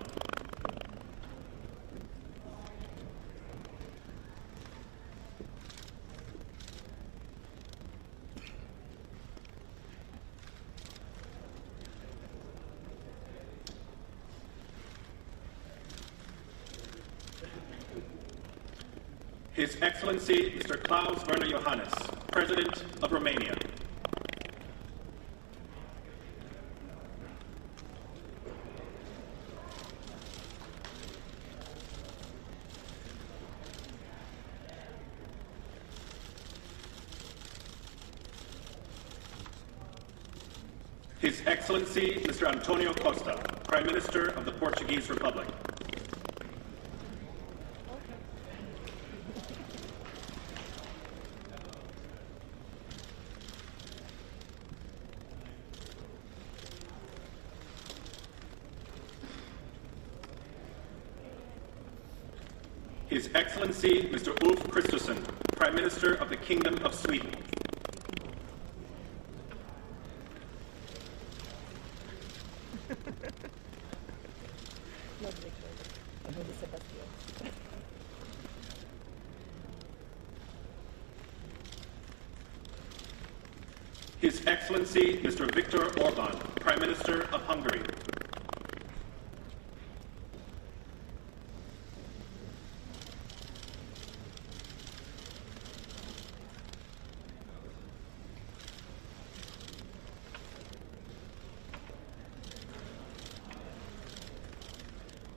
His Excellency Mr. Klaus Werner Johannes, President of Romania. His Excellency Mr. Antonio Costa, Prime Minister of the Portuguese Republic. His Excellency Mr. Ulf Kristersson, Prime Minister of the Kingdom of Sweden. His Excellency Mr. Viktor Orban, Prime Minister of Hungary.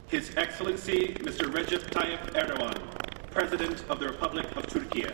His Excellency Mr. Recep Tayyip Erdogan, President of the Republic of Turkey.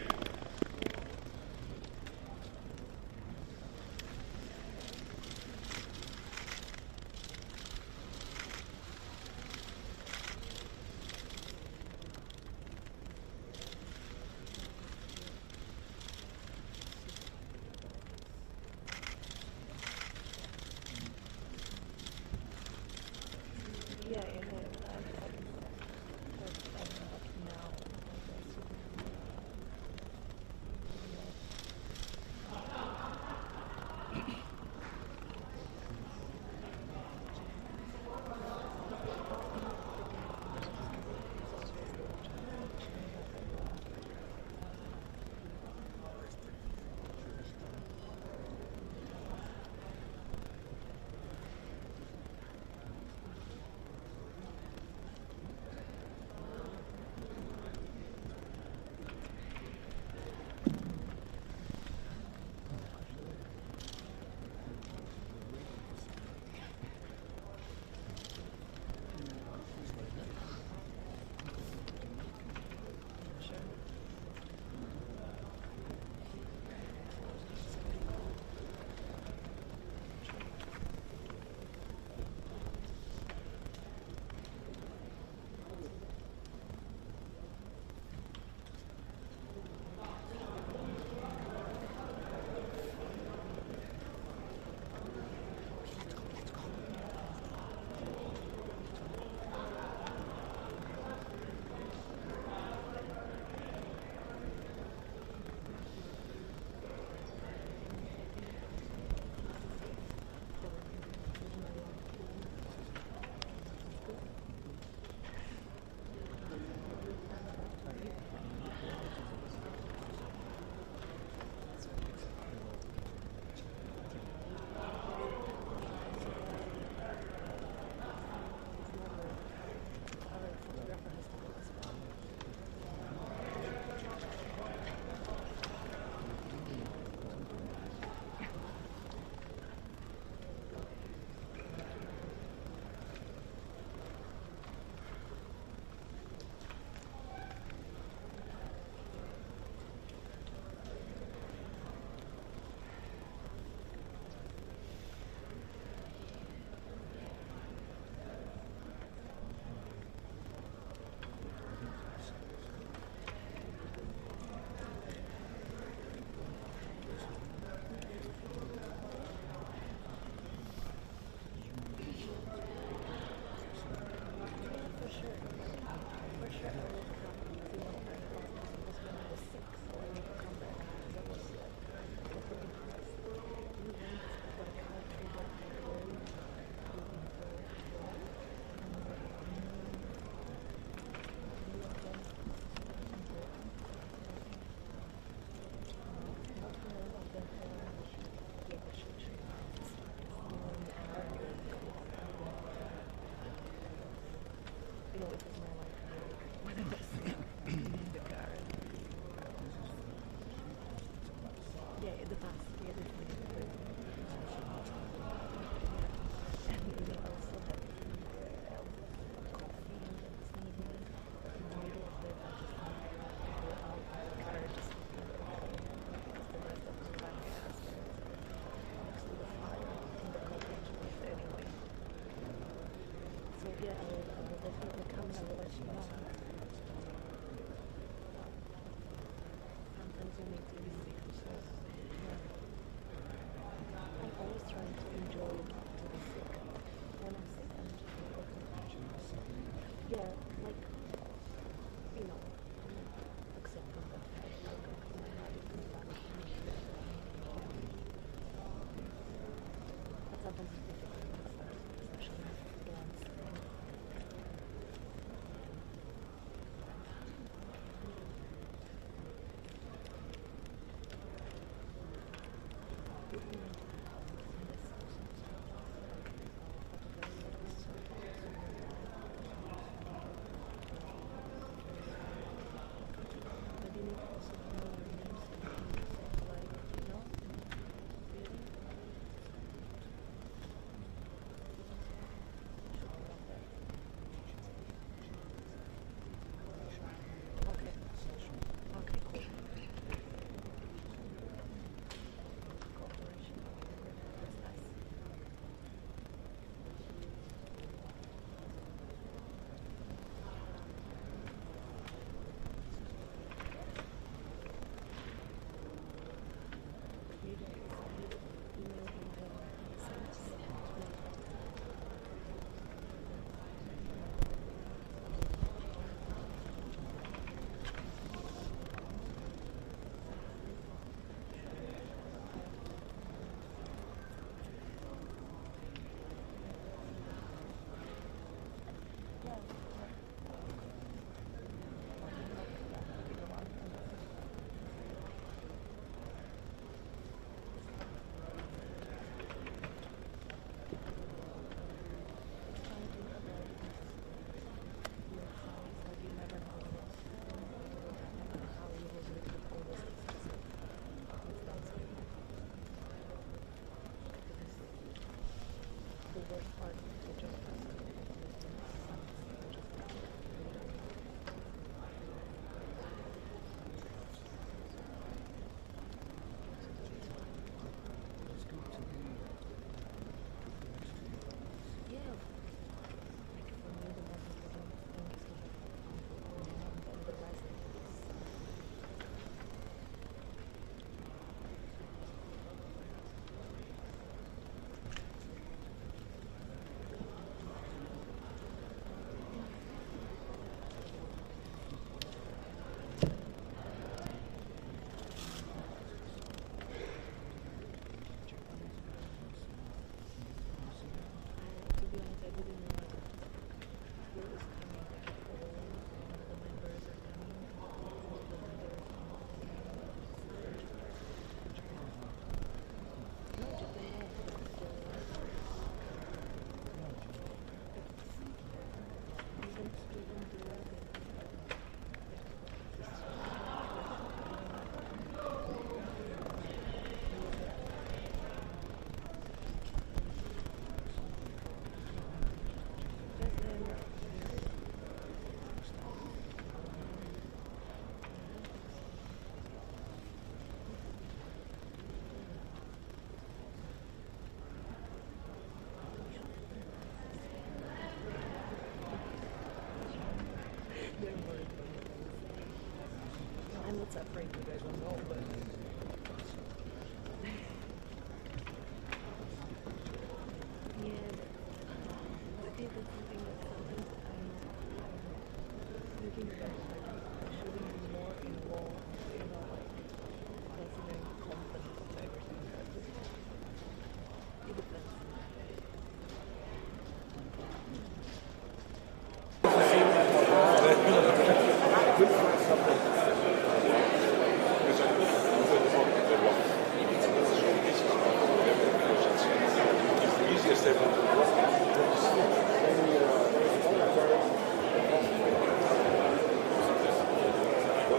WhatsApp free you guys want to go, but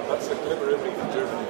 That's a clever everything in Germany.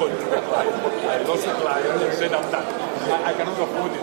I lost a client and said I'm done. I cannot afford it.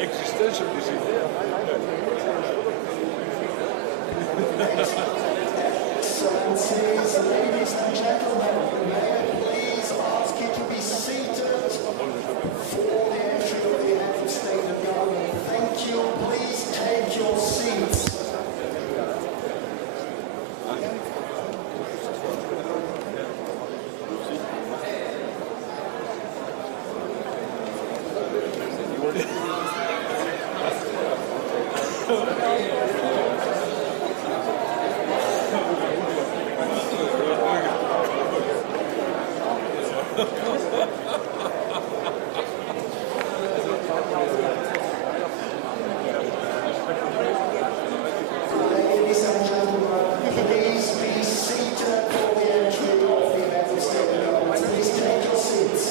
Existential disease. Ladies and gentlemen, may I please ask you to be seated for the entry of the head of state and government. Thank you. Please take your seats. Ladies and gentlemen, please be seated for the entry of the head of state and government. Please take your seats.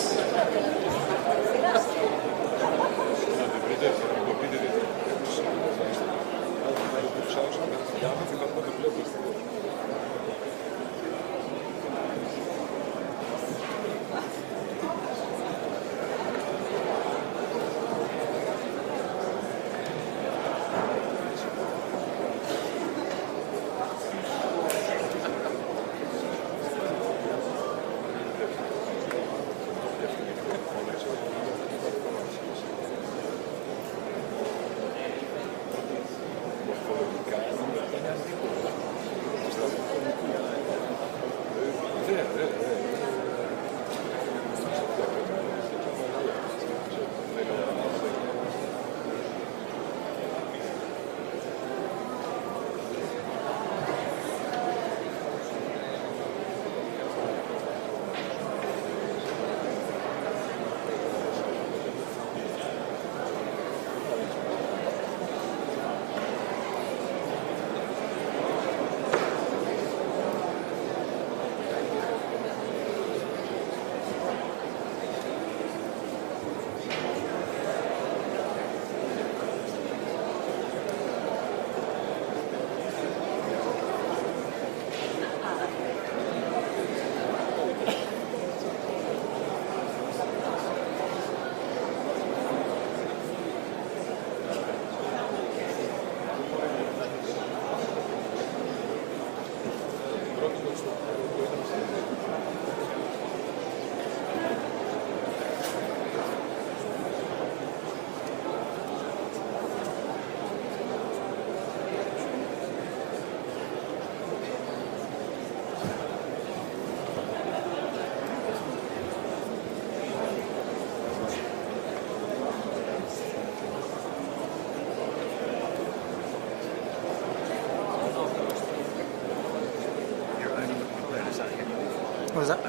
What was that?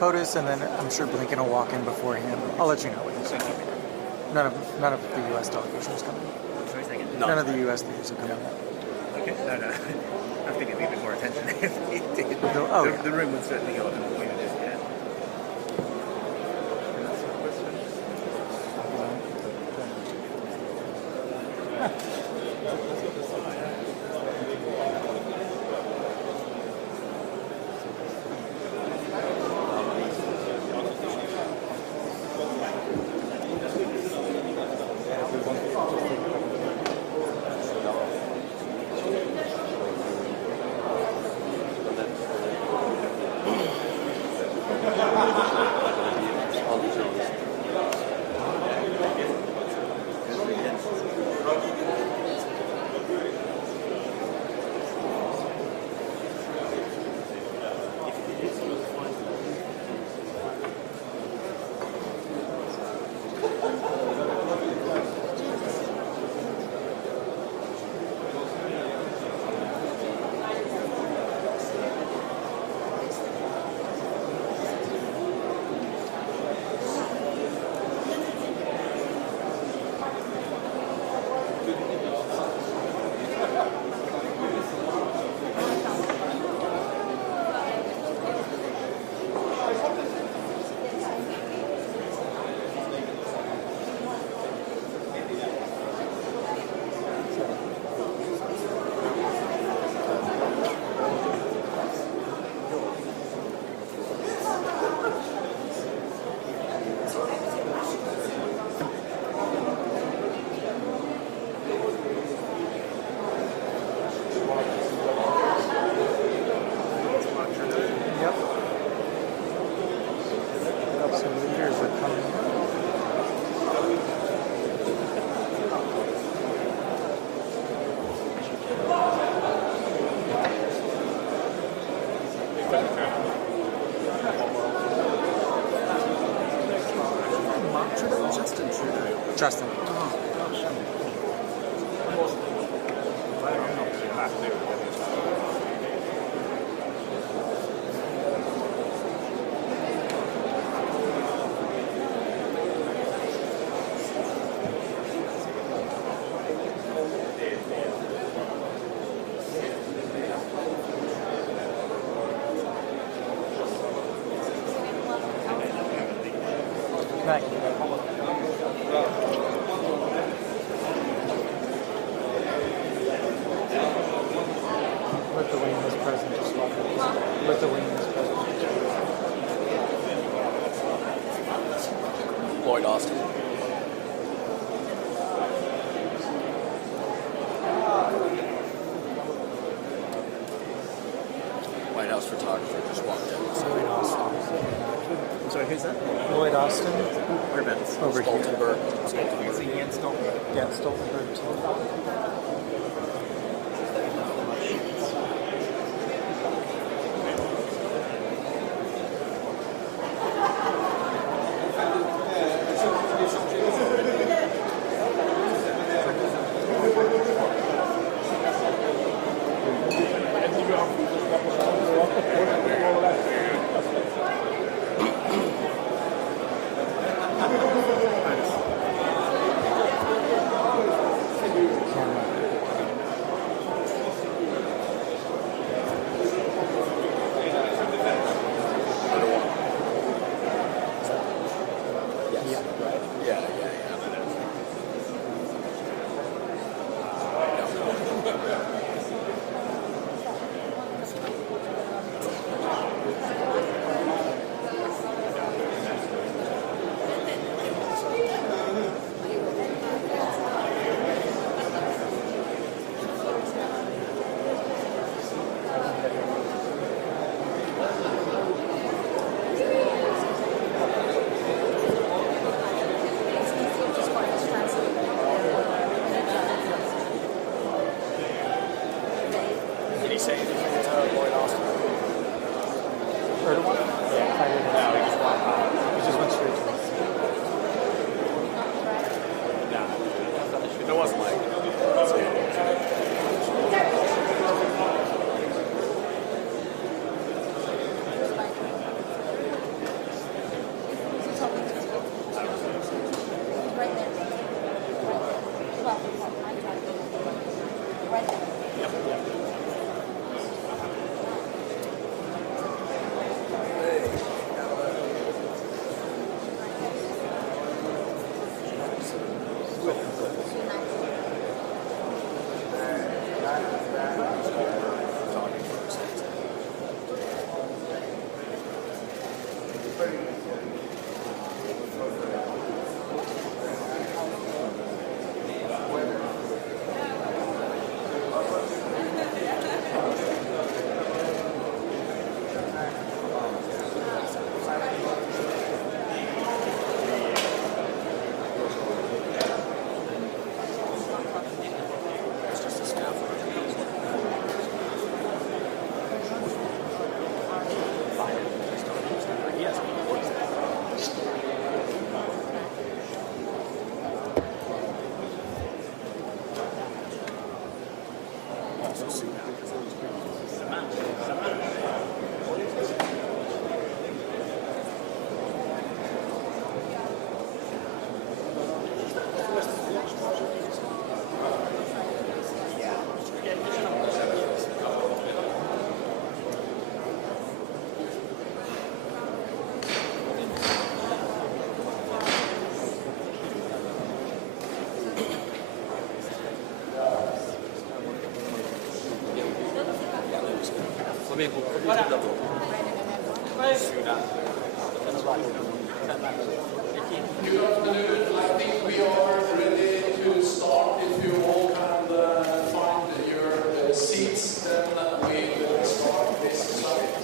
POTUS, and then I'm sure Blinken will walk in beforehand. I'll let you know when he's coming. None of the U.S. delegation is coming. Sorry, second. None of the U.S. leaders are coming. Okay, no. I think it'd be a bit more attention if he did. Yeah. The room would certainly go up in the way it is, yeah. Justin. Lithuania's president just walked in. Lithuania's president. Lloyd Austin. White House photographer just walked in. Lloyd Austin. I'm sorry, who's that? Lloyd Austin. Whereabouts? Over here. Stoltenberg. Is he Ian Stoltenberg? Yeah, Stoltenberg too. Good afternoon. I think we are ready to start. If you all can find your seats, then we will start this summit.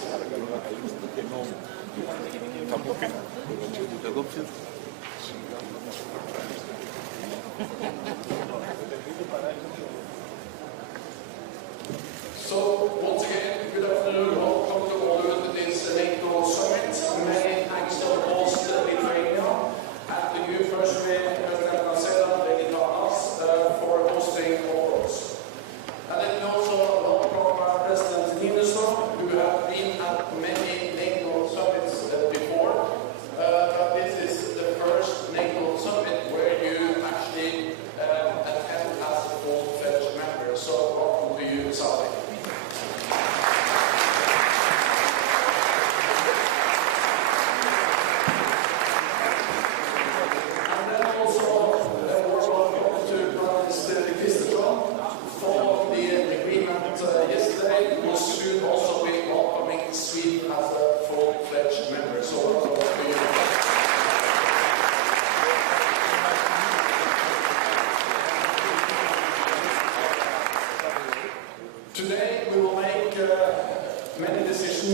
So, once again, good afternoon. Welcome to all of this NATO summit. Many thanks to the host, Lithuania, and to you, firstly, for hosting all of us. And let me also welcome President Nielsen, who have been at many NATO summits before. But this is the first NATO summit where you actually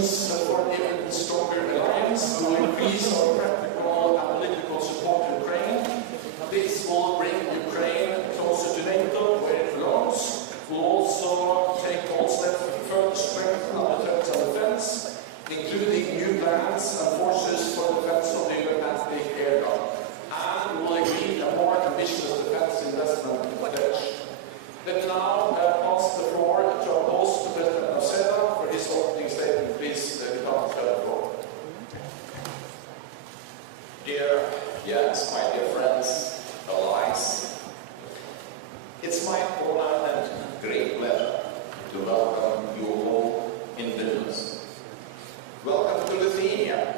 reasons for an even stronger alliance will increase our practical and political support to Ukraine. This will bring Ukraine closer to NATO, where it belongs. Will also take all steps to further strengthen our territorial defense, including new plans and forces for defense of the Atlantic area, and will agree a more ambitious defense investment pledge. Let me now pass the floor to our host, President Noceda, for his opening statement. Please, the floor. Dear Jens, my dear friends, allies, it's my honor and great pleasure to welcome you all in Vilnius. Welcome to Lithuania.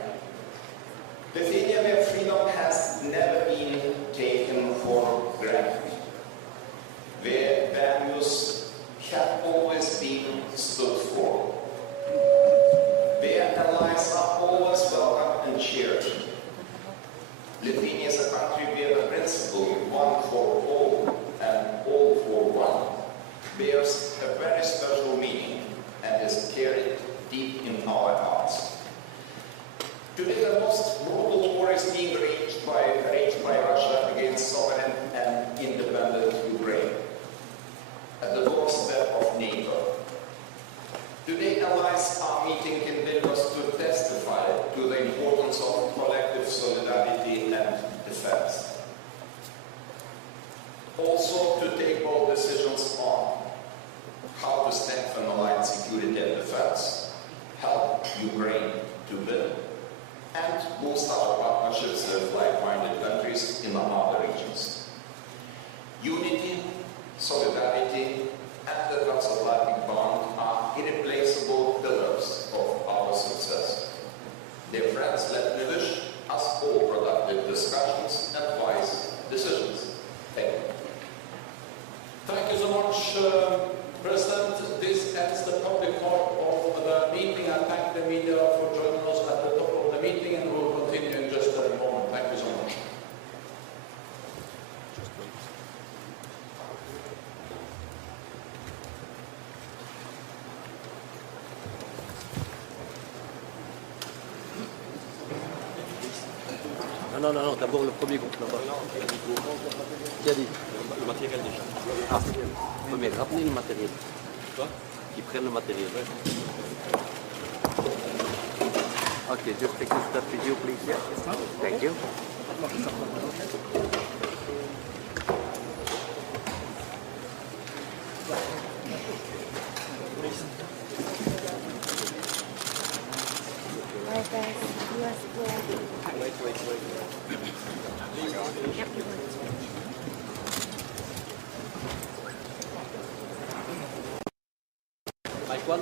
Lithuania, where freedom has never been taken for granted, where values have always been stood for, where allies are always welcome and cherished. Lithuania is a country where the principle one for all and all for one bears a very special meaning and is carried deep in our hearts. Today the most brutal war is being waged by Russia against sovereign and independent Ukraine at the doorstep of NATO. Today allies are meeting in Vilnius to testify to the importance of collective solidarity and defense. Also to take bold decisions on how to strengthen allied security and defense, help Ukraine to build, and boost our partnerships with like-minded countries in other regions. Unity, solidarity, and the transatlantic bond are irreplaceable pillars of our success. Dear friends, let me wish us all productive discussions and wise decisions. Thank you. Thank you so much, President. This ends the public part of the meeting. I thank the media for joining us at the top of the meeting, and we will continue in just a moment. Thank you so much. Non, d'abord le premier groupe là-bas. Qui a dit? Le matériel déjà. Ah, oui, mais ramenez le matériel. Quoi? Ils prennent le matériel. Okay, just take this video, please. Yeah. Thank you. Mike one.